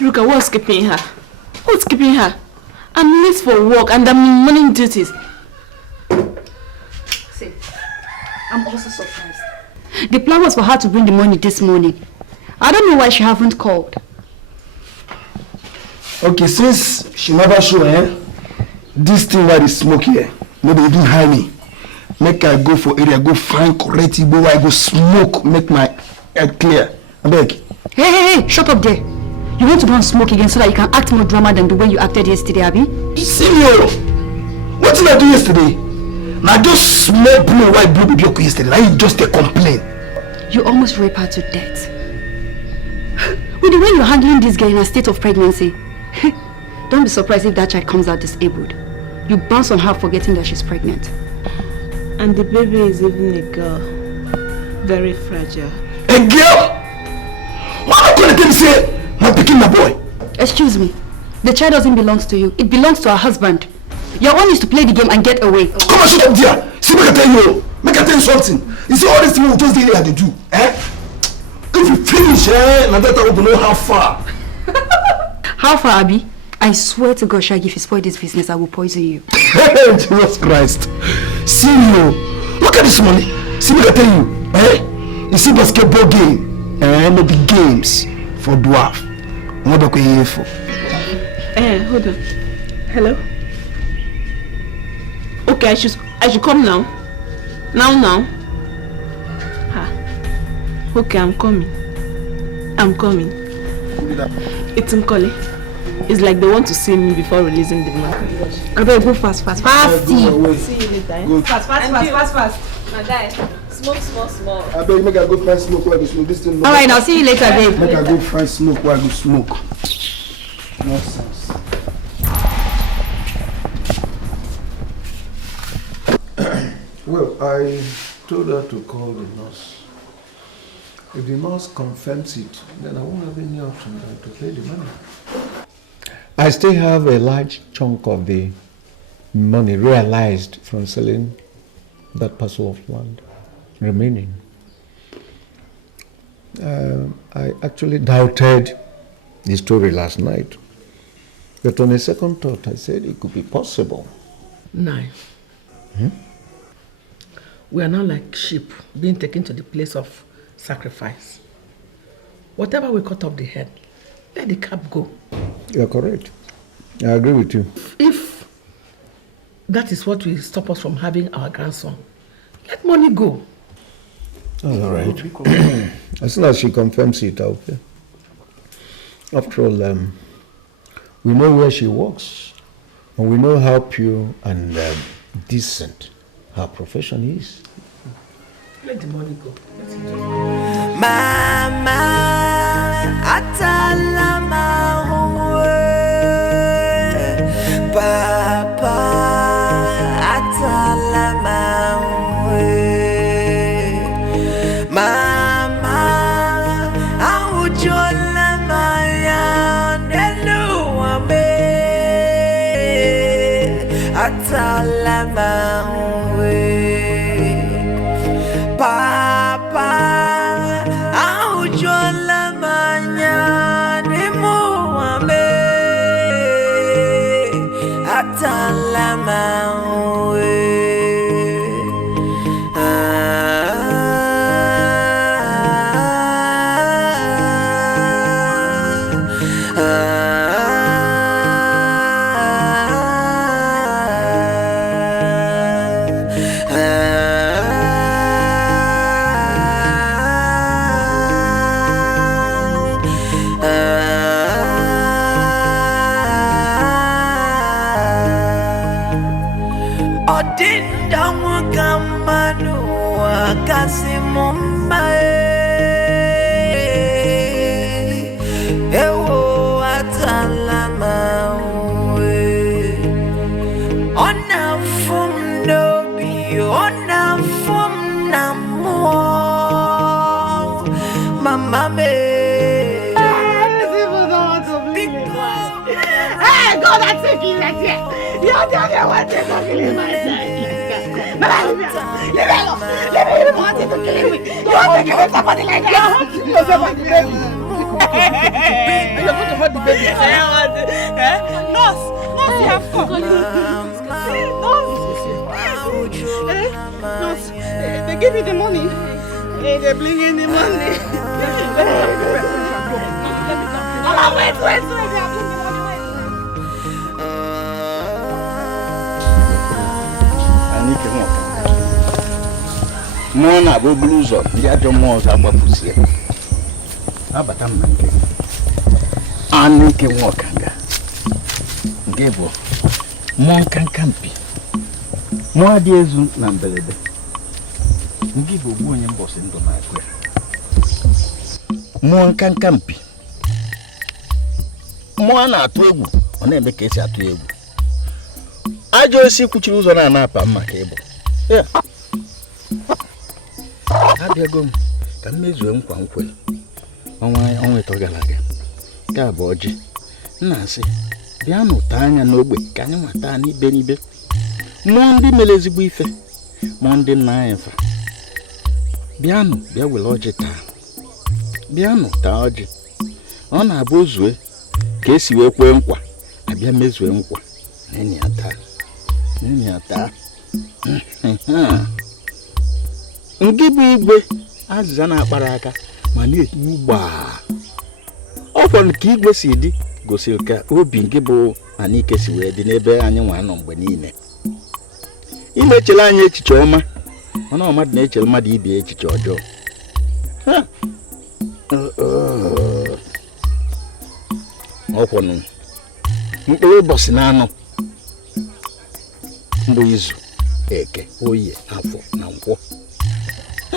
Look at what's keeping her. What's keeping her? I'm late for work and I'm morning duties. See, I'm also surprised. The plan was for her to bring the money this morning. I don't know why she haven't called. Okay, since she never show, this thing where the smoke here, maybe even hide me. Make I go for area, go find correct Igbo where I go smoke, make my head clear. I beg. Hey, shut up there. You want to go and smoke again so that you can act more drama than the way you acted yesterday, Abby? Senior, what did I do yesterday? Now just small blow white blue baby yesterday. Now you just a complaint. You almost raped her to death. With the way you're handling this girl in a state of pregnancy, don't be surprised if that child comes out disabled. You bounce on her forgetting that she's pregnant. And the baby is even a girl. Very fragile. A girl? Why not gonna tell me say my picking my boy? Excuse me. The child doesn't belong to you. It belongs to her husband. Your own is to play the game and get away. Come on, shut up there. See, make I tell you. Make I tell you something. You see all these things we just did here they do. If you finish, now that I will know how far. How far, Abby? I swear to God, Shaggy, if you spoil this business, I will poison you. Jesus Christ. See you. Look at this money. See, make I tell you. You see basketball game. No big games for dwarf. What are you here for? Hold on. Hello? Okay, I should come now. Now. Okay, I'm coming. It's Nkoli. It's like they want to see me before releasing the money. I better go fast. See you later. Go. Fast. My guy, smoke small. I beg, make I go find smoke while I go smoke. This thing. Alright, I'll see you later, babe. Make I go find smoke while I go smoke. Nonsense. Well, I told her to call the nurse. If the nurse confirms it, then I won't have any option than to pay the money. I still have a large chunk of the money realized from selling that parcel of land remaining. I actually doubted the story last night, but on a second thought, I said it could be possible. 9. We are now like sheep being taken to the place of sacrifice. Whatever we cut off the head, let the cap go. You are correct. I agree with you. If that is what will stop us from having our grandson, let money go. That's all right. As soon as she confirms it, I'll pay. After all, we know where she works, and we know how pure and decent her profession is. Let the money go. Mama, atalama Papa atalamawe Mama aujola maya neluame atalamawe Papa aujola maya nemuame atalamawe Ewo atalamawe Ona fum nobi Ona fum namo Mama me Hey, God, that's it, that's it. You're the only one to kill myself. Leave me alone. Leave me. You want to kill me. You want to kill somebody like that. You're hurting yourself like the baby. You're going to hurt the baby. Nurse, you have fun. Nurse, they give you the money. They bring in the money. Wait. Mmụọ na-abụ buru ụzọ ndị ajọ mmụọ ọzọ agbapụsie abata m na nke anụ ike nwa ọkanga nke bụ mmụọ nkanka mpi mmụọ adị ezu na mberede nke bụ ogbu onye mbọsị ndụ na-akụ ya mmụọ nkanka mpi mmụọ na-atụ egwu ọ na-eme ka esi atụ egwu ajọ osi kwuchiri ụzọ na-anapa mma ka ịbụ ya abịago m ka m mezue nkwa nkwere ọnwa ịtọ gara aga nke a bụ ọjị na-asị bịa nụta anya n'ogbe ka anyị nwata n'ibe n'ibe mmụọ ndị mere ezigbo ife mmụọ ndị nna anyị fa bịanụ bịa were ọjị taa bịanụ taa ọjị ọ na-abụ ozue ka esi wee kwee nkwa abịa mezue nkwa n'enyi ya taa nke bụ igwe azịza na-akpara aka ma na-etinye gbaa ọ fọrọ ka igwe si dị gosiri ka obi nke bụ Anike si wee dị n'ebe anyị nwa nọ mgbe niile ị na-echere anyị echiche ọma mana mmadụ na-echere mmadụ ibi echiche ọjọọ ọ kwọnụ mkpụrụ ụbọchị na anọ mbụ izu Eke Oye Afọ na Nkwọ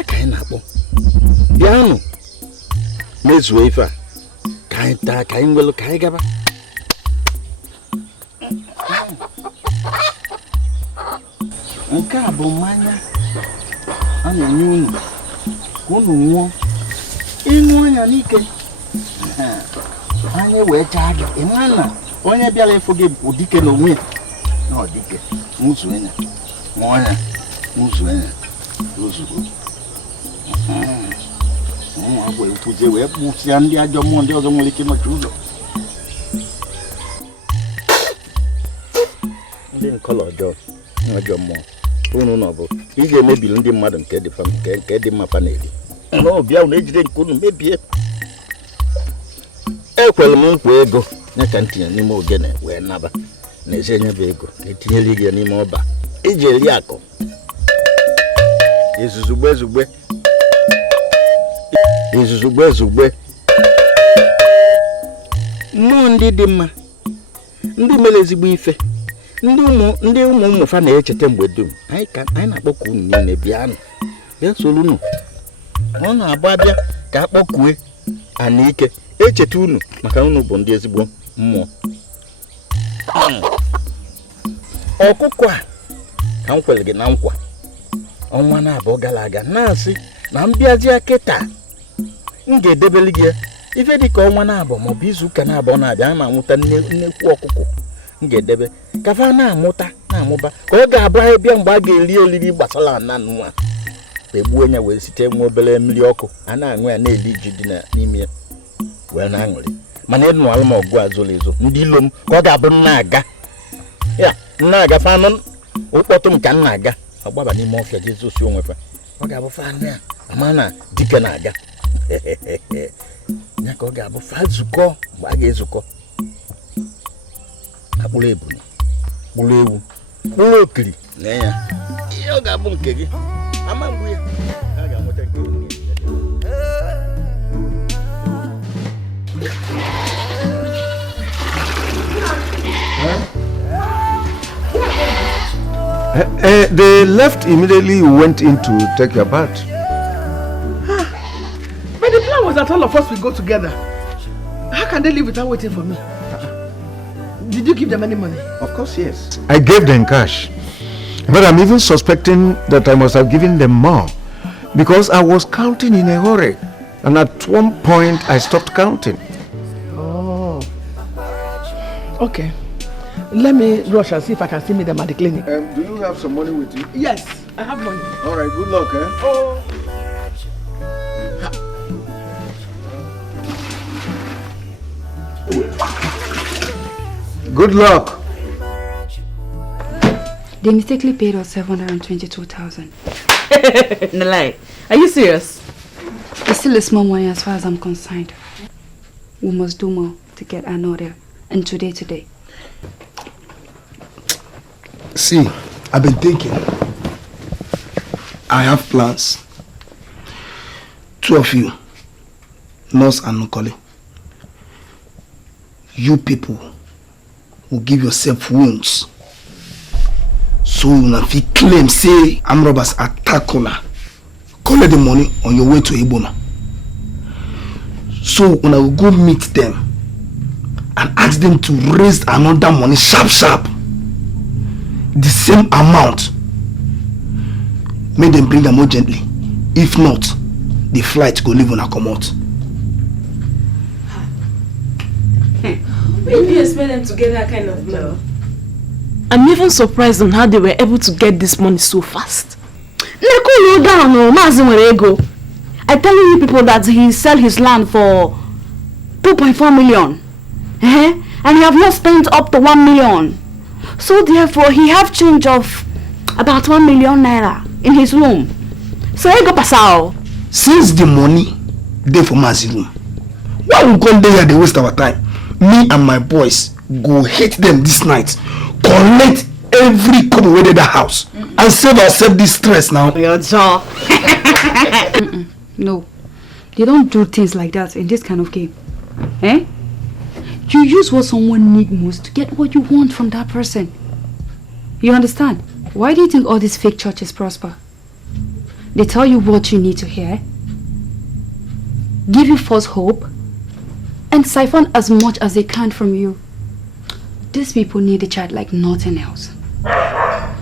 ka anyị na-akpọ bịanụ mezuo ife a ka anyị taa ka anyị nwelu ka anyị gaba nke a bụ mmanya a na-enye unu ka unu nwụọ ịṅụ anya n'ike anyị wee chaa gị ịma na onye bịara ịfụ gị bụ dike n'onwe ya na ọ dike nwụzuo ya ṅụọ ya nwụzuo ya ozugbo nwa wee kwuzie wee kpụsịa ndị ajọ mmụọ ndị ọzọ nwere ike ịnọchi ụzọ ndị nkọlọ ọjọọ ajọ mmụọ unu nọ bụ ị ga-emebili ndị mmadụ nke dị mma fa na-eri n'ọbịa unu ejide nke unu mebie ekwere m nkwa ego nye ka m tinye n'ime ogene wee naba na-ezi enyebe ego ka etinyere gị n'ime ọba iji eri akụ izuzugbe mmụọ ndị dị mma ndị mere ezigbo ife ndị ụmụ fa na-echeta mgbe dum anyị na-akpọku unu niile bịa soro unu ọ na-abụ abịa ka akpọkue Anike echeta unu maka unu bụ ndị ezigbo mmụọ ọkụkọ a ka m kwere gị na nkwa ọnwa na-abụ gara aga na-asị na mbịazi kịta m ga-edebeli gị ife dịka ọnwa na-abụ maọbụ izu ụka na-abụ na-abịa ma nwụta nnekwu ọkụkọ m ga-edebe ka fa na-amụta na-amụba ka ọ ga-abụ anyị bịa mgbe a ga-eri olili gbasara na nwa egbuo ya wee site nwa obere mmiri ọkụ a na-aṅụ ya na-eli ji dị n'ime ya wee na-aṅụrị mana ịdụ n'ala ma ọgụ azụrụ ezo ndị ilo m ka ọ ga-abụ nna-aga fanụ ụkpọtụ m ka m na-aga agbaba n'ime ọfịa jezi osi onwe fa ọ ga-abụ fanụ ya ama na dike na-aga ya ka ọ ga-abụ fa zukọ mgbe a ga-ezukọ akpụrụ ebule kpụrụ ewu kpụrụ okiri na ya ihe ọ ga-abụ nke gị ama mgbu ya a ga-amụta nke onye They left immediately. Went in to take your bath. But the plan was that all of us will go together. How can they leave without waiting for me? Did you give them any money? Of course, yes. I gave them cash. But I'm even suspecting that I must have given them more because I was counting in a hurry. And at one point, I stopped counting. Oh. Okay. Let me rush and see if I can see them at the clinic. Do you have some money with you? Yes, I have money. All right, good luck, eh? Oh. Good luck. They mistakenly paid us 722,000. Nalai, are you serious? It's still a small money as far as I'm concerned. We must do more to get an order. And today. See, I've been thinking. I have plans. Two of you, Nurse and Nkoli. You people will give yourself wounds. So you will feel claim, say, armed robbers attack una. Collect the money on your way to Ibona. So when I will go meet them and ask them to raise another money sharp. The same amount. Make them bring them more gently. If not, the flight go leave on a commode. When do you expect them to get that kind of money? I'm even surprised on how they were able to get this money so fast. I telling you people that he sell his land for 2.4 million. And he have not spent up to 1 million. So therefore he have change of about 1 million naira in his room. So he go pass out. Since the money there for Mazi room, why we come there they waste our time? Me and my boys go hit them this night, collect every couple within the house, and save ourselves this stress now. Your jaw. No, they don't do things like that in this kind of game. You use what someone needs most to get what you want from that person. You understand? Why do you think all these fake churches prosper? They tell you what you need to hear, give you false hope, and siphon as much as they can from you. These people need a child like nothing else.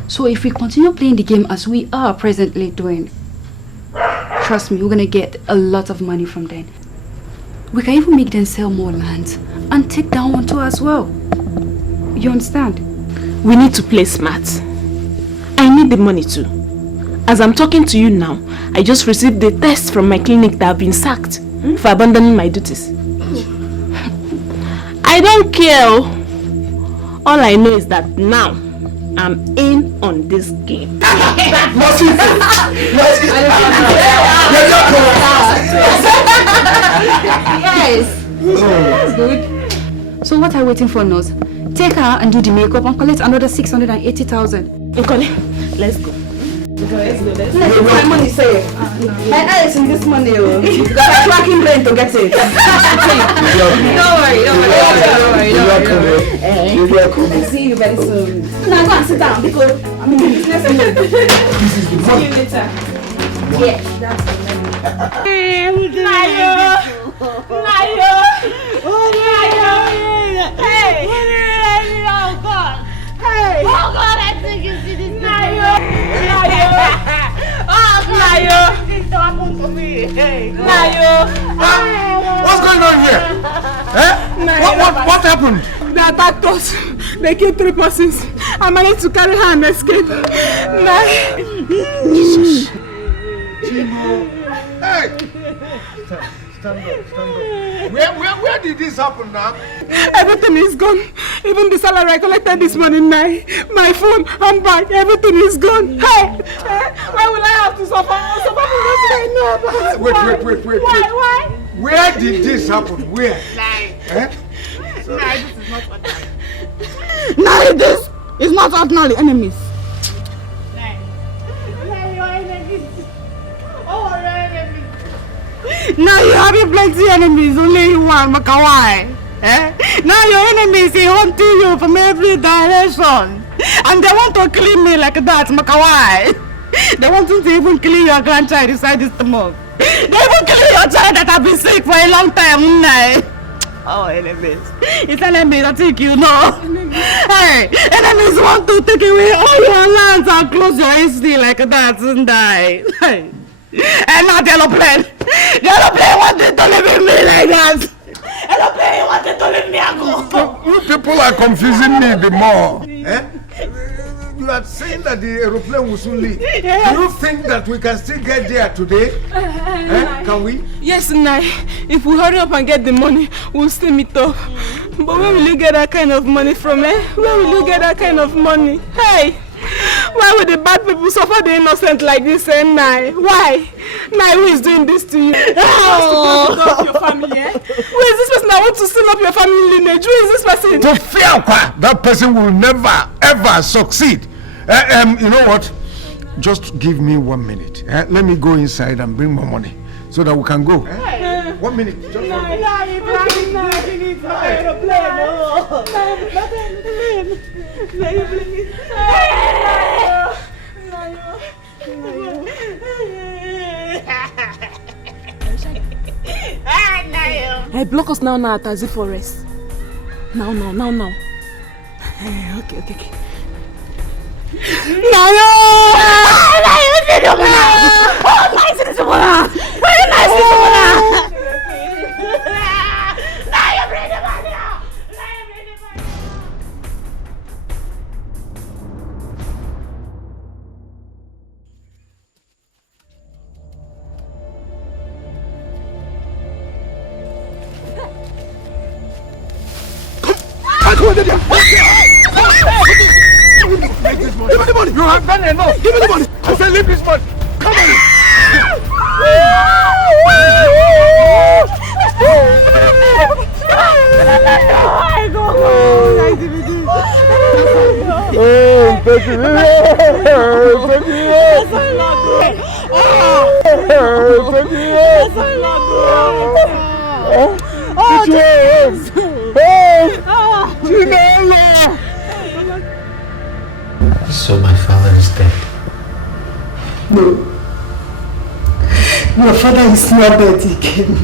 So if we continue playing the game as we are presently doing, trust me, we're gonna get a lot of money from them. We can even make them sell more land and take down one too as well. You understand? We need to play smart. I need the money too. As I'm talking to you now, I just received the test from my clinic that I've been sacked for abandoning my duties. I don't care. All I know is that now I'm in on this game. Yes. That's good. So what are you waiting for, Nose? Take her and do the makeup and collect another 680,000. Okay, let's go. Let's go. My money safe. My eyes in this money. You got a cracking brain to get it. Don't worry. I'll see you very soon. Now go and sit down because I'm in business mode. See you later. Yeah, that's it. Nayo! Hey! Oh God! Hey! Oh God! I happened to me? Hey. What's going on here? Eh? What happened? They attacked us. They killed 3 persons. I managed to carry her and escape. Jesus. Hey! Stand up. Where did this happen now? Everything is gone. Even the salary I collected this morning night. My phone, handbag, everything is gone. Hey! Why will I have to suffer? Wait. Why? Where did this happen? Where? Lie. Eh? Lie, this is not ordinary. Now this is not ordinary enemies. Lie, your enemies. Oh, your enemies. Now you have plenty enemies, only one, Makawai. Eh? Now your enemies, they hunt you from every direction. And they want to kill me like that, Makawai. They want to even kill your grandchild inside this stomach. They even kill your child that have been sick for a long time, Oh, enemies. It's enemies, I think you know. Hey, enemies want to take away all your lands and close your history like that and die. Hey. And now the aeroplane wanted to live in me like that. Aeroplane wanted to leave me and go. You people are confusing me the more. Eh? You are saying that the aeroplane will soon leave. Yes. Do you think that we can still get there today? Can we? Yes, Nai. If we hurry up and get the money, we'll still meet up. But where will you get that kind of money from, eh? Where will you get that kind of money? Hey! Why would the bad people suffer the innocent like this, eh, Nai? Why? Nai, who is doing this to you? Oh. To up your family, eh? Who is this person that wants to seal up your family lineage? Who is this person? To fear, that person will never, ever succeed. You know what? Just give me 1 minute. Let me go inside and bring more money so that we can go. 1 minute. Just 1 minute. Hey, block us now at Tazi Forest. Now. Okay. Give me the money! You have done enough! Give me the money! I said leave this money! Come on! So my father is dead. No. Your father is not dead, Dikeh.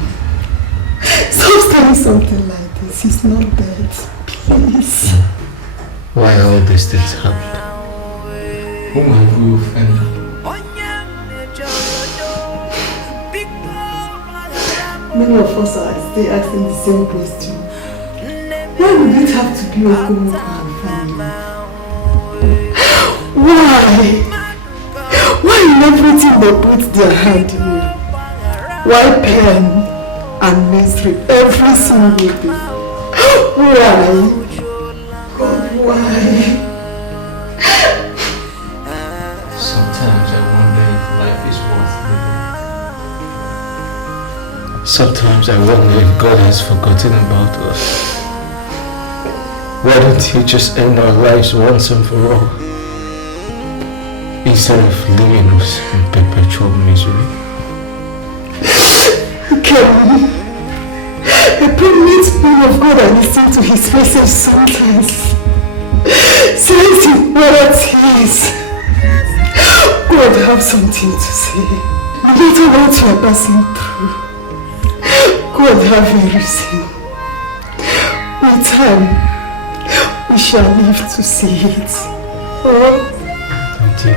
Stop saying something like this. He's not dead. Please. Why all these things happen? Whom have we offended? Many of us are still asking the same question. Why would it have to be Okomo and family? Why? Why in everything they put their hand in? Why pain and misery every single day? Why? God, why? Sometimes I wonder if life is worth living. Sometimes I wonder if God has forgotten about us. Why don't you just end our lives once and for all? Instead of leaving us in perpetual misery. Kevin, I pray meet men of God and listen to his message sometimes. Says him what it is. God have something to say. No matter what you are passing through, God have a reason. With time, we shall live to see it. Oh. Auntie,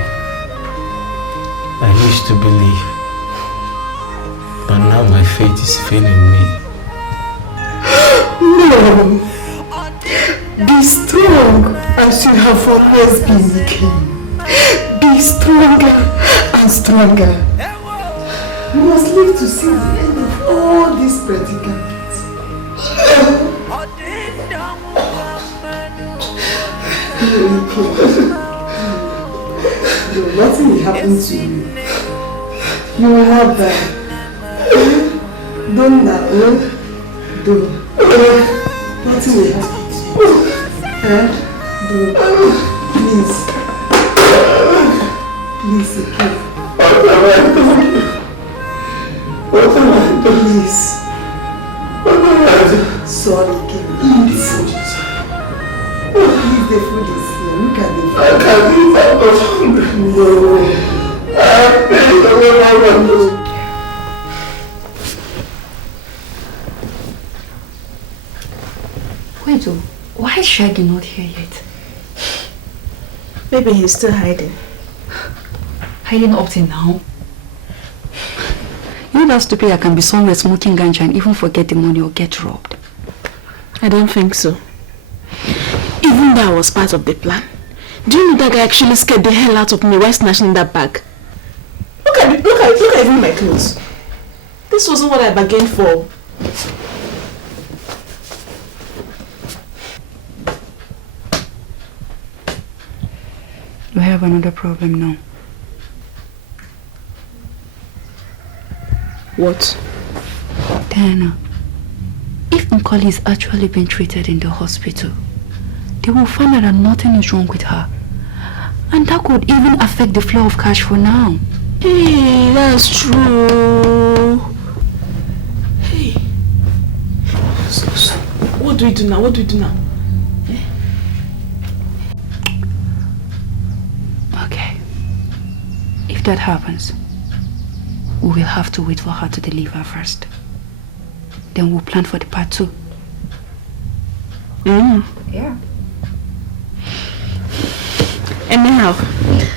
I used to believe But now my faith is failing me. No! Be strong as you have always been the king. Be stronger and stronger. You must live to see the end of all these predicaments. No, nothing will happen to you. You will not die. Don't now. Don't. Nothing will happen to you. Don't. Please. Please, okay. Please. Sorry, Kim. Eat. Leave the food is here. Look at the food. I can't eat that much. No. Wait, why is Shaggy not here yet? Maybe he's still hiding. Hiding up till now? You know that stupid I can be somewhere smoking ganja and even forget the money or get robbed. I don't think so. Even that was part of the plan. Do you know that guy actually scared the hell out of me while snatching that bag? Look at even my clothes. This wasn't what I bargained for. We have another problem now. What? Diana, if Nkoli is actually being treated in the hospital, they will find out that nothing is wrong with her. And that could even affect the flow of cash for now. Hey, that's true. Hey. So, what do we do now? Okay. If that happens, we will have to wait for her to deliver first. Then we'll plan for the part 2. Yeah. Anyhow,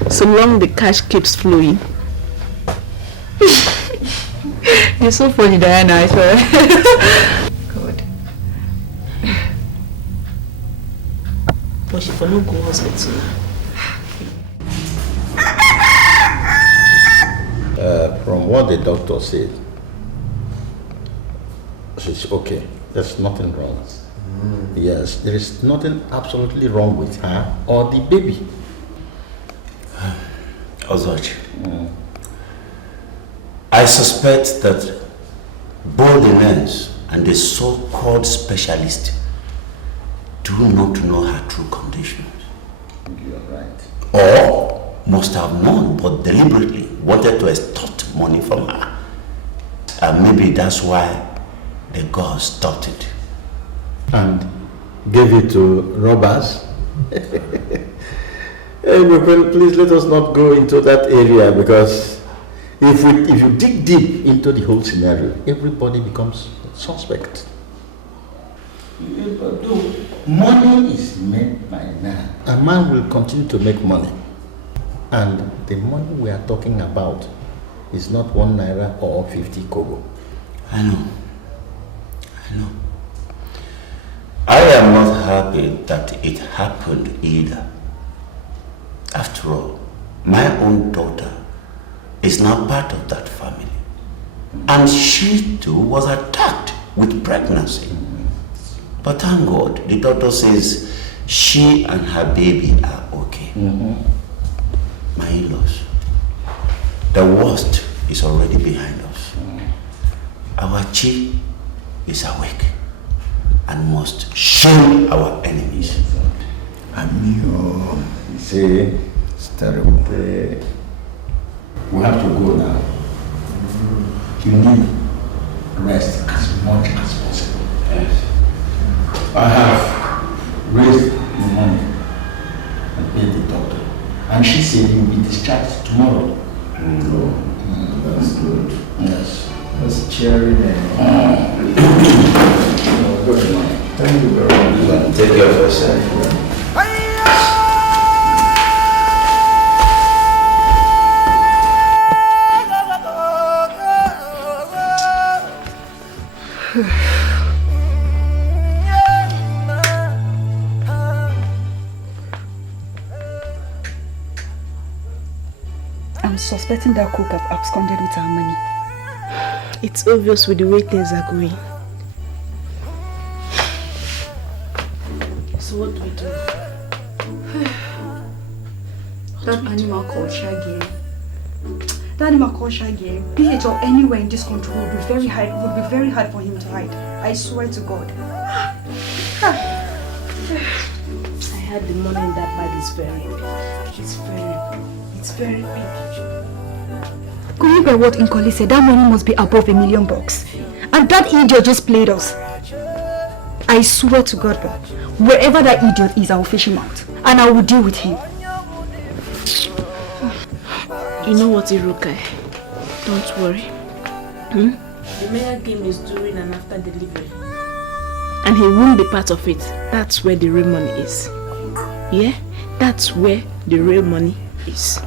so long the cash keeps flowing. You're so funny, Diana, I swear. Good. But she for no go hospital. From what the doctor said, she's okay. There's nothing wrong. Yes, there is nothing absolutely wrong with her or the baby. Ozoch, I suspect that both the nurse and the so-called specialist do not know her true conditions. You're right. Or must have known but deliberately wanted to extort money from her. And maybe that's why the god stopped it. And gave it to robbers? Hey, please let us not go into that area, because if you dig deep into the whole scenario, everybody becomes suspect. Money is made by man. A man will continue to make money. And the money we are talking about is not 1 naira or 50 kobo. I know. I am not happy that it happened either. After all, my own daughter is now part of that family. And she too was attacked with pregnancy. But thank God, the doctor says she and her baby are okay. My in-laws, the worst is already behind us. Our chief is awake and must shame our enemies. Amigo, see, it's terrible. We have to go now. You need rest as much as possible. Yes. I have raised the money and paid the doctor, and she said you'll be discharged tomorrow. That's good. Yes. That's cheering. Good morning. Thank you very much. Take care of yourself. I'm suspecting that cook have absconded with our money. It's obvious with the way things are going. So what do we do? That animal culture game. That animal culture game, PH or anywhere in this country will be very hard for him to hide. I swear to God. I heard the money in that bag is very big. It's very big. Could you hear what Nkoli said? That money must be above $1 million. And that idiot just played us. I swear to God, bro. Wherever that idiot is, I will fish him out. And I will deal with him. You know what, Iruka? Don't worry. The mayor game is during and after delivery. And he won't be part of it. That's where the real money is. Yeah? That's where the real money is.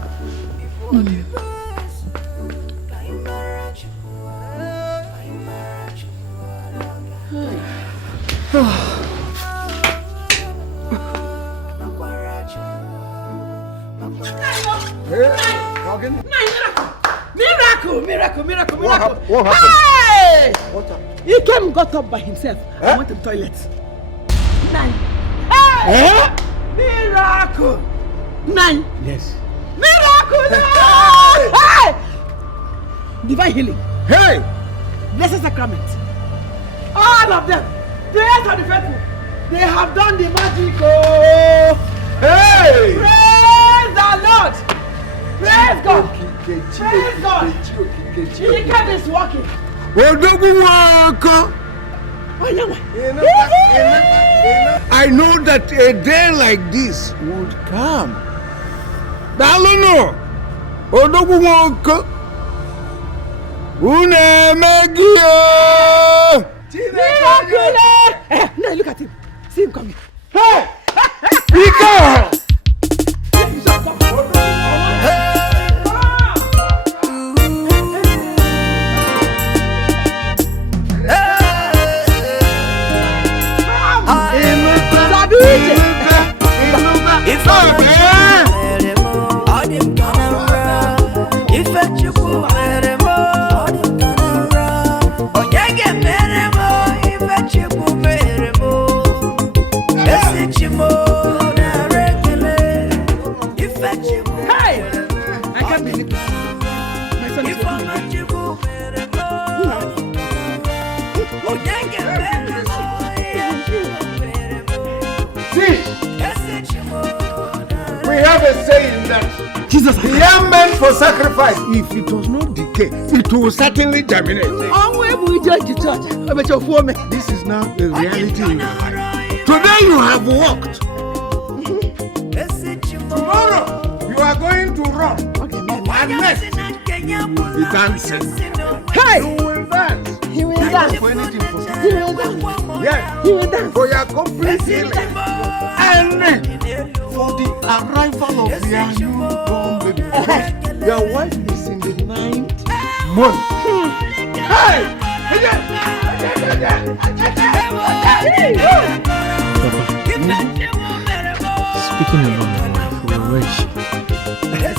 Miracle! What happened? Hey! What happened? He came and got up by himself. I went to the toilet. Nine. Hey! Miracle! Nine. Yes. Miracle! Nine! Hey! Divine healing. Hey! Blessed sacrament. All of them. Prayers of the faithful. They have done the magic. Oh! Hey! Praise the Lord! Praise God! Praise God! Dikeh is walking. I know that a day like this would come. Dalono! Odoguwoko! Unemegia! Miraculous! Now look at him. See him coming. Hey! Dikeh! We have a saying that Jesus, the young man for sacrifice, if it was not decay, it will certainly germinate. This is now the reality in your life. Today you have walked. Tomorrow you are going to run. And next you will be dancing. Hey! You will dance. He will dance. For anything for He will dance. Yes. He will dance. For your complete healing. And for the arrival of your newborn baby. Your wife is in the 9th month. Hey! Speaking of my wife, where is she?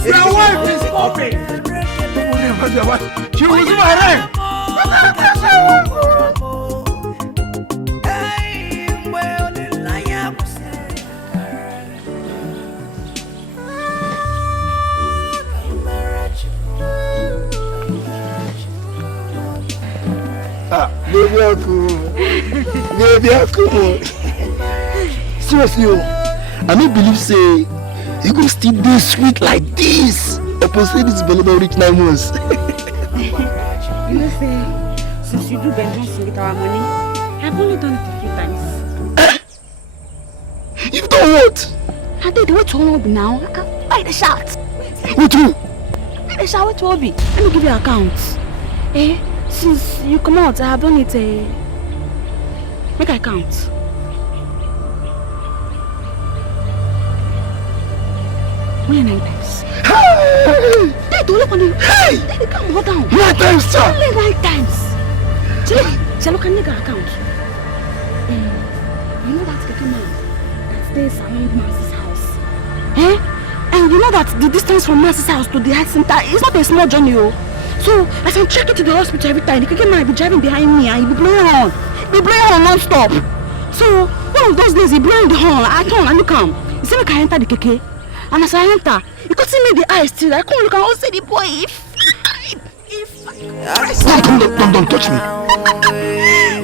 Your wife is popping. She was my right. Baby, seriously, I don't believe say you go still be sweet like this. Opposite this belly reach 9 months. You know, say, since you do vengeance with our money, I've only done it a few times. You've done what? I did what to Obi now. Buy the shot. What you? Buy the shot to Obi. Let me give you an account. Since you come out, I have done it. Make I count. Only 9 times. Hey! Don't look on you. Hey! Come hold down. 9 times, sir. Only 9 times. Shall look at the account. You know that keke man that stays around Marcy's house? And you know that the distance from Nancy's house to the health center is not a small journey, oh. So as I'm trekking to the hospital every time, the keke man will be driving behind me and he'll be blowing on. He'll be blowing on non-stop. So one of those days he blowing the horn. I turn and look at him. He said, "Make I enter the keke." And as I enter, he could see me in the eyes still. I couldn't look and I say the boy, Don't touch me.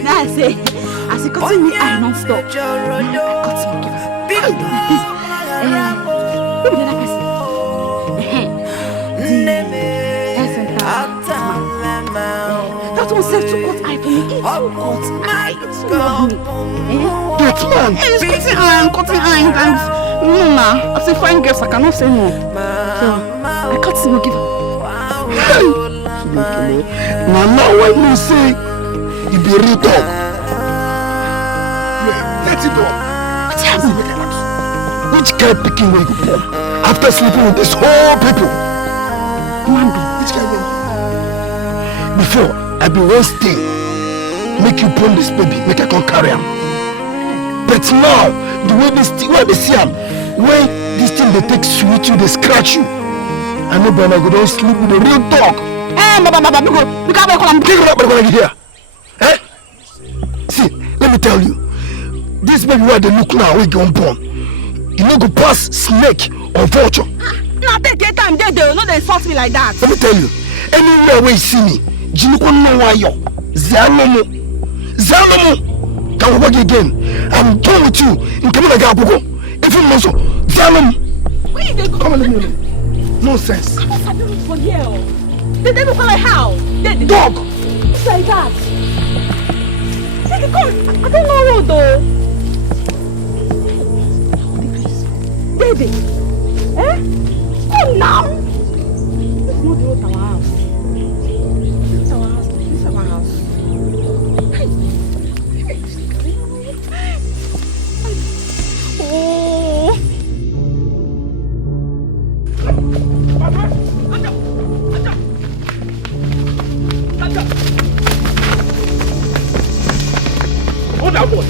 Now I say, as he could see me eye non-stop. Who be the other person? That one said to cut eye for me. It's so cut eye. It's so lovely. That man. He's cutting eye. And no, ma. As a fine girl, I cannot say no. So I cut him and give her. Now when you say you be real dog, let it go. What's happening? Which kind of picking will you born after sleeping with this whole people? Which kind of before I be one stay, make you born this baby, make I come carry him. But now the way they see him, when this thing they take sweet you, they scratch you. I know when I go down sleep with a real dog. You can't here. Eh? See, let me tell you, this baby where they look now, we go born. You no go pass snake or vulture. Now take your time, they no they insult me like that. Let me tell you, anywhere where you see me, you no why you. Zanomo. Can we work again? I'm done with you. In coming again, if you know so, Zanomo. Where you go? Come on, let me know. Nonsense. I don't look for here. They look like how? Dog. It's like that. Take it, come. I don't know road though. Baby. Eh? Come now. This is not the road to our house. This is our house. This is our house. Oh. Hold that boy.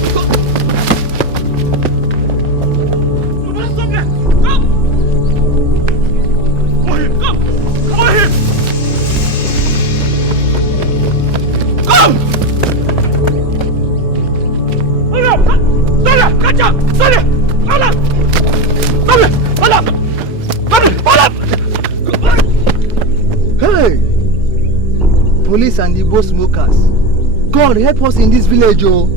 Hey! Police and the both smokers. God help us in this village, oh.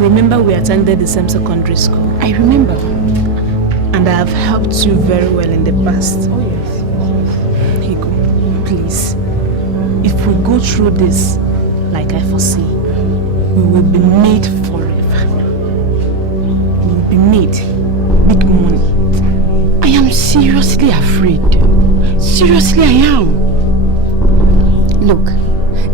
Remember we attended the same secondary school? I remember. And I have helped you very well in the past. Oh yes. Higo, please. If we go through this, like I foresee, we will be made forever. We will be made big money. I am seriously afraid. Seriously, I am. Look,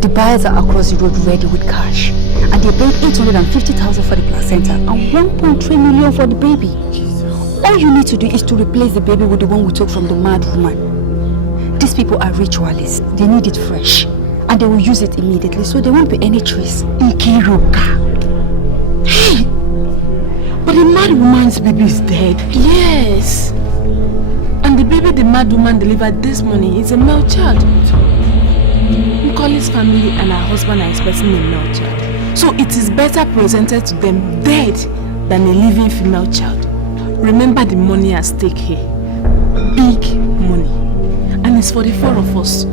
the buyers are across the road ready with cash. And they paid 850,000 for the placenta and 1.3 million for the baby. All you need to do is to replace the baby with the one we took from the mad woman. These people are ritualists. They need it fresh. and they will use it immediately, so there won't be any trace. Nkiruka. Hey! But the mad woman's baby is dead. Yes. And the baby the mad woman delivered this morning is a male child. Nkoli's family and her husband are expecting a male child. So it is better presented to them dead than a living female child. Remember the money at stake here. Big money. And it's for the 4 of us.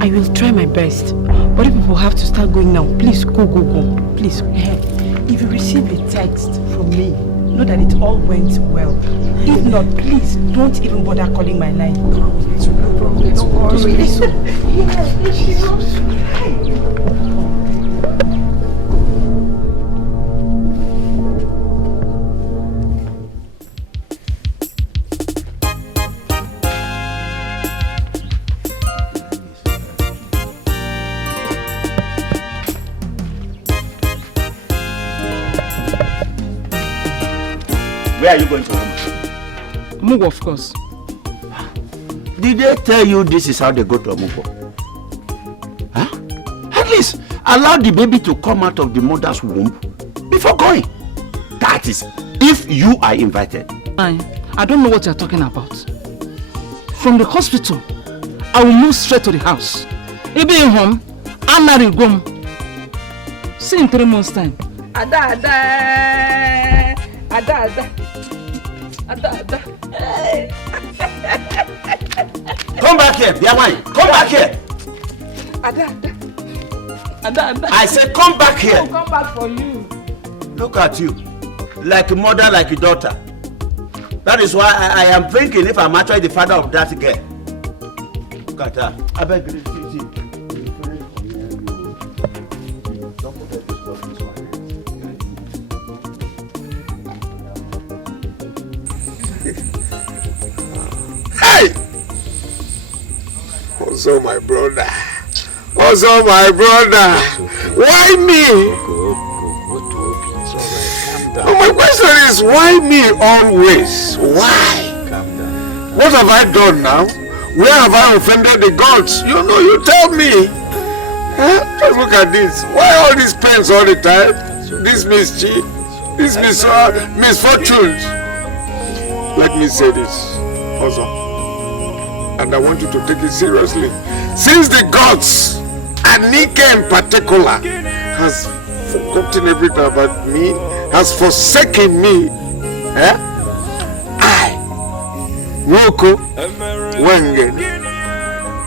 I will try my best. But if people have to start going now, please go. Please. If you receive a text from me, know that it all went well. If not, please don't even bother calling my line. Don't worry. Where are you going to home? Mugo, of course. Did they tell you this is how they go to Mugo? Huh? At least allow the baby to come out of the mother's womb before going. That is, if you are invited. I don't know what you're talking about. From the hospital, I will move straight to the house. If being home, I'm married home. See in 3 months' time. Ada. Come back here, Biamai. Come back here. Ada. I said come back here. I'll come back for you. Look at you. Like a mother, like a daughter. That is why I am thinking if I'm actually the father of that girl. Look at her. I beg you. Hey! Also my brother. Why me? Oh, my question is, why me always? Why? What have I done now? Where have I offended the gods? You know, you tell me. Huh? Just look at this. Why all these pains all the time? This mischief, this misfortunes. Let me say this also, and I want you to take it seriously. Since the gods, and Dikeh in particular, has forgotten everything about me, has forsaken me, I, Woko Wengen,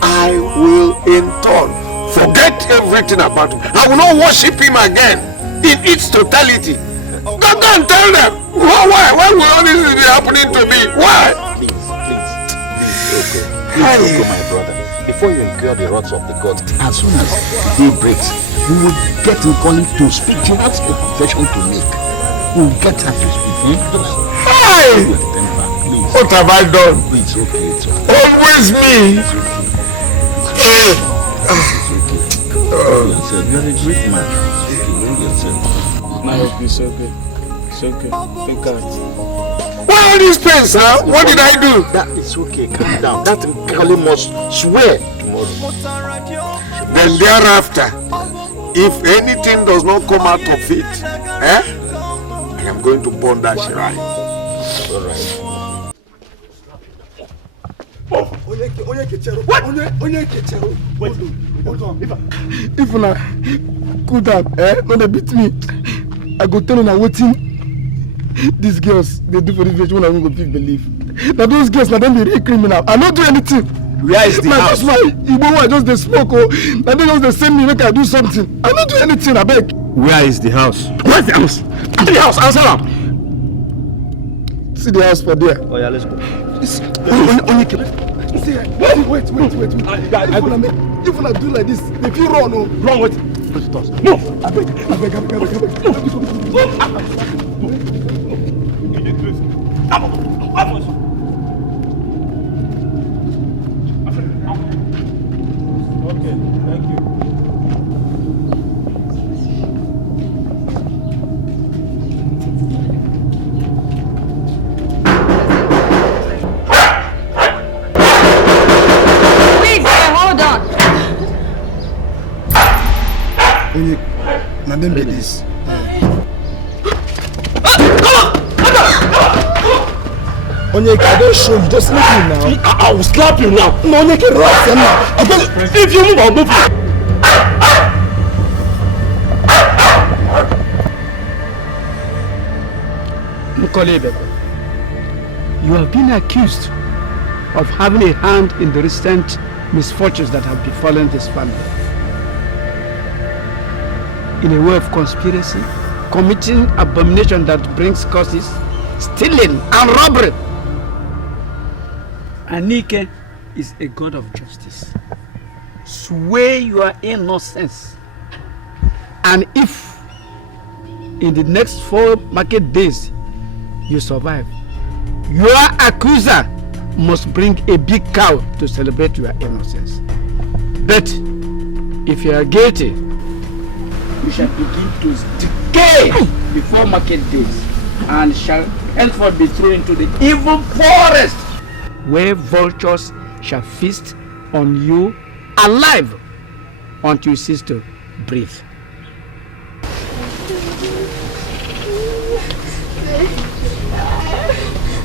I will in turn forget everything about him. I will not worship him again in its totality. Go and tell them. Why will all this be happening to me? Why? Please, Oko, my brother. Before you incur the wrath of the gods, as soon as day breaks, we will get Nkoli to speak. She has a confession to make. We will get her to speak. Hey! What have I done? It's okay. Always me. You're a great man. It's okay. Look at it. Why all these pains, huh? What did I do? That is okay. Calm down. That Nkoli must swear tomorrow. Then thereafter, if anything does not come out of it, I am going to burn that shrine. Alright. If una could have, when they beat me, I go tell una wetin these girls they do for this village when I won't believe. Now those girls, now them be real criminal. I don't do anything. Where is the house? That's why Igbo one just they smoke. Now they just they send me make I do something. I don't do anything. I beg. Where is the house? Where's the house? The house. Answer now. See the house for there. Oh yeah, let's go. Wait. If I do like this, if you run, wrong with it. No. I beg. Okay, thank you. Onye, now then be this. Onyeka, I don't show you, just leave me now. I will slap you now. No, Onyeka, relax now. If you move, I'll move. Mukolebe, you have been accused of having a hand in the recent misfortunes that have befallen this family. In a way of conspiracy, committing abomination that brings curses, stealing and robbery. Anike is a god of justice. Swear your innocence. And if in the next 4 market days you survive, your accuser must bring a big cow to celebrate your innocence. But if you are guilty, you shall begin to decay before market days and shall henceforth be thrown into the evil forest, where vultures shall feast on you alive until you cease to breathe.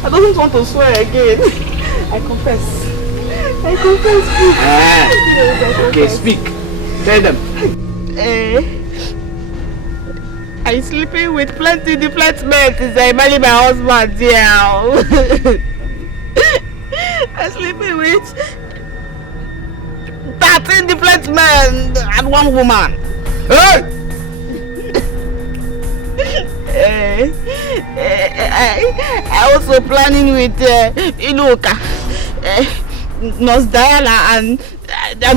I don't want to swear again. I confess. I confess, please. Yes, Okay, speak. Tell them. I'm sleeping with plenty different men since I married my husband. Yeah. I'm sleeping with 13 different men and 1 woman. Hey! I also planning with Inuka, Nurse Diana and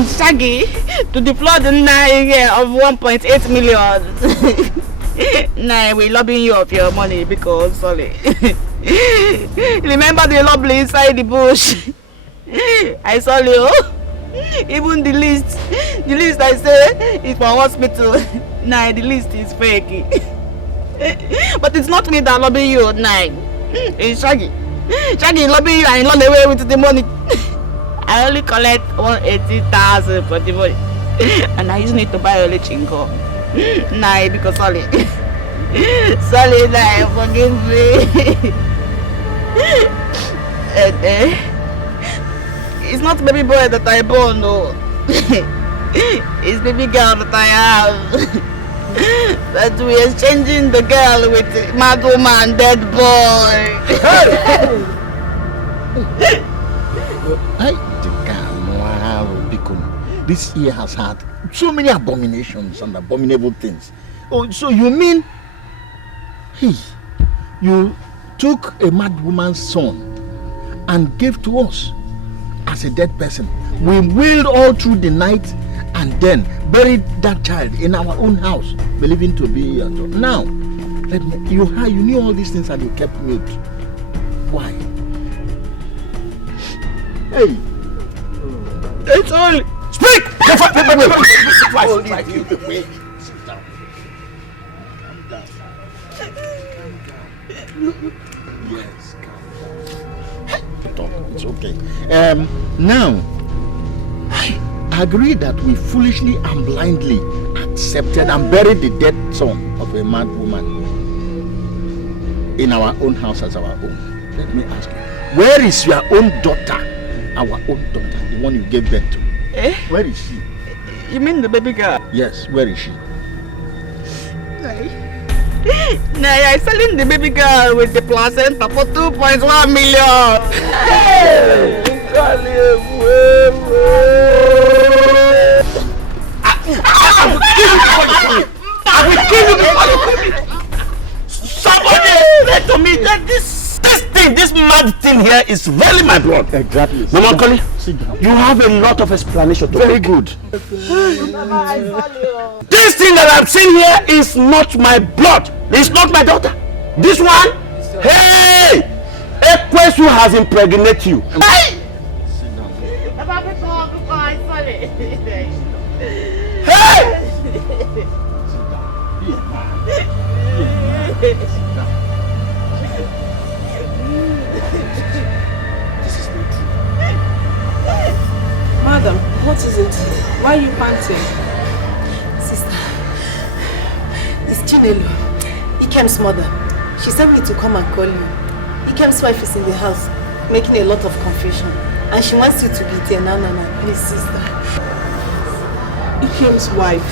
Shaggy to deploy the Nine of 1.8 million. Nah, we lobbying you of your money because sorry. Remember the lovely inside the bush. I saw you. Even the list I say is for hospital. Nah, the list is fake. But it's not me that lobby you, nah. It's Shaggy. Shaggy lobby you and run away with the money. I only collect 180,000 for the money. And I just need to buy a chinko. Nah, because sorry. Sorry, nah, forgive me. It's not baby boy that I born, no. It's baby girl that I have. But we are changing the girl with mad woman, dead boy. This year has had so many abominations and abominable things. Oh, so you mean you took a mad woman's son and gave to us as a dead person? We wailed all through the night and then buried that child in our own house, believing to be now. You knew all these things and you kept mute. Why? Hey, it's all. Speak! Wait. Sit down. Calm down. Yes, calm down. Talk. It's okay. Now, I agree that we foolishly and blindly accepted and buried the dead son of a mad woman in our own house as our own. Let me ask you, where is your own daughter? Our own daughter, the one you gave birth to. Eh? Where is she? You mean the baby girl? Yes, where is she? Nah, I'm selling the baby girl with the placenta for 2.1 million. Hey! I will kill you before you kill me. Somebody explain to me that this mad thing here is really my blood. Exactly. Mama Koli, you have a lot of explanation to Very make. good. This thing that I'm seeing here is not my blood. It's not my daughter. This one, hey, Ekwesu has impregnated you. Hey! Hey! Madam, what is it? Why are you panting? Sister, Chinelo, Ikem's mother. She sent me to come and call you. Ikem's wife is in the house, making a lot of confusion. And she wants you to be there now. Please, sister. Ikem's wife,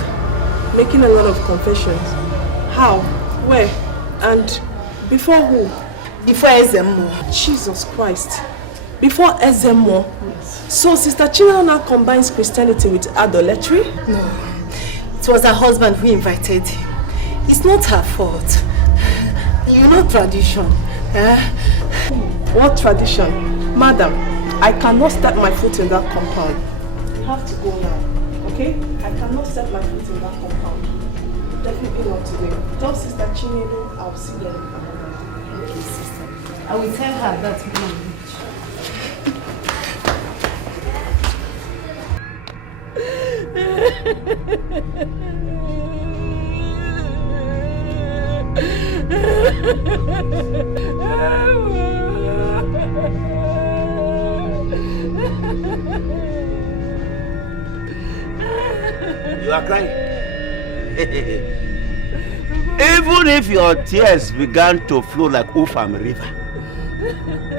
making a lot of confessions. How? Where? And before who? Before Ezemo. Jesus Christ. Before Ezemo? Yes. So Sister Chinelo now combines Christianity with idolatry? No. It was her husband who invited him. It's not her fault. You know tradition. What tradition? Madam, I cannot step my foot in that compound. You have to go now, okay? I cannot step my foot in that compound. Definitely not today. Tell Sister Chinelo I'll see them. Okay, sister. I will tell her that moment. You are crying. Even if your tears began to flow like Ufam River,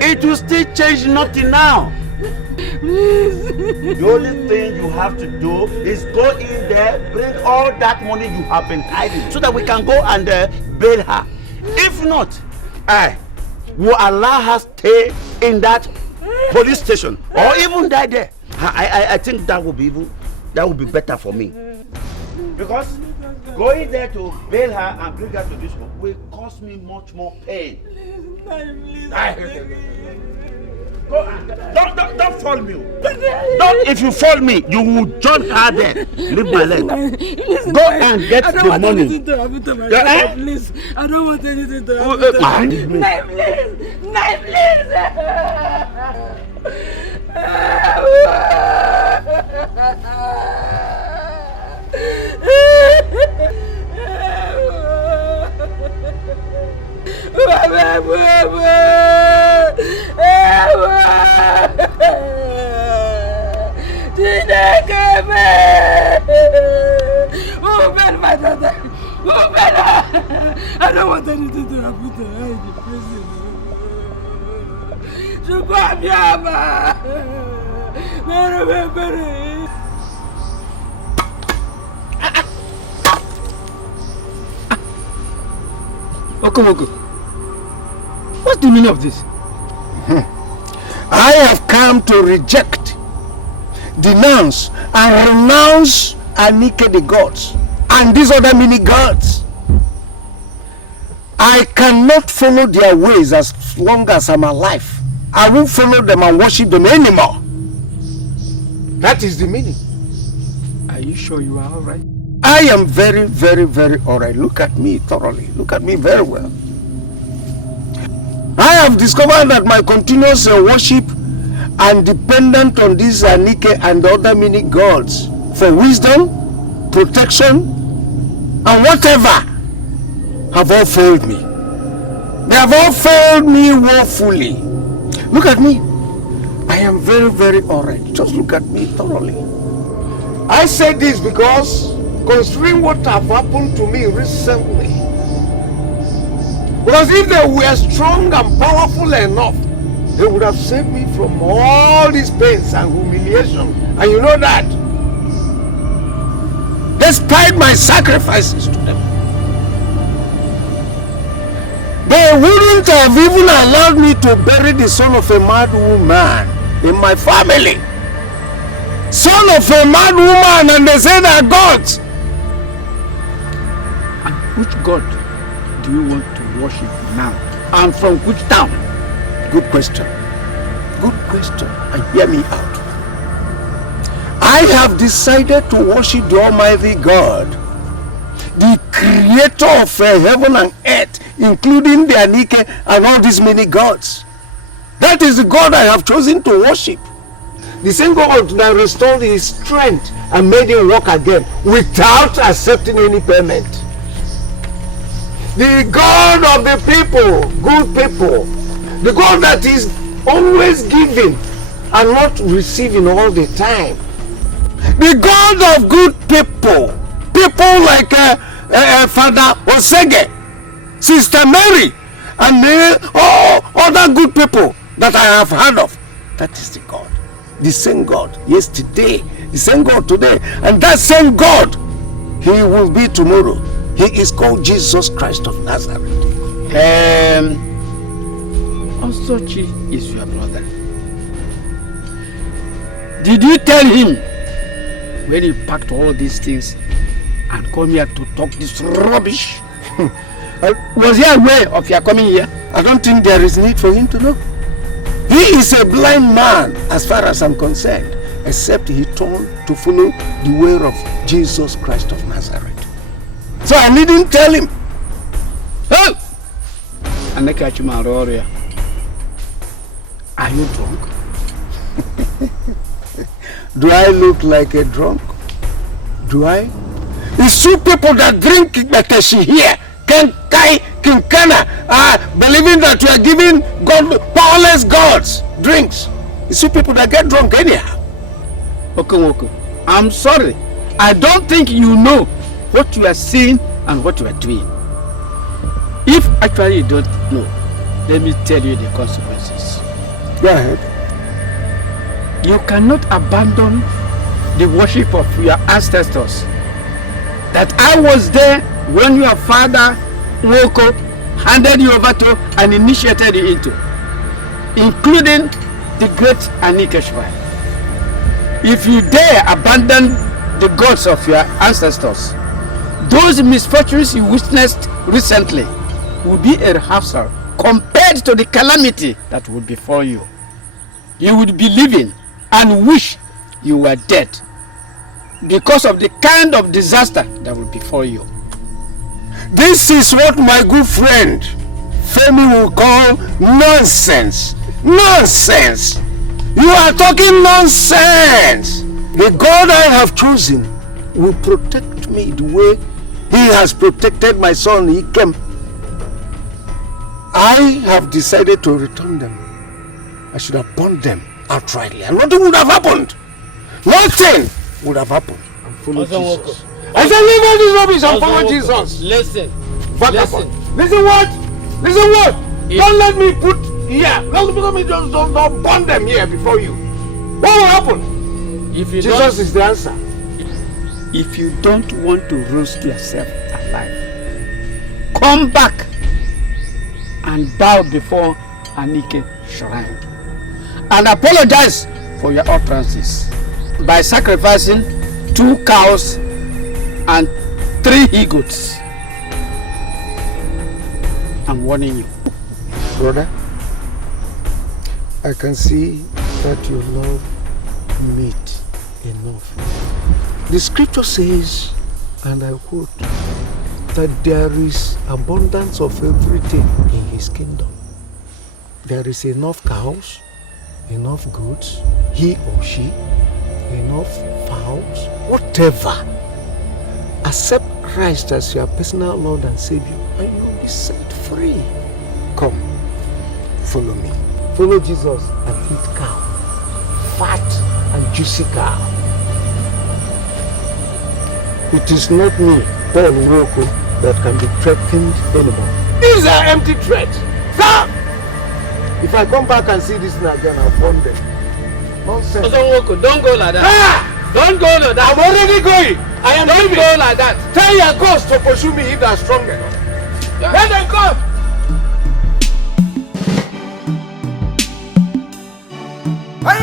it will still change nothing now. The only thing you have to do is go in there, bring all that money you have been hiding so that we can go and bail her. If not, I will allow her stay in that police station or even die there. I think that will be better for me. Because going there to bail her and bring her to this home will cause me much more pain. Go and don't fall me. Don't, if you fall me, you will join her there. Leave my leg. Go and get the money. Please, I don't want anything to happen to me. I don't want anything to happen to her in the prison. Okomoko, what's the meaning of this? I have come to reject, denounce, and renounce Anike the gods and these other mini gods. I cannot follow their ways as long as I'm alive. I won't follow them and worship them anymore. That is the meaning. Are you sure you are alright? I am very, very, very alright. Look at me thoroughly. Look at me very well. I have discovered that my continuous worship and dependent on these Anike and the other mini gods for wisdom, protection, and whatever have all failed me. They have all failed me woefully. Look at me. I am very, very alright. Just look at me thoroughly. I say this because considering what have happened to me recently, because if they were strong and powerful enough, they would have saved me from all these pains and humiliation. And you know that. Despite my sacrifices to them, they wouldn't have even allowed me to bury the son of a mad woman in my family. Son of a mad woman, and they say they're gods. And which god do you want to worship now? And from which town? Good question. Good question. And hear me out. I have decided to worship the Almighty God, the creator of heaven and earth, including the Anike and all these many gods. That is the God I have chosen to worship. The same God that restored his strength and made him walk again without accepting any payment. The God of the people, good people. The God that is always giving and not receiving all the time. The God of good people. People like Father Osege, Sister Mary, and all other good people that I have heard of. That is the God. The same God yesterday, the same God today, and that same God, he will be tomorrow. He is called Jesus Christ of Nazareth. Osochi is your brother. Did you tell him when he packed all these things and come here to talk this rubbish? Was he aware of your coming here? I don't think there is need for him to know. He is a blind man as far as I'm concerned, except he turned to follow the way of Jesus Christ of Nazareth. So I needn't tell him. Oh! And I catch him out here. Are you drunk? Do I look like a drunk? Do I? It's two people that drink Beteshi here. Kenkai, Kinkana, believing that we are giving God, powerless gods drinks. It's two people that get drunk anyhow. Okay. I'm sorry. I don't think you know what you are saying and what you are doing. If actually you don't know, let me tell you the consequences. Go ahead. You cannot abandon the worship of your ancestors. That I was there when your father Woko handed you over to and initiated you into, including the great Anike shrine. If you dare abandon the gods of your ancestors, those misfortunes you witnessed recently will be a rehearsal compared to the calamity that will befall you. You would be living and wish you were dead because of the kind of disaster that will befall you. This is what my good friend Femi will call nonsense. Nonsense! You are talking nonsense! The God I have chosen will protect me the way he has protected my son Ikem. I have decided to return them. I should have burned them outrightly, and nothing would have happened. Nothing would have happened. And follow Jesus. I said, leave all this rubbish and follow Jesus. Listen. Listen what? Listen what? Don't let me put here. Don't burn them here before you. What will happen? If you Jesus is the answer. If you don't want to roast yourself alive, come back and bow before Anike shrine and apologize for your utterances by sacrificing 2 cows and 3 he-goats. I'm warning you. Brother, I can see that you love meat enough. The scripture says, and I quote, that there is abundance of everything in his kingdom. There is enough cows, enough goats, he or she, enough fowls, whatever. Accept Christ as your personal Lord and Savior, and you will be set free. Come, follow me. Follow Jesus and eat cow, fat and juicy cow. It is not me, Paul Woko, that can be threatened anymore. These are empty threats. Come! If I come back and see this again, I'll burn them. Nonsense. Don't go like that. Don't go like that. I'm already going. I am Don't go like that. Tell your ghost to pursue me if they're stronger. Let them come.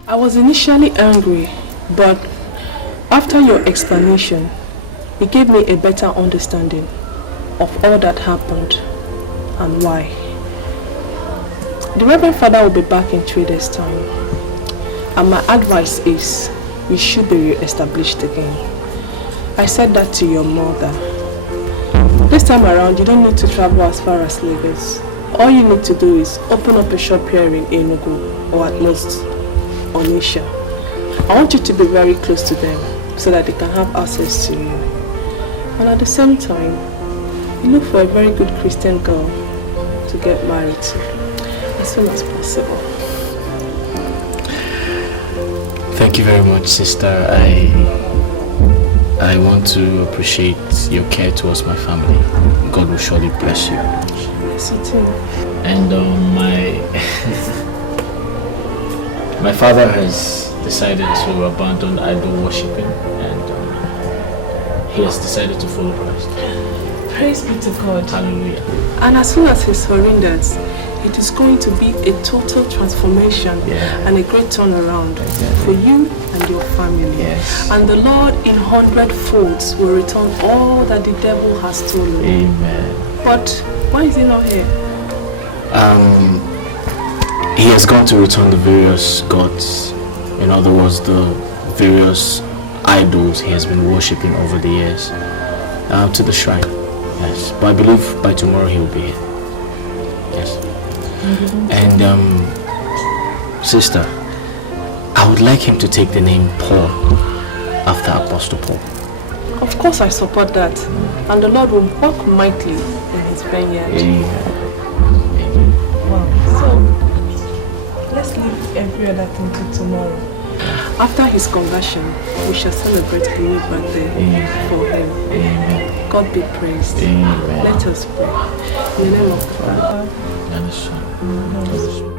I was initially angry, but after your explanation, it gave me a better understanding of all that happened and why. The Reverend Father will be back in 3 days' time, and my advice is we should be re-established again. I said that to your mother. This time around, you don't need to travel as far as Lagos. All you need to do is open up a shop here in Enugu, or at most Onisha. I want you to be very close to them so that they can have access to you. And at the same time, you look for a very good Christian girl to get married to as soon as possible. Thank you very much, sister. I want to appreciate your care towards my family. God will surely bless you. Yes, you too. And my father has decided to abandon idol worshipping, and he has decided to follow Christ. Praise be to God. Hallelujah. And as soon as he surrenders, it is going to be a total transformation and a great turnaround for you and your family. Yes. And the Lord in 100 folds will return all that the devil has stolen. Amen. But why is he not here? He has gone to return the various gods. In other words, the various idols he has been worshipping over the years to the shrine. Yes. But I believe by tomorrow he will be here. Yes. And sister, I would like him to take the name Paul after Apostle Paul. Of course I support that. And the Lord will work mightily in his vineyard. Amen. Wow. So let's leave every other thing to tomorrow. After his conversion, we shall celebrate a new birthday for him. Amen. God be praised. Amen. Let us pray. In the name of the Father and the Son and the Spirit.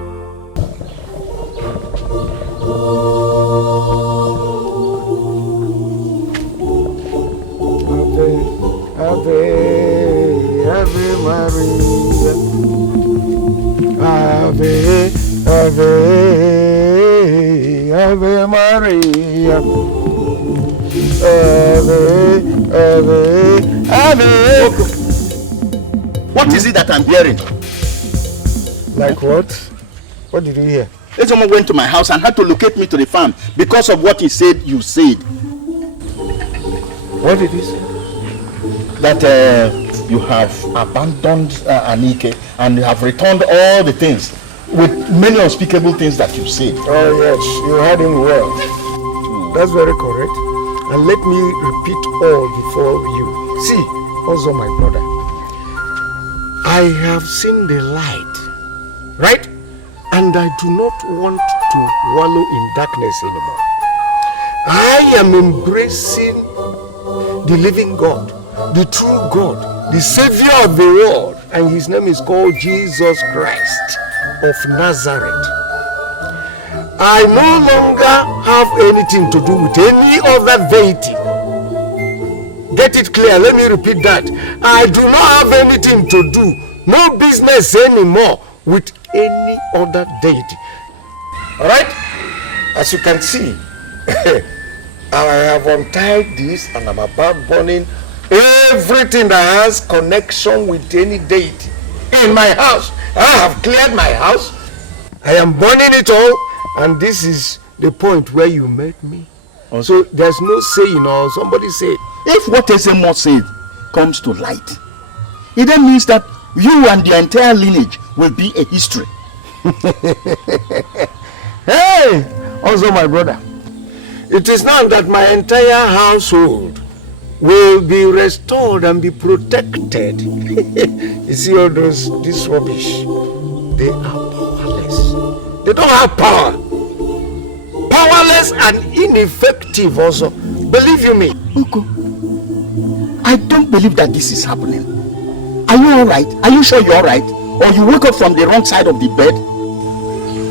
Ave, Ave Maria. Ave, Ave, Ave Maria. Ave, Ave, Ave. What is it that I'm hearing? Like what? What did you hear? Someone went to my house and had to locate me to the farm because of what he said you said. What did he say? That you have abandoned Anike and you have returned all the things with many unspeakable things that you said. Oh yes, you heard him well. That's very correct. And let me repeat all before you. See, also my brother, I have seen the light, right? And I do not want to wallow in darkness anymore. I am embracing the living God, the true God, the Savior of the world, and his name is called Jesus Christ of Nazareth. I no longer have anything to do with any other deity. Get it clear, let me repeat that. I do not have anything to do, no business anymore with any other deity. Alright? As you can see, I have untied this and I'm about burning everything that has connection with any deity in my house. I have cleared my house. I am burning it all, and this is the point where you met me. So there's no saying or somebody say. If what Ezemo said comes to light, it then means that you and the entire lineage will be a history. Hey, also my brother, it is now that my entire household will be restored and be protected. You see all this rubbish, they are powerless. They don't have power. Powerless and ineffective also. Believe you me. Uncle, I don't believe that this is happening. Are you alright? Are you sure you're alright? Or you woke up from the wrong side of the bed?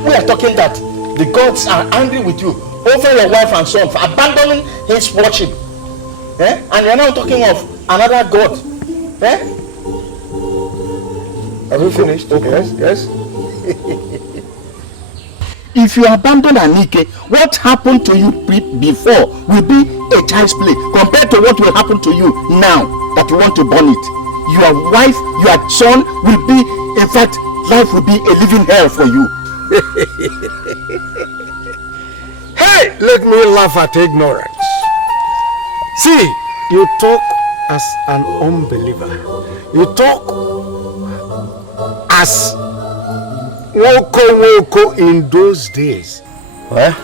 We are talking that the gods are angry with you over your wife and son for abandoning his worship. And you're now talking of another god. Have you finished? Okay. Yes. If you abandon Anike, what happened to you before will be a child's play compared to what will happen to you now that you want to burn it. Your wife, your son will be, in fact, life will be a living hell for you. Hey, let me laugh at ignorance. See, you talk as an unbeliever. You talk as woko in those days. Well,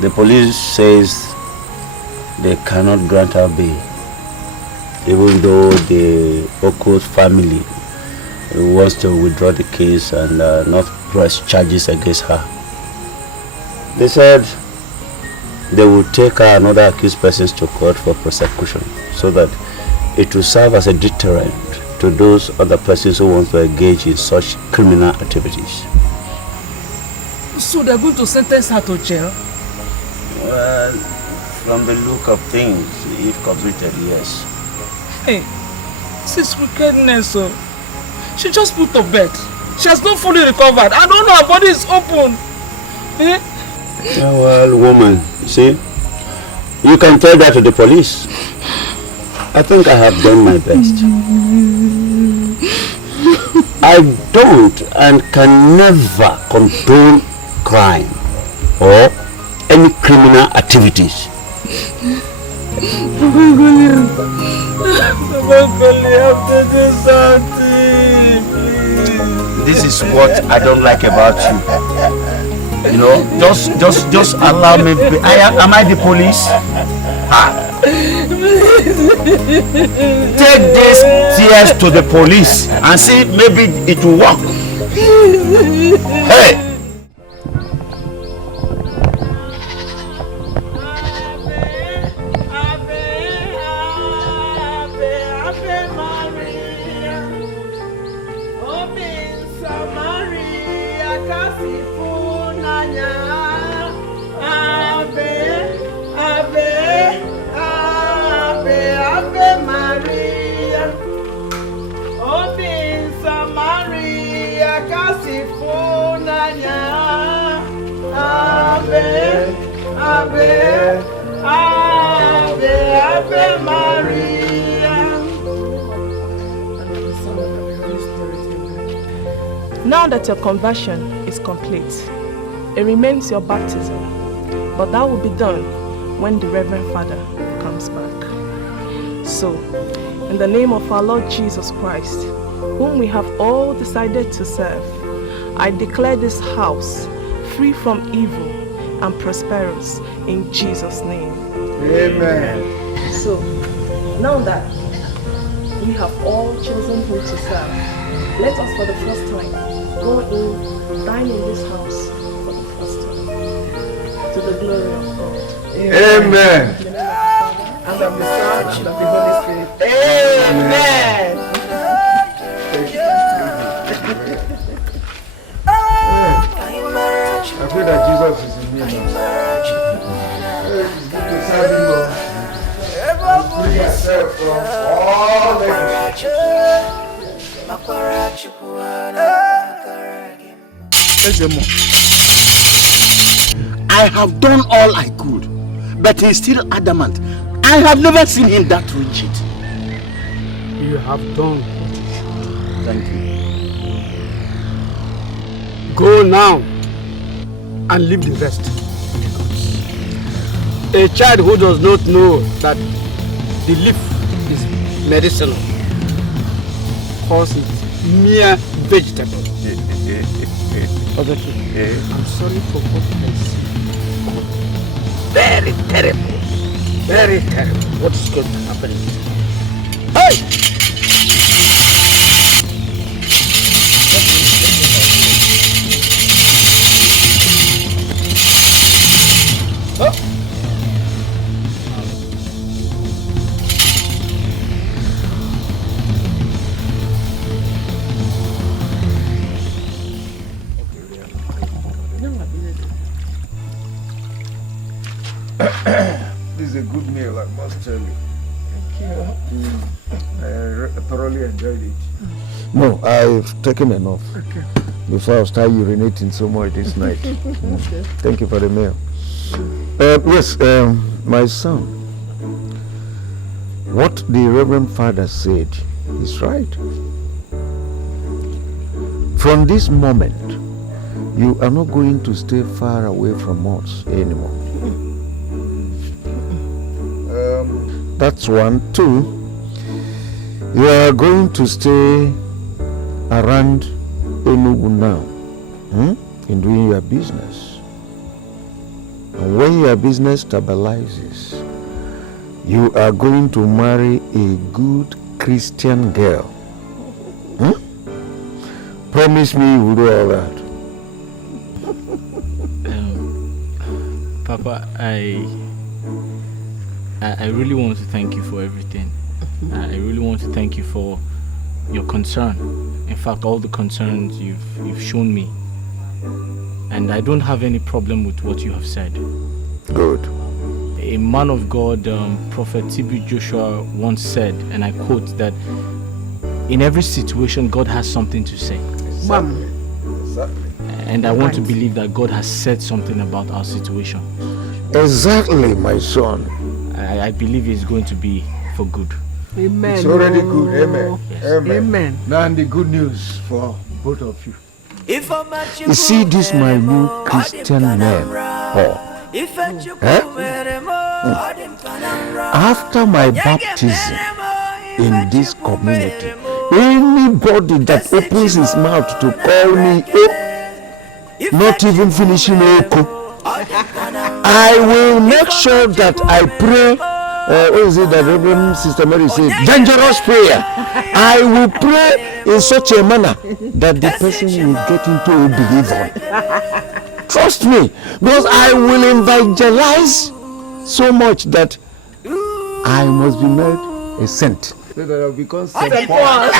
the police says they cannot grant her bail, even though the Oko's family wants to withdraw the case and not press charges against her. They said they will take another accused persons to court for prosecution so that it will serve as a deterrent to those other persons who want to engage in such criminal activities. So they're going to sentence her to jail? Well, from the look of things, if convicted, yes. Hey, this is wickedness. So she just put to bed. She has not fully recovered. I don't know, her body is open. Eh? Yeah, well, woman, see, you can tell that to the police. I think I have done my best. I don't and can never condone crime or any criminal activities. This is what I don't like about you. You know, just allow me. Am I the police? Take these tears to the police and see maybe it will work. Hey! Now that your conversion is complete, it remains your baptism, but that will be done when the Reverend Father comes back. So, in the name of our Lord Jesus Christ, whom we have all decided to serve, I declare this house free from evil and prosperous in Jesus' name. Amen. So, now that we have all chosen who to serve, let us for the first time go in, dine in this house for the first time, to the glory of God. Amen. In the name of the Father, and of the Son, and of the Holy Spirit. Amen. I pray that Jesus is in me now. It's good to serve him, Lord. Free yourself from all negativity. I have done all I could, but he's still adamant. I have never seen him that rigid. You have done. Thank you. Go now and leave the rest. A child who does not know that the leaf is medicinal calls it mere vegetable. I'm sorry for what I see. Very terrible. Very terrible. What is going to happen? Hey! Oh. This is a good meal, I must tell you. Thank you. I thoroughly enjoyed it. No, I've taken enough. Okay. Before I start urinating so much this night. Okay. Thank you for the meal. Yes, my son. What the Reverend Father said is right. From this moment, you are not going to stay far away from us anymore. That's one. Two, you are going to stay around Enugu now in doing your business. And when your business stabilizes, you are going to marry a good Christian girl. Promise me you will do all that. Papa, Papa, I really want to thank you for everything. I really want to thank you for your concern. In fact, all the concerns you've shown me. And I don't have any problem with what you have said. Good. A man of God, Prophet T.B. Joshua once said, and I quote, that in every situation, God has something to say. Exactly. And I want to believe that God has said something about our situation. Exactly, my son. I believe it's going to be for good. Amen. It's already good. Amen. Yes. Amen. Amen. Now the good news for both of you. You see this my new Christian man, Paul. After my baptism in this community, anybody that opens his mouth to call me not even finishing Eko, I will make sure that I pray. What is it that Reverend Sister Mary said? Dangerous prayer. I will pray in such a manner that the person will get into a believer. Trust me, because I will evangelize so much that I must be made a saint. So that I'll become Saint Paul.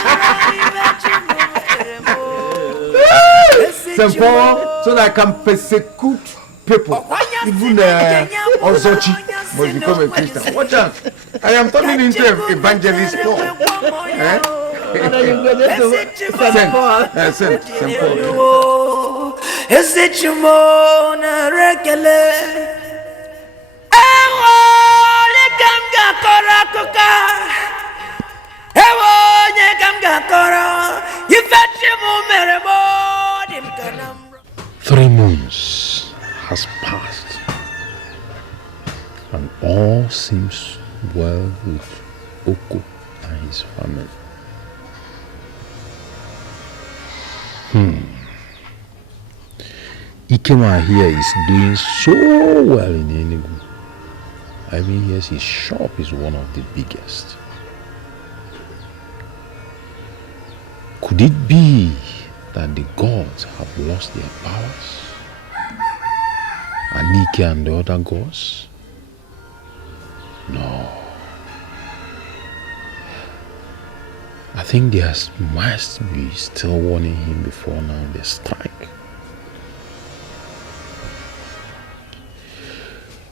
Saint Paul, so that I can persecute people. Even Ozochi must become a Christian. Watch out. I am turning into an evangelist Paul. Saint Paul. Is it your mona regular? Three months has passed, and all seems well with Oko and his family. Ikema here is doing so well in Enugu. I mean, yes, his shop is one of the biggest. Could it be that the gods have lost their powers? Anike and the other gods? No. I think there must be still warning him before now they strike.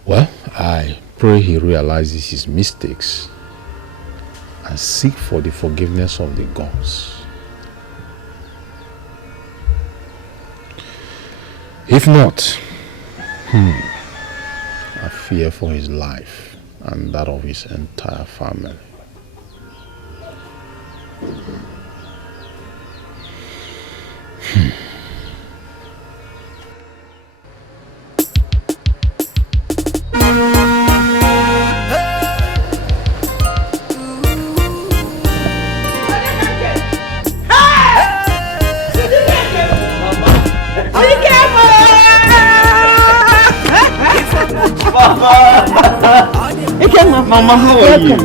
Well, I pray he realizes his mistakes and seek for the forgiveness of the gods. If not, I fear for his life and that of his entire family. Mama, how are you?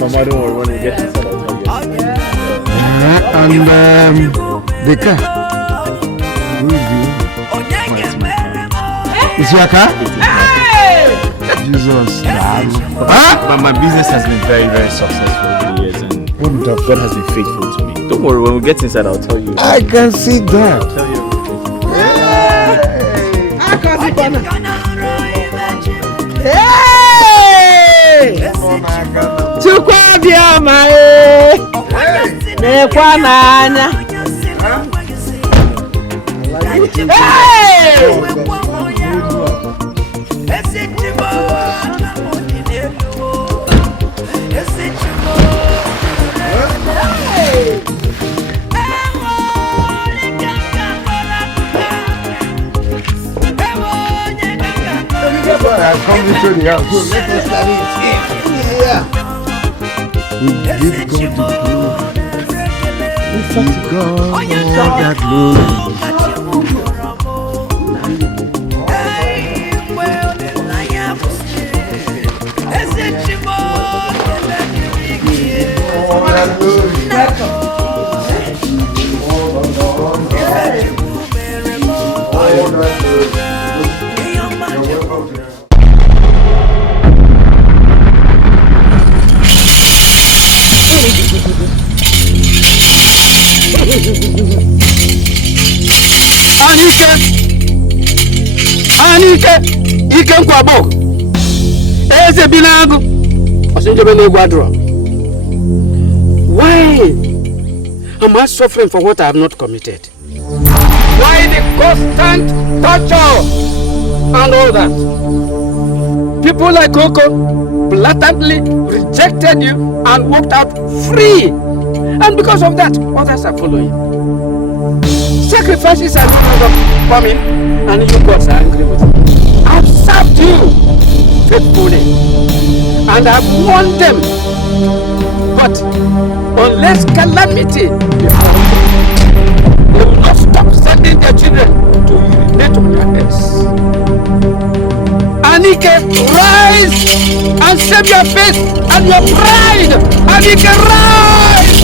Mama, don't worry, when we get inside, I'll tell you. And Dikeh, who is you? Is your car? Jesus. My business has been very, very successful over the years, and God has been faithful to me. Don't worry, when we get inside, I'll tell you. I can see that. I'll tell you Come into the house. So let us start it. Yeah. We give God the glory. We give God that glory. Anike Ike Nkwabo Eze Binago Osinjebele Gwadro. Why am I suffering for what I have not committed? Why the constant torture and all that? People like Coco blatantly rejected you and walked out free. And because of that, others are following. Sacrifices are no longer coming, and you gods are angry with me. I've served you faithfully, and I've won them. But unless calamity befalls them, they will not stop sending their children to urinate on their heads. Anike, rise and save your faith and your pride. Anike, rise!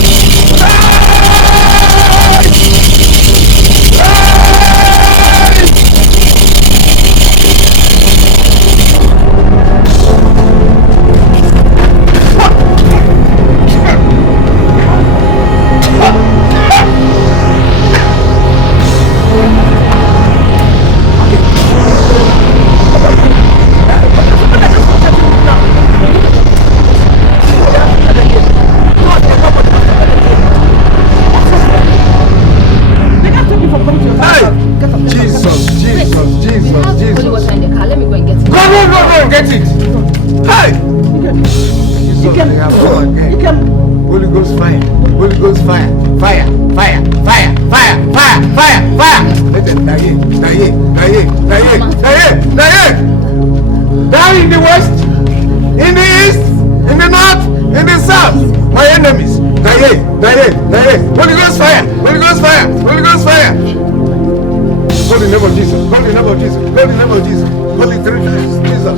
Holy Ghost fire, Holy Ghost fire, fire, fire, fire, fire, fire, fire, fire. Let them die, down in the west, in the east, in the north, in the south. My enemies, die. Holy Ghost fire, Holy Ghost fire, Holy Ghost fire. Call the name of Jesus, call the name of Jesus, call the name of Jesus, call the three names. Jesus.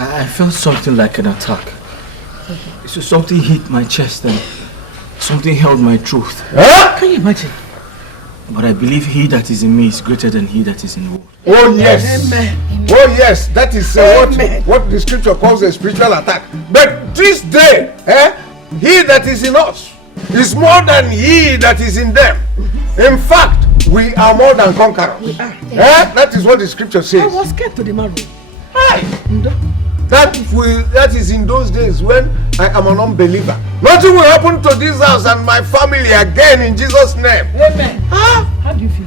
I felt something like an attack. So something hit my chest and something held my throat. Can you imagine? But I believe he that is in me is greater than he that is in the world. Oh yes. Amen. Oh yes, that is what the scripture calls a spiritual attack. But this day, he that is in us is more than he that is in them. In fact, we are more than conquerors. That is what the scripture says. I was scared to the marrow. That is in those days when I am an unbeliever. Nothing will happen to this house and my family again in Jesus' name. Amen. How do you feel?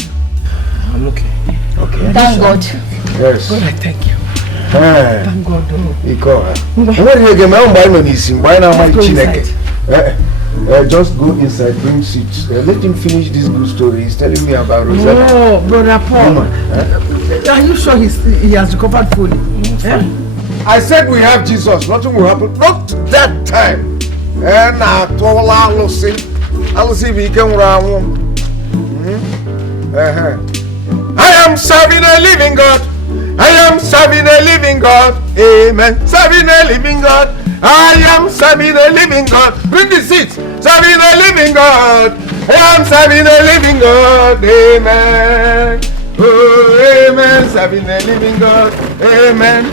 I'm okay. Okay. Thank God. Yes. God, I thank you. Thank God. Just go inside, bring seats. Let him finish this good story. He's telling me about Rosetta. Oh, Brother Paul. Are you sure he has recovered fully? I said we have Jesus. Nothing will happen. Not that time. I am serving a living God. I am serving a living God. Amen. Serving a living God. I am serving a living God. Bring the seats. Serving a living God. I am serving a living God. Amen. Oh, amen. Serving a living God. Amen.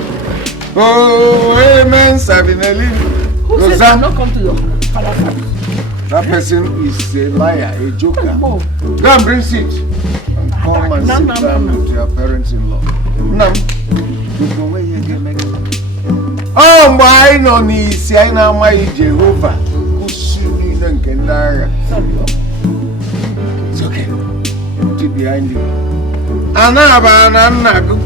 Oh, amen. Serving a living. Who says I not come to your father's house? That person is a liar, a joker. Go and bring seat. And come and sit down with your parents-in-law. Oh, my no ni si aina mai Jehovah. Kusini nkendara. It's okay. Keep behind you. Anaba nanaku.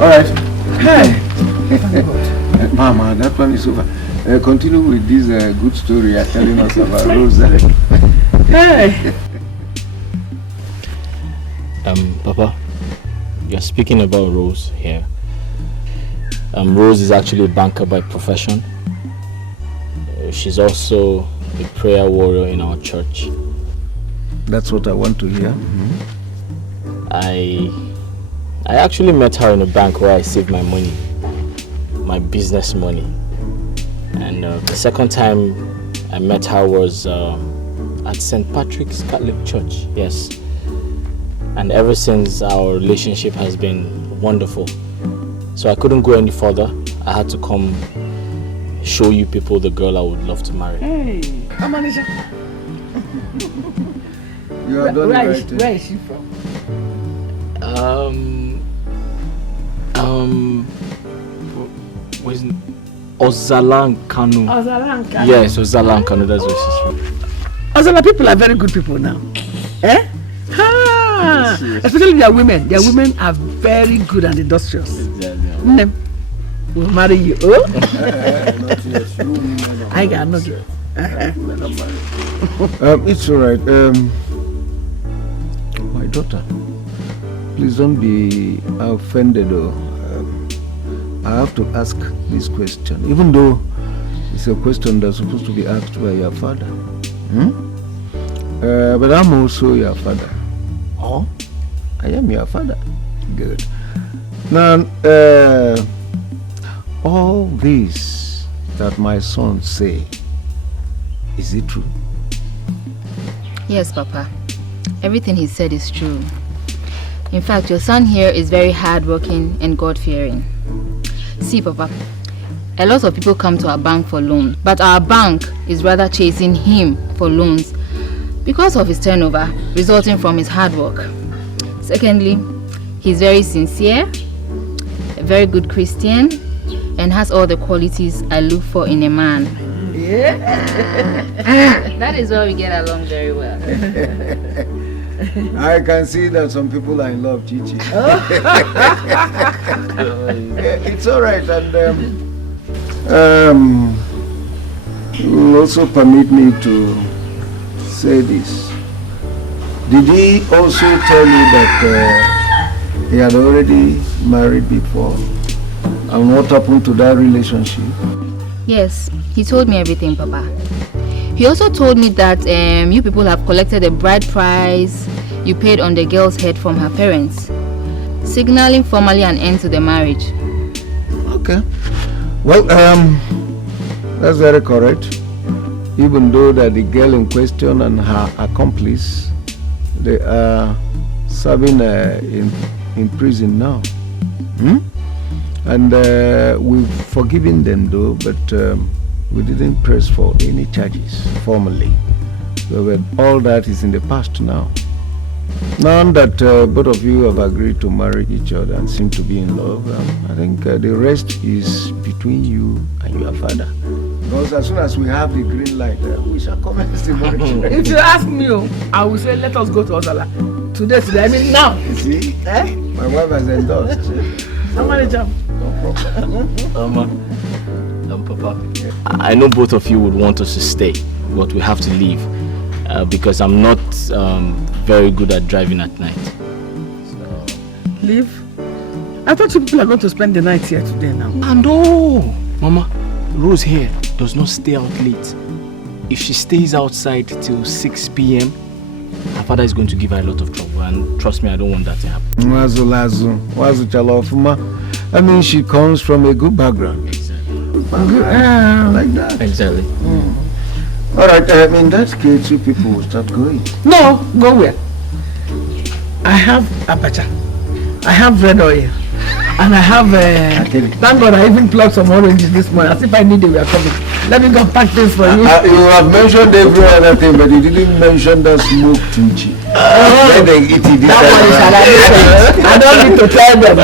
All right. Hey. Mama, that one is over. Continue with this good story you're telling us about Rosa. Hey. Papa, you're speaking about Rose here. Rose is actually a banker by profession. She's also a prayer warrior in our church. That's what I want to hear. I actually met her in a bank where I saved my money, my business money. And the second time I met her was at St. Patrick's Catholic Church, yes. And ever since, our relationship has been wonderful. So I couldn't go any further. I had to come show you people the girl I would love to marry. Hey, manager. You have done Where it right. is she from? Where's Ozalan Kanu? Ozalan Kanu. Yes, Ozalan Kanu, that's where she's from. Ozala people are very good people now. Eh? Ha! Especially their women. Their women are very good and industrious. Exactly. We'll marry you. Oh? I got no girl. It's alright. My daughter, please don't be offended though. I have to ask this question, even though it's a question that's supposed to be asked by your father. But I'm also your father. Oh? I am your father. Good. Now, all this that my son say, is it true? Yes, Papa. Everything he said is true. In fact, your son here is very hardworking and God-fearing. See, Papa, a lot of people come to our bank for loans, but our bank is rather chasing him for loans because of his turnover resulting from his hard work. Secondly, he's very sincere, a very good Christian, and has all the qualities I look for in a man. Yeah. That is why we get along very well. I can see that some people are in love, Chichi. It's all right, and you will also permit me to say this. Did he also tell you that he had already married before? And what happened to that relationship? Yes, he told me everything, Papa. He also told me that you people have collected a bride price you paid on the girl's head from her parents, signaling formally an end to the marriage. Okay. Well, that's very correct. Even though that the girl in question and her accomplice, they are serving in prison now. And we've forgiven them though, but we didn't press for any charges formally. So all that is in the past now. Now that both of you have agreed to marry each other and seem to be in love, I think the rest is between you and your father. Because as soon as we have the green light, we shall commence the marriage. If you ask me, I will say let us go to Ozala. Today, I mean now. You see? My wife has endorsed. Manager. Papa, I know both of you would want us to stay, but we have to leave because I'm not very good at driving at night. So... Leave? I thought you people are going to spend the night here today now. No, Mama. Rose here does not stay out late. If she stays outside till 6 p.m., her father is going to give her a lot of trouble, and trust me, I don't want that to happen. I mean, she comes from a good background. Exactly. Like that. Exactly. All right, in that case, you people will start going. No, go where? I have abacha, I have red oil, and I have, thank God I even plucked some oranges this morning, as if I knew they were coming. Let me go pack this for you. You have mentioned every other thing, but you didn't mention the smoked kimchi. Then they eat it. That one is I don't need to tell them.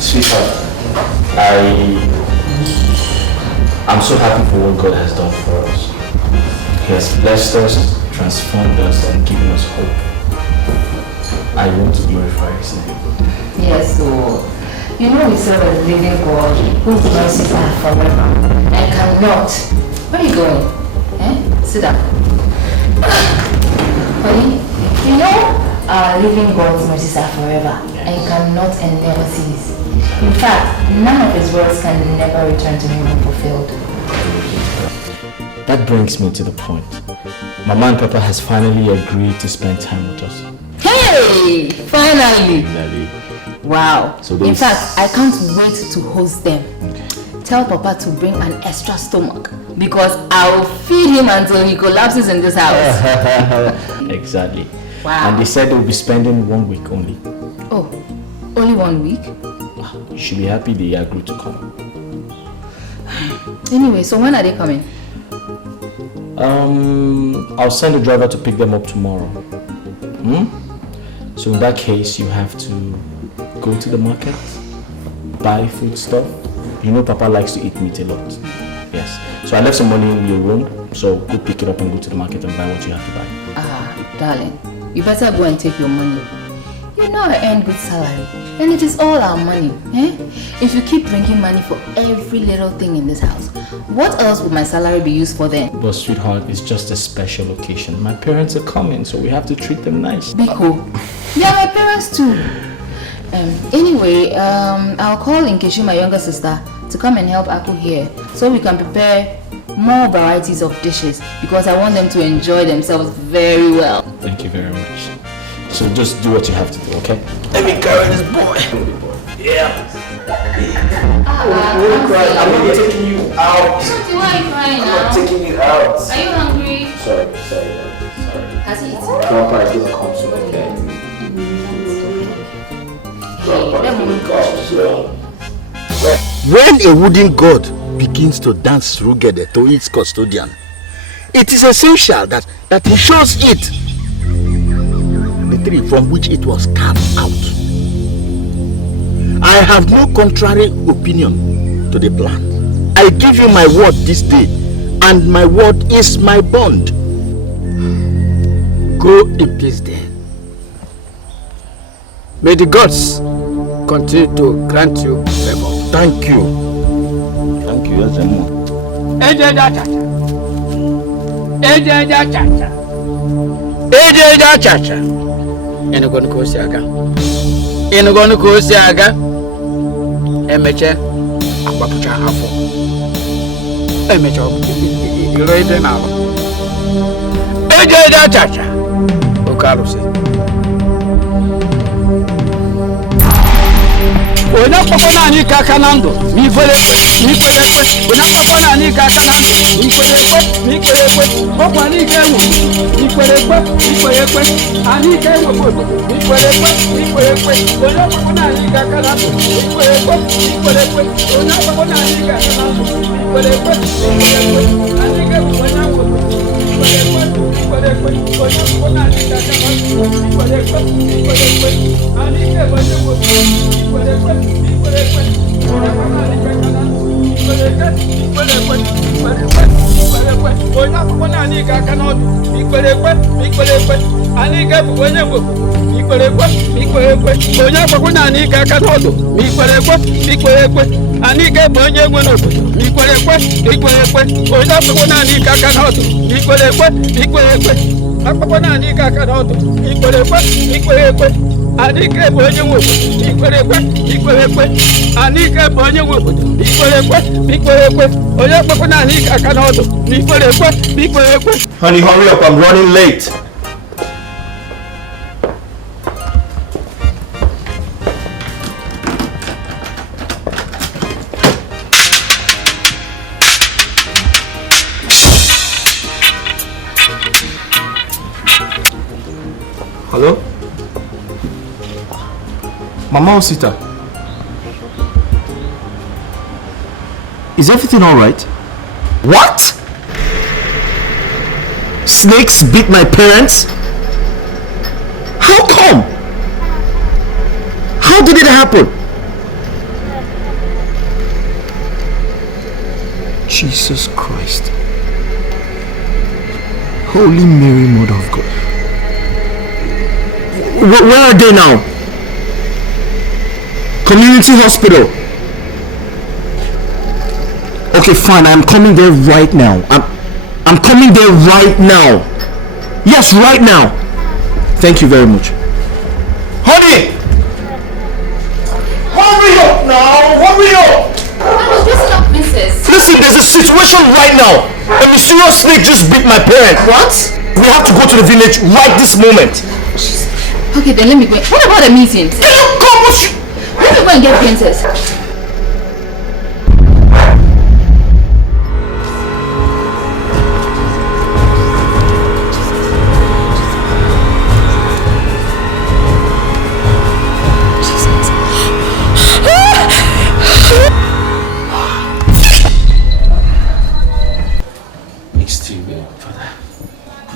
Sweetheart, I'm so happy for what God has done for us. He has blessed us, transformed us, and given us hope. I want to glorify His name. Yes, so You know we serve a living God whose mercies are forever and cannot. Where are you going? Sit down. Honey, you know our living God's mercies are forever and cannot and never cease. In fact, none of his words can never return to him unfulfilled. That brings me to the point. Mama and Papa has finally agreed to spend time with us. Hey! Finally! Wow. So in fact, I can't wait to host them. Tell Papa to bring an extra stomach because I'll feed him until he collapses in this house. Exactly. Wow. And they said they'll be spending 1 week only. Oh, only 1 week? You should be happy they agreed to come. Anyway, so when are they coming? I'll send a driver to pick them up tomorrow. So in that case, you have to go to the market, buy food stuff. You know Papa likes to eat meat a lot. Yes. So I left some money in your room, so go pick it up and go to the market and buy what you have to buy. Darling, you better go and take your money. You know I earn good salary, and it is all our money. If you keep bringing money for every little thing in this house, what else would my salary be used for then? But sweetheart, it's just a special occasion. My parents are coming, so we have to treat them nice. Biko, yeah, my parents too. Anyway, I'll call Nkechi, my younger sister, to come and help Aku here, so we can prepare more varieties of dishes, because I want them to enjoy themselves very well. Thank you very much. So just do what you have to do, okay? Let me carry this boy. Yeah. I'm not taking you out. Why are you crying I'm now? not taking you out. Are you hungry? Sorry. Has he eaten? Papa is gonna come soon, okay? When a wooden god begins to dance through Gede to its custodian, it is essential that he shows it the tree from which it was carved out. I have no contrary opinion to the plan. I give you my word this day, and my word is my bond. Go in peace then. May the gods continue to grant you favor. Thank you. Thank you, Yazemo. Ejeja chacha. Enugonu kosi aga. Emeche akwapucha afọ. Emeche iro ide na alo. Ejeja chacha. Okarusi. Ona papa na ni kaka nando mi kwere ona papa na ni kaka nando mi kwere papa ni kewo mi kwere ani kewo bodo mi kwere ona papa na ni kaka nando mi kwere ona papa na ni kaka nando mi kwere ani kewo ona wo mi kwere ona papa na ni kaka nando mi kwere ani kewo ona wo Anike bonye wo ikwerekwe anike bonye wo ikwerekwe oya papa na anike akanodo ikwerekwe. Honey, hurry up, I'm running late. Hello? Mama Osita, is everything alright? What? Snakes beat my parents? How come? How did it happen? Jesus Christ. Holy Mary, Mother of God. Where are they now? Community hospital. Okay, fine. I'm coming there right now. I'm coming there right now. Yes, right now. Thank you very much. Honey! Hurry up now! Hurry up! I was dressing up, princess. Listen, there's a situation right now. A mysterious snake just bit my parents. What? We have to go to the village right this moment. Okay, then let me go. What about the meetings? Can you come? Let me go and get princess.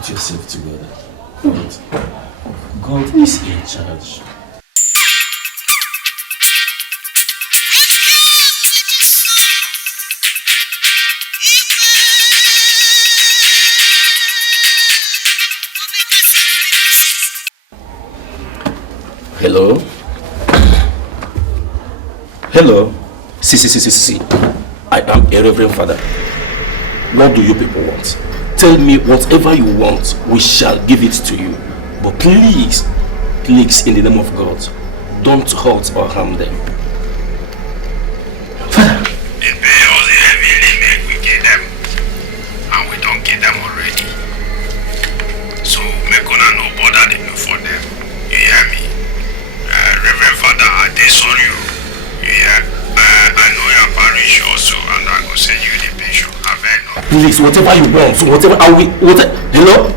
Yourself together. God is in charge. Hello? Hello? See. I am a reverend father. What do you people want? Tell me whatever you want, we shall give it to you. But please, in the name of God, don't hurt or harm them. The bills heavily make we get them, and we don't get them already. So make una no bother them for them. You hear me? Reverend Father, I disown you. You hear? I know your parish also, and I go send you the pension. Please, whatever you want, whatever are we, hello?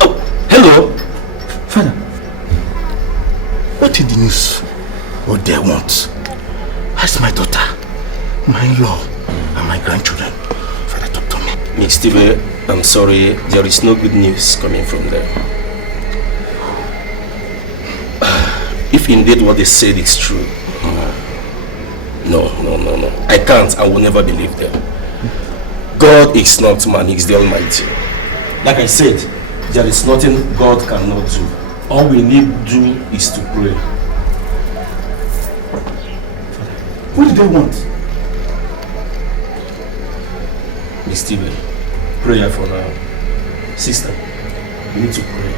Oh, hello? Father, what did the news? What they want? That's my daughter, my in-law, and my grandchildren. Father, talk to me. Miss Steve, I'm sorry, there is no good news coming from them. If indeed what they said is true, no. I can't, I will never believe them. God is not man, He's the Almighty. Like I said, there is nothing God cannot do. All we need to do is to pray. What do they want? Miss Steven, prayer for now. Sister, we need to pray.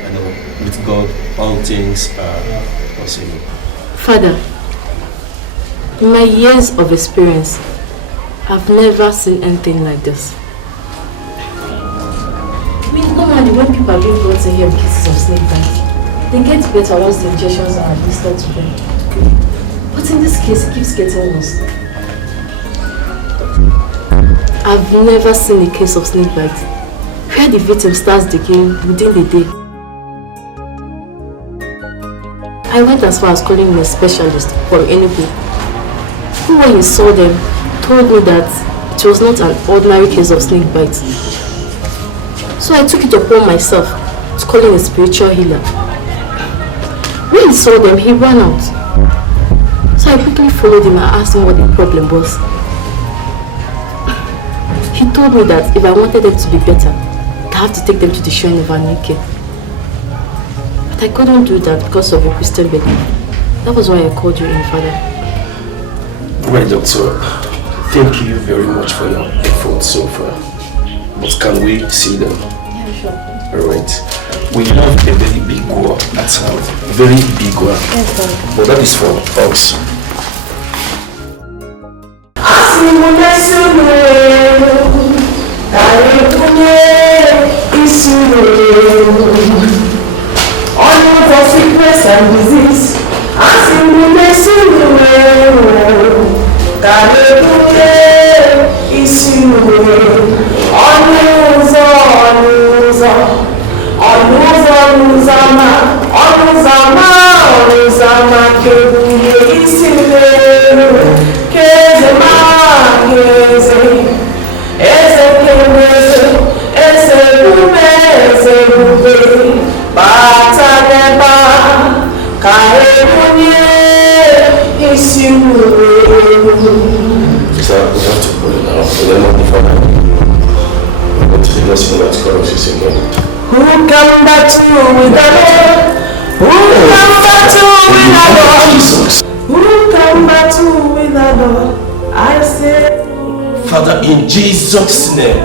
I know, with God, all things are possible. Father, in my years of experience, I've never seen anything like this. I mean, normally when people are being brought in here with cases of snake bite, they get better once the injections are administered to them. But in this case, it keeps getting worse. I've never seen a case of snake bite where the victim starts decaying within the day. I went as far as calling in a specialist for Enugu, who, when he saw them, told me that it was not an ordinary case of snake bite. So I took it upon myself to call in a spiritual healer. When he saw them, he ran out. So I quickly followed him and asked him what the problem was. He told me that if I wanted them to be better, I have to take them to the shrine of Eke. But I couldn't do that because of a Christian belief. That was why I called you in, Father. Right, Doctor. Thank you very much for your efforts so far. But can we see them? Yeah, sure. Alright. We have a very big war at hand. Very big war. Yes, Father. But that is for us. Honor for sickness and disease. So we have to pray now. In the name of the Father, we go to the blessing of God of His name. Who come back to you with the Lord? Who can battle with the Lord? Who can battle with the Lord? I say. Father, in Jesus' name,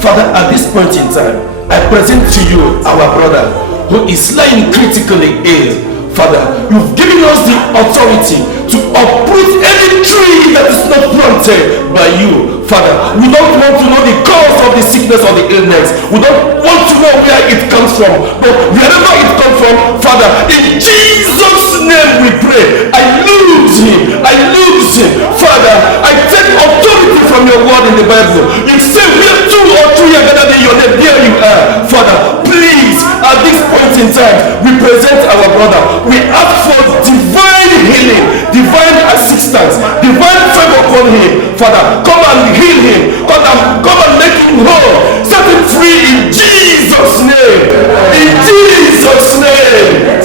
Father, at this point in time, I present to you our brother who is lying critically ill. Father, you've given us the authority to uproot any tree that is not planted by you. Father, we don't want to know the cause of the sickness or the illness. We don't want to know where it comes from. But wherever it comes from, Father, in Jesus' name we pray. I lose him. I lose him. Father, I take authority from your word in the Bible. You say where 2 or 3 are gathered in your name, there you are. Father, please, at this point in time, we present our brother. We ask for divine healing, divine assistance, divine favor upon him. Father, come and heal him. Come and make him whole. Set him free in Jesus' name. In Jesus' name.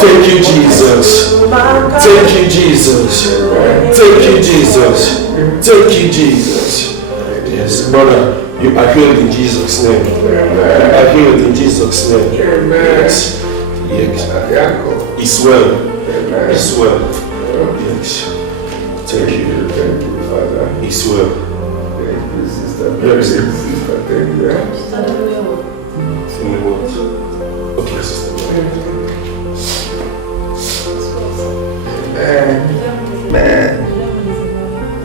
Thank you, Jesus. Thank you, Jesus. Thank you, Jesus. Thank you, Jesus. Yes, brother, you are healed in Jesus' name. You are healed in Jesus' name. Yes. Yes. It's well. It's well. Yes. Thank you. Thank you, Father. It's well. Thank you, sister. Thank you. Thank you. Okay, sister. Man.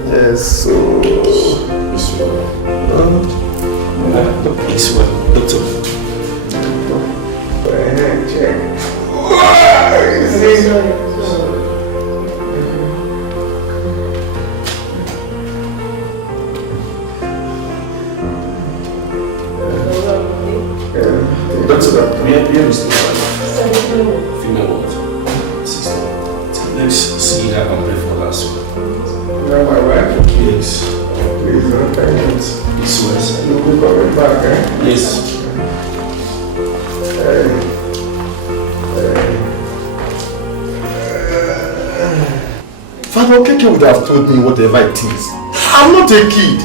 Yes, so. It's well. It's well. Doctor. Check. Doctor, we have female what? Sister. Let's see how I'm ready for last week. You know my wife? Yes. Please don't tell me. It's West. You'll be coming back, eh? Yes. Father Okeke would have told me whatever it is. I'm not a kid.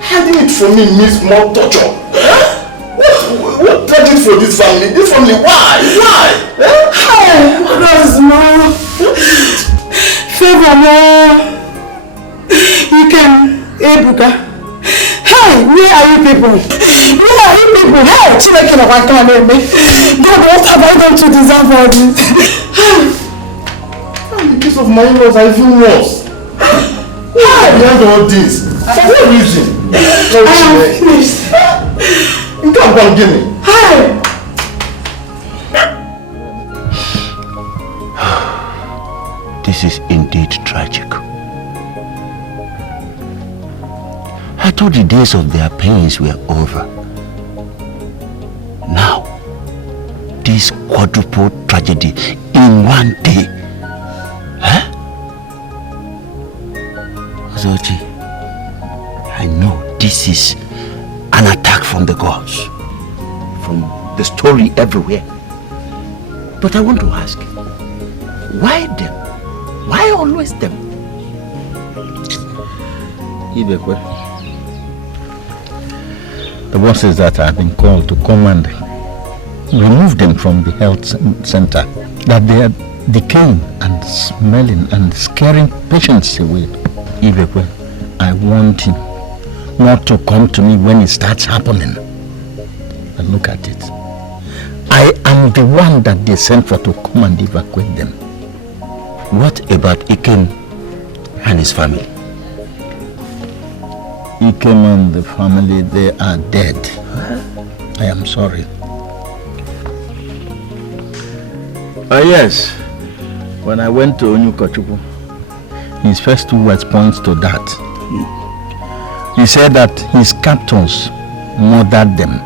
Hiding it from me means more torture. What tragedy for this family? This family, why? Why? How? What does more? Favor more. You can, Ebuka. Hey, where are you people? Where are you people? Hey, Chineke na waka na me. God, what have I done to deserve all this? In the case of my in-laws, I feel worse. Why behind all this? For what reason? I am finished. You can't go and give me. Hi. This is indeed tragic. I thought the days of their pains were over. Now, this quadruple tragedy in one day. Huh? Ozochi, I know this is an attack from the gods, from the story everywhere. But I want to ask, why them? Why always them? Ibekwe. The boss says that I've been called to come and remove them from the health center. That they are decaying and smelling and scaring patients away. Ibekwe, I want him not to come to me when it starts happening. And look at it. I am the one that they sent for to come and evacuate them. What about Ikem and his family? Ikem and the family, they are dead. I am sorry. Yes. When I went to Onyukochukwu, his first 2 words points to that. He said that his captors murdered them.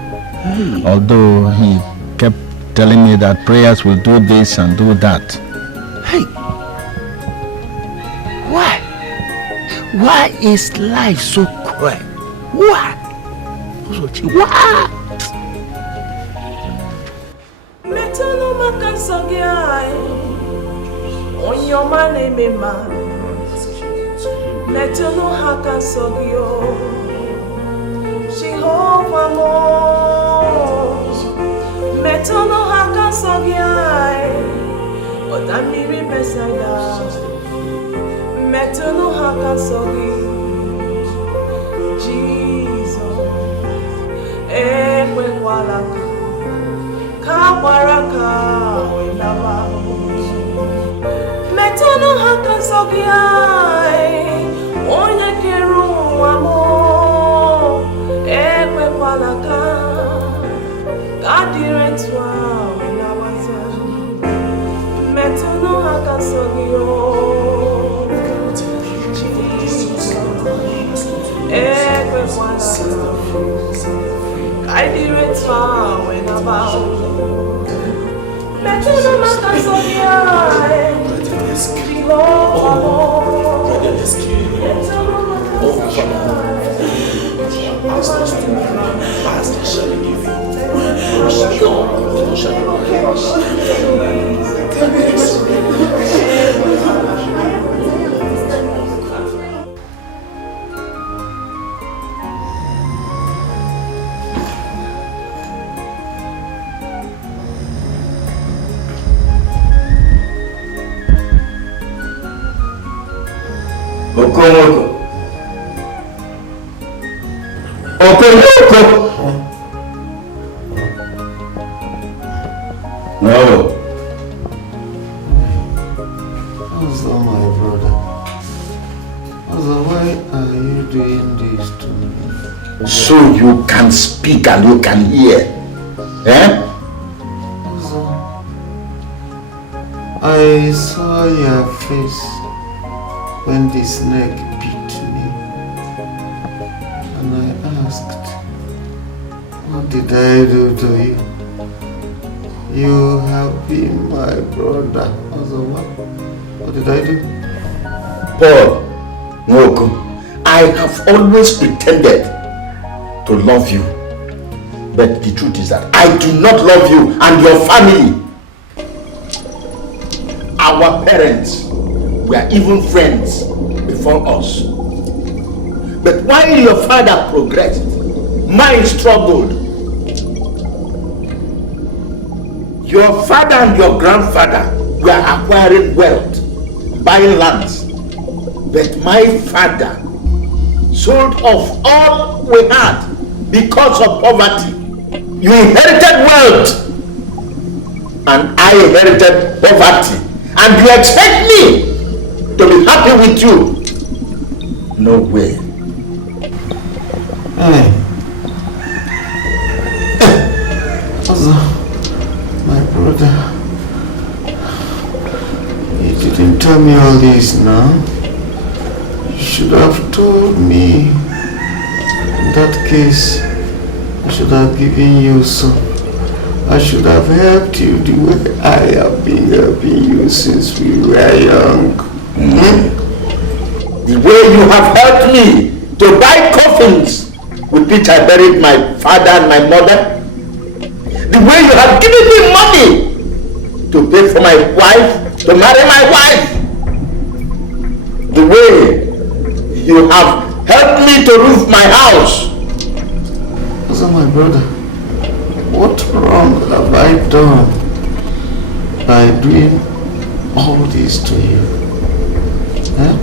Although he kept telling me that prayers will do this and do that. Hey! Why? Why is life so cruel? Why? Why? Jehovah, sogiai, otamiri pesada. Metunu haka sogi, Jesus. Ekwe kwalaka, kawaraka wenaba. Metunu haka sogiai, onye keru amo. Ekwe kwalaka, kadirentwa wenabata. Metunu haka sogio. Ekwe kwalaka, kadirentwa wenabata. Metunu haka sogiai. No. Also, my brother. Also, why are you doing this to me? So you can speak and you can hear. Eh? Also, I saw your face when the snake bit me. And I asked, what did I do to you? You have been my brother. Also, what did I do? Paul, Nwoko, I have always pretended to love you. But the truth is that I do not love you and your family. Our parents were even friends before us. But while your father progressed, mine struggled. Your father and your grandfather were acquiring wealth, buying lands. But my father sold off all we had because of poverty. You inherited wealth and I inherited poverty. And you expect me to be happy with you? No way. Also, my brother, you didn't tell me all this now. You should have told me. In that case, I should have given you some. I should have helped you the way I have been helping you since we were young. The way you have helped me to buy coffins with which I buried my father and my mother. The way you have given me money to pay for my wife, to marry my wife. The way you have helped me to roof my house. So my brother, what wrong have I done by doing all this to you?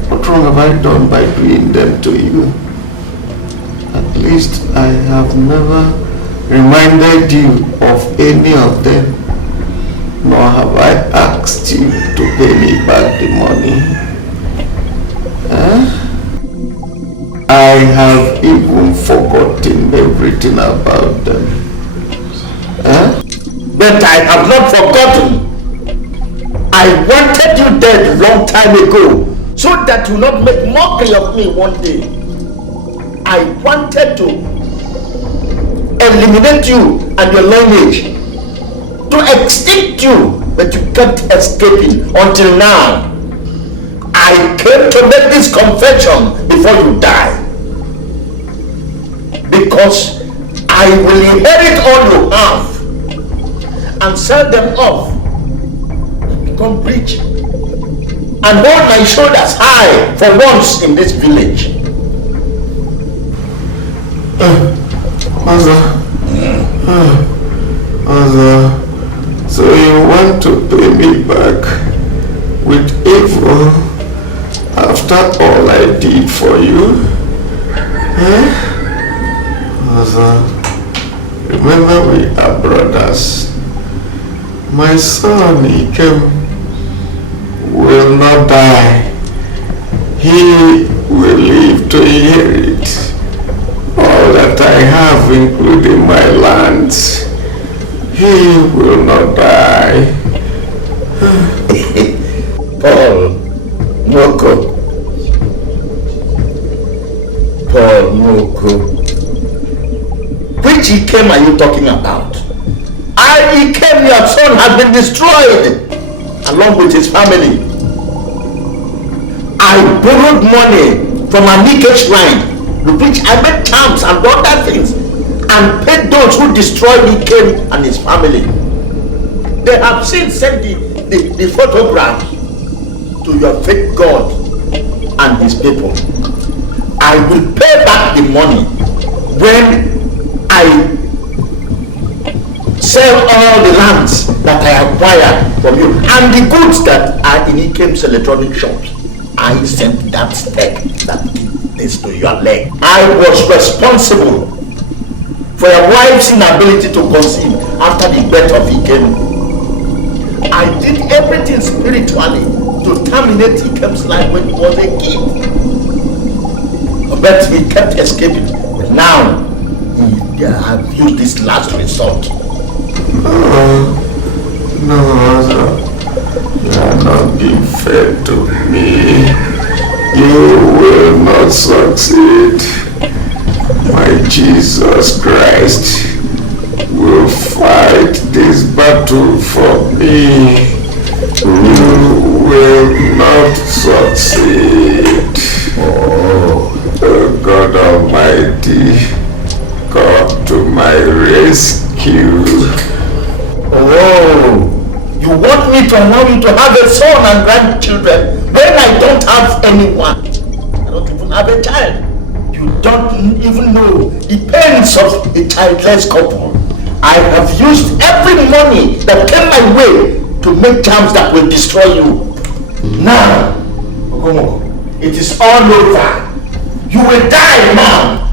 What wrong have I done by doing them to you? At least I have never reminded you of any of them, nor have I asked you to pay me back the money. I have even forgotten everything about them. But I have not forgotten. I wanted you dead long time ago so that you not make mockery of me one day. I wanted to eliminate you and your lineage, to extinct you, but you kept escaping until now. I came to make this confession before you die, because I will inherit all you have and sell them off and become rich and hold my shoulders high for once in this village. So So you want to pay me back with evil after all I did for you? Mother, remember we are brothers. My son, Ike, will not die. He will live to inherit all that I have, including my lands. He will not die. Paul Moko. Paul Moko. Which Ikem are you talking about? Ikem, your son, has been destroyed along with his family. I borrowed money from a Nike shrine with which I made charms and other things and paid those who destroyed Ikem and his family. They have since sent the photograph to your fake God and his people. I will pay back the money when I sell all the lands that I acquired from you and the goods that are in Ikem's electronic shops. I sent that step that is to your leg. I was responsible for your wife's inability to conceive after the birth of Ikem. I did everything spiritually to terminate Ikem's life when he was a kid. But he kept escaping. But now, he have used this last resort. No, you are not being fair to me. You will not succeed. My Jesus Christ will fight this battle for me. You will not succeed. Oh, God Almighty, come to my rescue. Oh, you want me to allow you to have a son and grandchildren when I don't have anyone? I don't even have a child. You don't even know the pains of a childless couple. I have used every money that came my way to make charms that will destroy you. Now, it is all over. You will die now.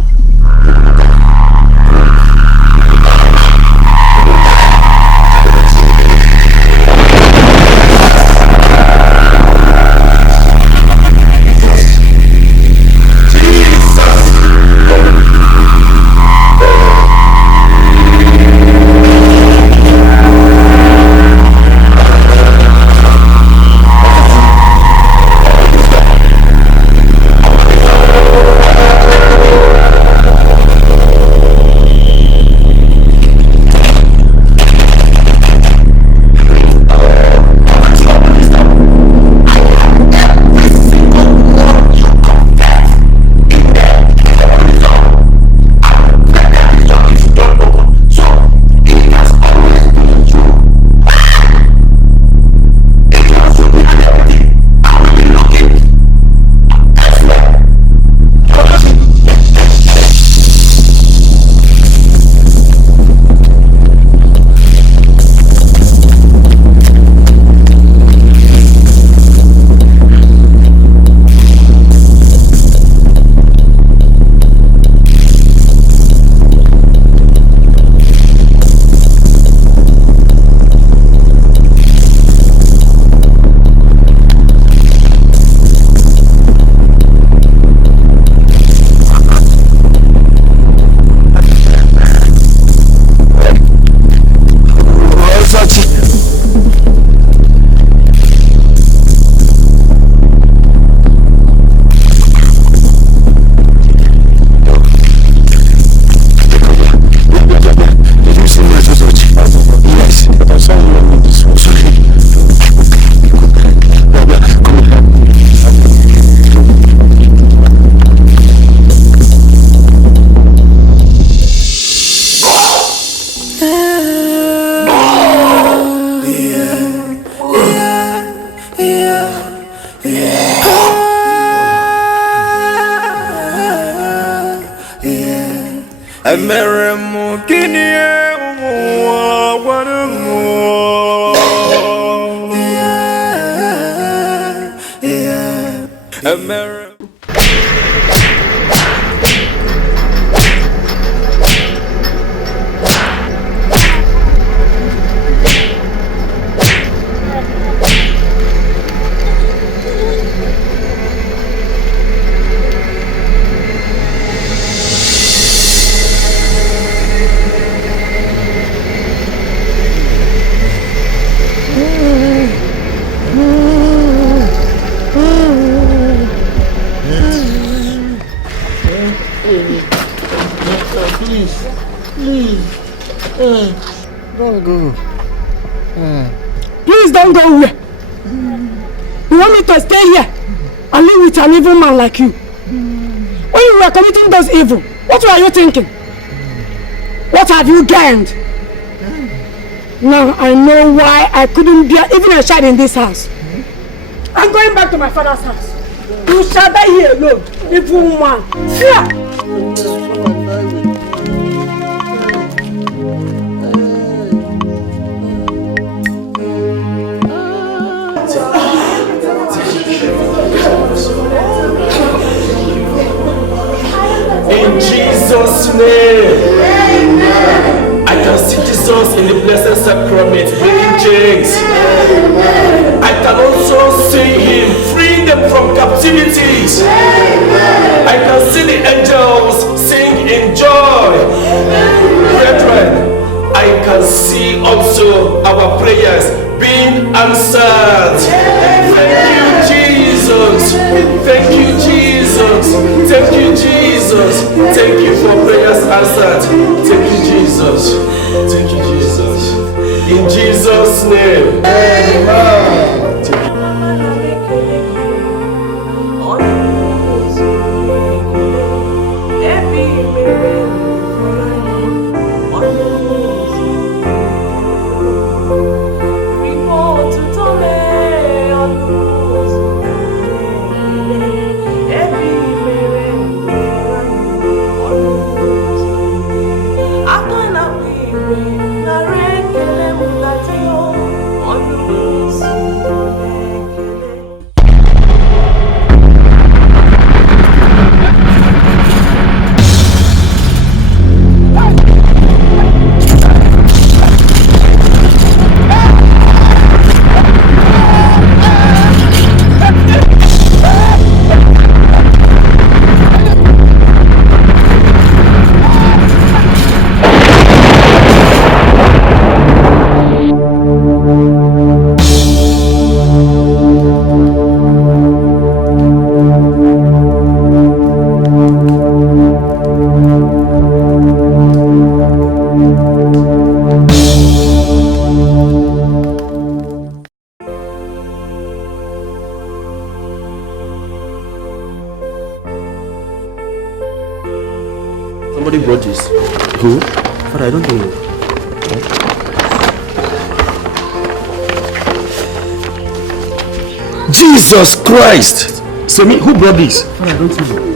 Emere mu kini e umu wa wanu mu Please. Don't go. Please don't go away. You want me to stay here and live with an evil man like you? When you were committing those evil, what were you thinking? What have you gained? Now I know why I couldn't bear even a child in this house. I'm going back to my father's house. You shall die here alone, evil woman. Fear! In Jesus' name. Amen. I can see Jesus in the blessed sacrament breaking chains. Amen. I can also see him freeing them from captivities. Amen. I can see the angels sing in joy. Brethren, I can see also our prayers being answered. Thank you, Jesus. Thank you, Jesus. Thank you, Jesus. Thank you for prayers answered. Thank you, Jesus. Thank you, Jesus. In Jesus' name. Amen. Somebody brought this. Who? Father, I don't know. Jesus Christ! Semi, who brought this? Father, I don't know.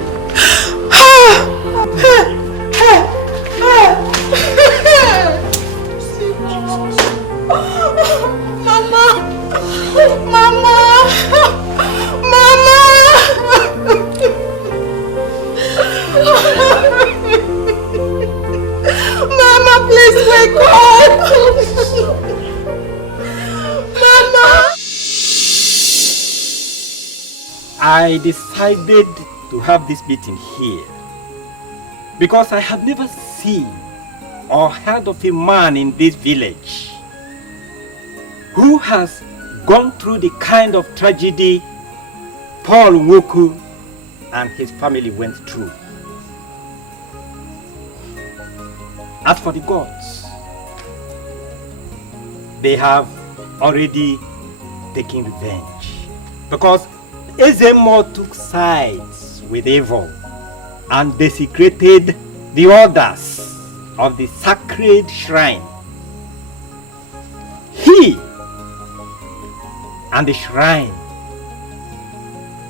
I decided to have this meeting here because I have never seen or heard of a man in this village who has gone through the kind of tragedy Paul Nwoku and his family went through. As for the gods, they have already taken revenge because Ezemo took sides with evil and desecrated the orders of the sacred shrine. He and the shrine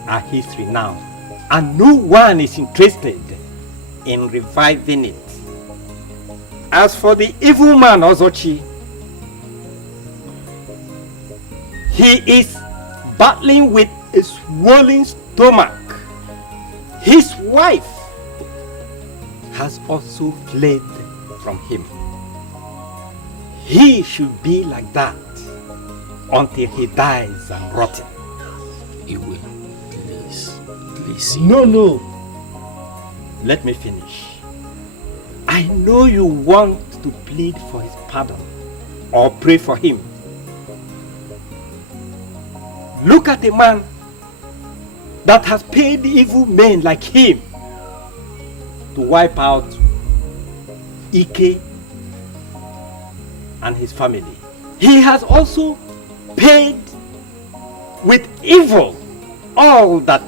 are history now, and no one is interested in reviving it. As for the evil man Ozochi, he is battling with a swollen stomach. His wife has also fled from him. He should be like that until he dies and rotten. He will. Please. No. Let me finish. I know you want to plead for his pardon or pray for him. Look at a man that has paid evil men like him to wipe out Eke and his family. He has also paid with evil all that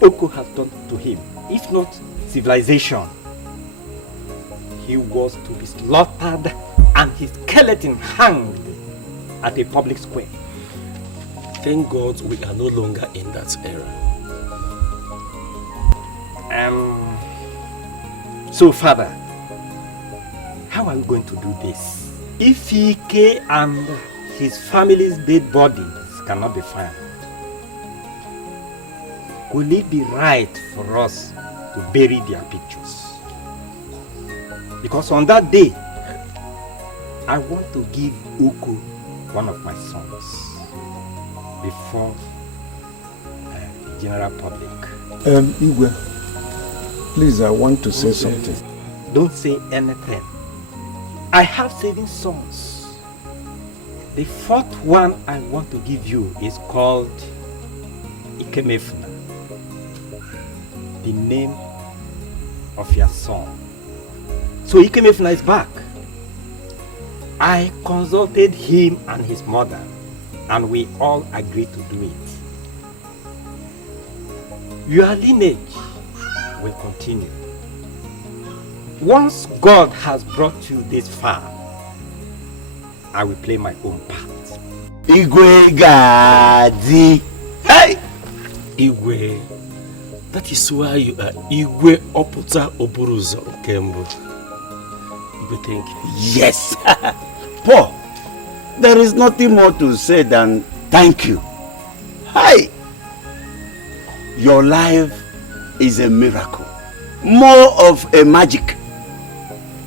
Oko has done to him, if not civilization. He was to be slaughtered and his skeleton hanged at a public square. Thank God we are no longer in that era. So Father, how are we going to do this? If Ike and his family's dead bodies cannot be found, will it be right for us to bury their pictures? Because on that day, I want to give Oko one of my sons before the general public. Igwe, please, I want to say something. Don't say anything. I have 7 sons. The 4th one I want to give you is called Ikemefuna, the name of your son. So Ikemefuna is back. I consulted him and his mother, and we all agreed to do it. Your lineage will continue. Once God has brought you this far, I will play my own part. Igwe Gadi. Hey! Igwe, that is why you are Igwe Oputa Oburuzo Kembo. Igwe, thank you. Yes! Paul, there is nothing more to say than thank you. Hi! Your life is a miracle. More of a magic.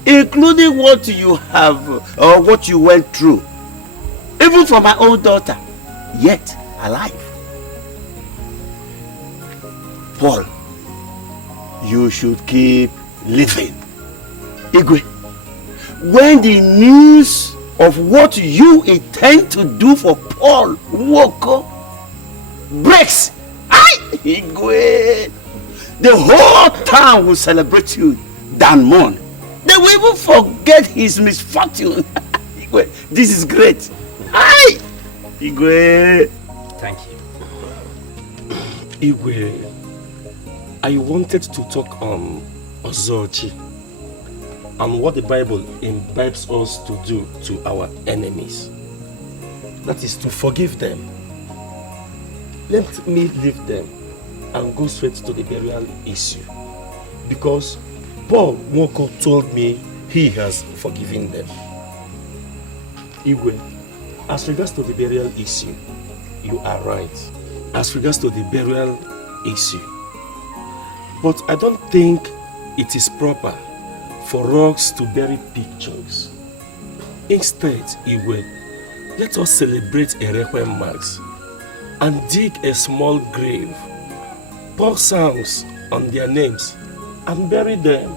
Including what you have or what you went through. Even for my own daughter, yet alive. Paul, you should keep living. Igwe, when the news of what you intend to do for Paul Woko breaks, Igwe, the whole town will celebrate you than mourn. They will even forget his misfortune. Igwe, this is great. Hi, Igwe. Thank you. Igwe, I wanted to talk on Ozochi and what the Bible imbibes us to do to our enemies. That is to forgive them. Let me leave them and go straight to the burial issue. Because Paul Woko told me he has forgiven them. Igwe, as regards to the burial issue, you are right. As regards to the burial issue. But I don't think it is proper for us to bury pictures. Instead, Igwe, let us celebrate a requiem mass and dig a small grave, pour songs on their names, and bury them.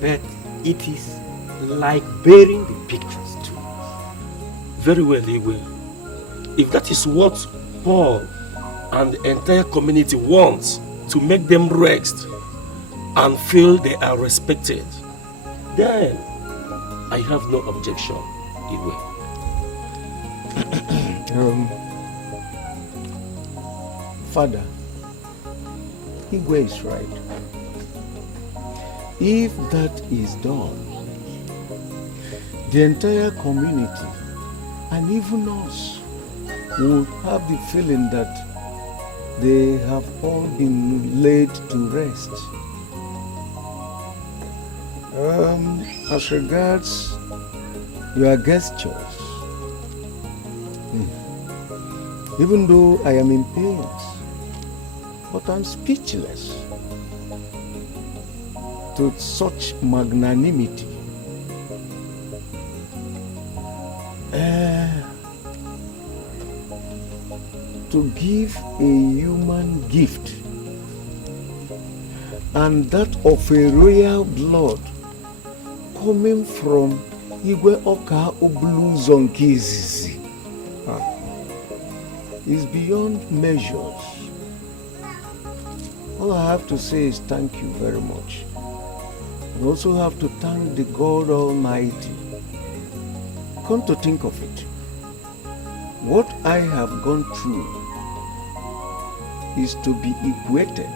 But it is like burying the pictures too. Very well, Igwe. If that is what Paul and the entire community wants, to make them rest and feel they are respected, then I have no objection, Igwe. Father, Igwe is right. If that is done, the entire community and even us will have the feeling that they have all been laid to rest. As regards your gestures, even though I am in pain, but I'm speechless to such magnanimity. To give a human gift, and that of a royal blood coming from Igwe Oka Obluzonkizizi is beyond measures. All I have to say is thank you very much. I also have to thank the God Almighty. Come to think of it, what I have gone through is to be equated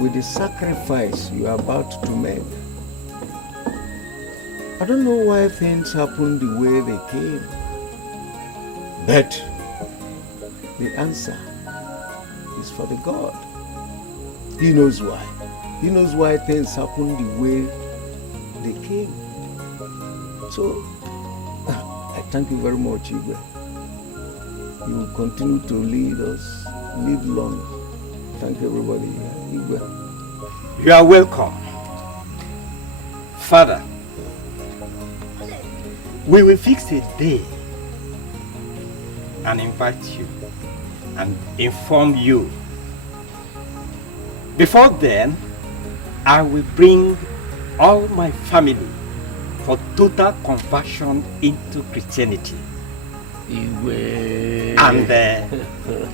with the sacrifice you are about to make. I don't know why things happened the way they came, but the answer is for the God. He knows why. He knows why things happened the way they came. So, I thank you very much, Igwe. You will continue to lead us, live long. Thank everybody, Igwe. You are welcome. Father, we will fix a day and invite you and inform you. Before then, I will bring all my family for total conversion into Christianity. And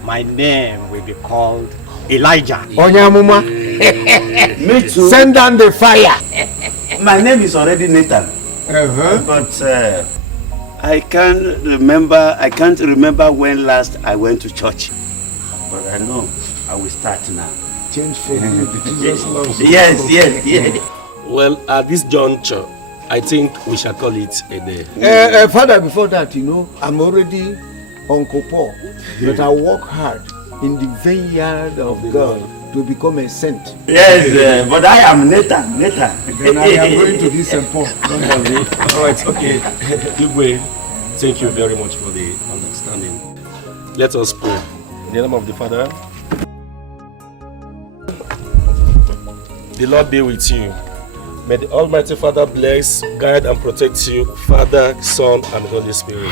my name will be called Elijah. Onyamuma. Me too. Send down the fire. My name is already Nathan. But I can't remember when last I went to church. But I know I will start now. Change for good. Jesus loves you. Yes. Well, at this juncture, I think we shall call it a day. Father, before that, I'm already Uncle Paul, but I work hard in the vineyard of God to become a saint. Yes, but I am Nathan. Then I am going to be St. Paul. Don't worry. All right, okay. Dikeh, thank you very much for the understanding. Let us pray. In the name of the Father, the Lord be with you. May the Almighty Father bless, guide, and protect you, Father, Son, and Holy Spirit.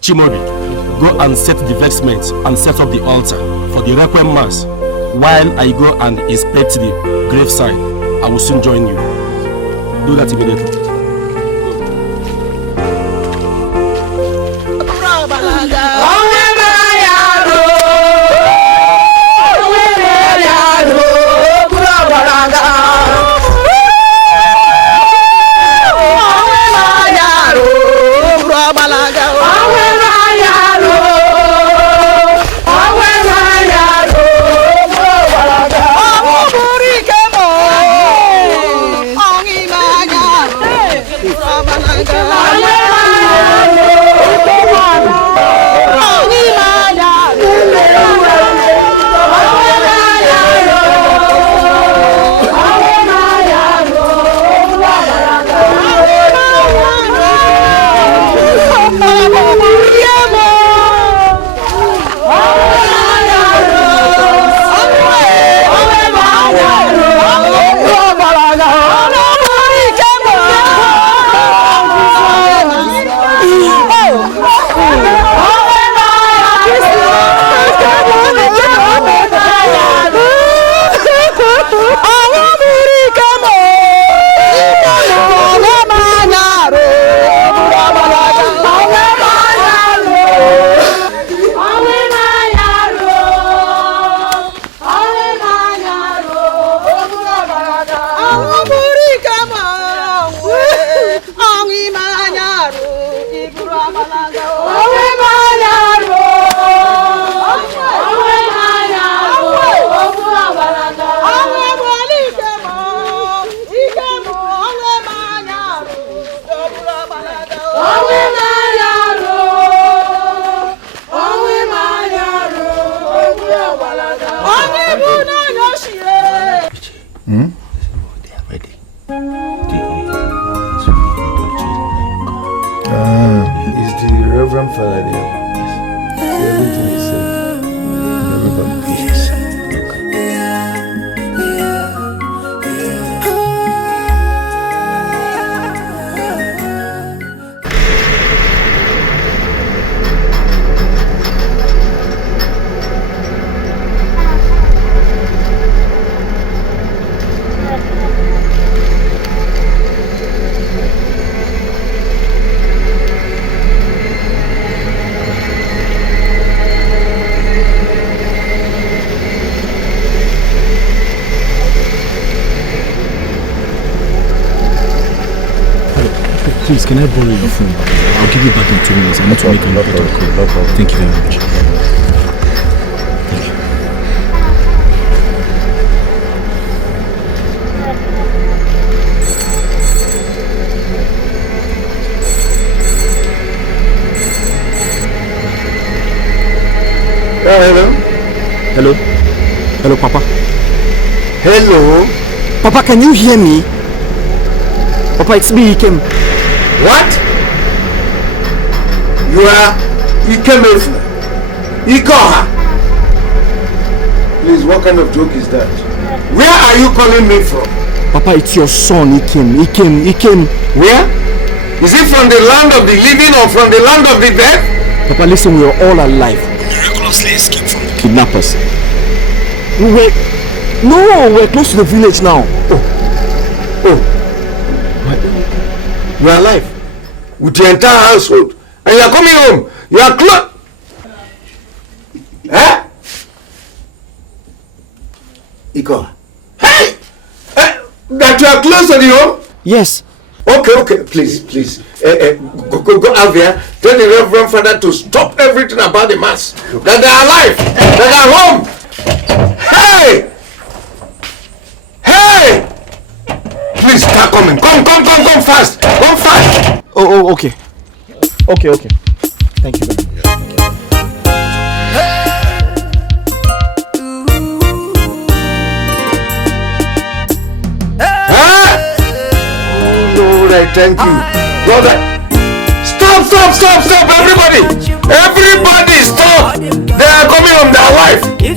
Chimobi, go and set the vestments and set up the altar for the Requiem Mass while I go and inspect the graveside. I will soon join you. Do that immediately. Please, can I borrow your phone? I'll give you back in 2 minutes. I need to make an important call. No problem. Thank you very much. Thank you. Hello? Hello? Hello, Papa? Hello? Papa, can you hear me? Papa, it's me, Ikem. What? You are Ikem Ikoha? Please, what kind of joke is that? Where are you calling me from? Papa, it's your son, Ikem. Where? Is it from the land of the living or from the land of the dead? Papa, listen, we are all alive. Miraculously escaped from the Kidnappers. We're close to the village now. Oh. You are alive with your entire household and you are coming home. You are close. Huh? Iko. Hey! That you are close to the home? Yes. Okay. Please. Go out there. Tell the Reverend Father to stop everything about the mass. That they are alive. That they are home. Hey! Please start coming. Come fast. Come fast. Oh, okay. Okay. Thank you very much. Lord, I thank you. Lord, Stop, everybody, stop. They are coming home, their wife. If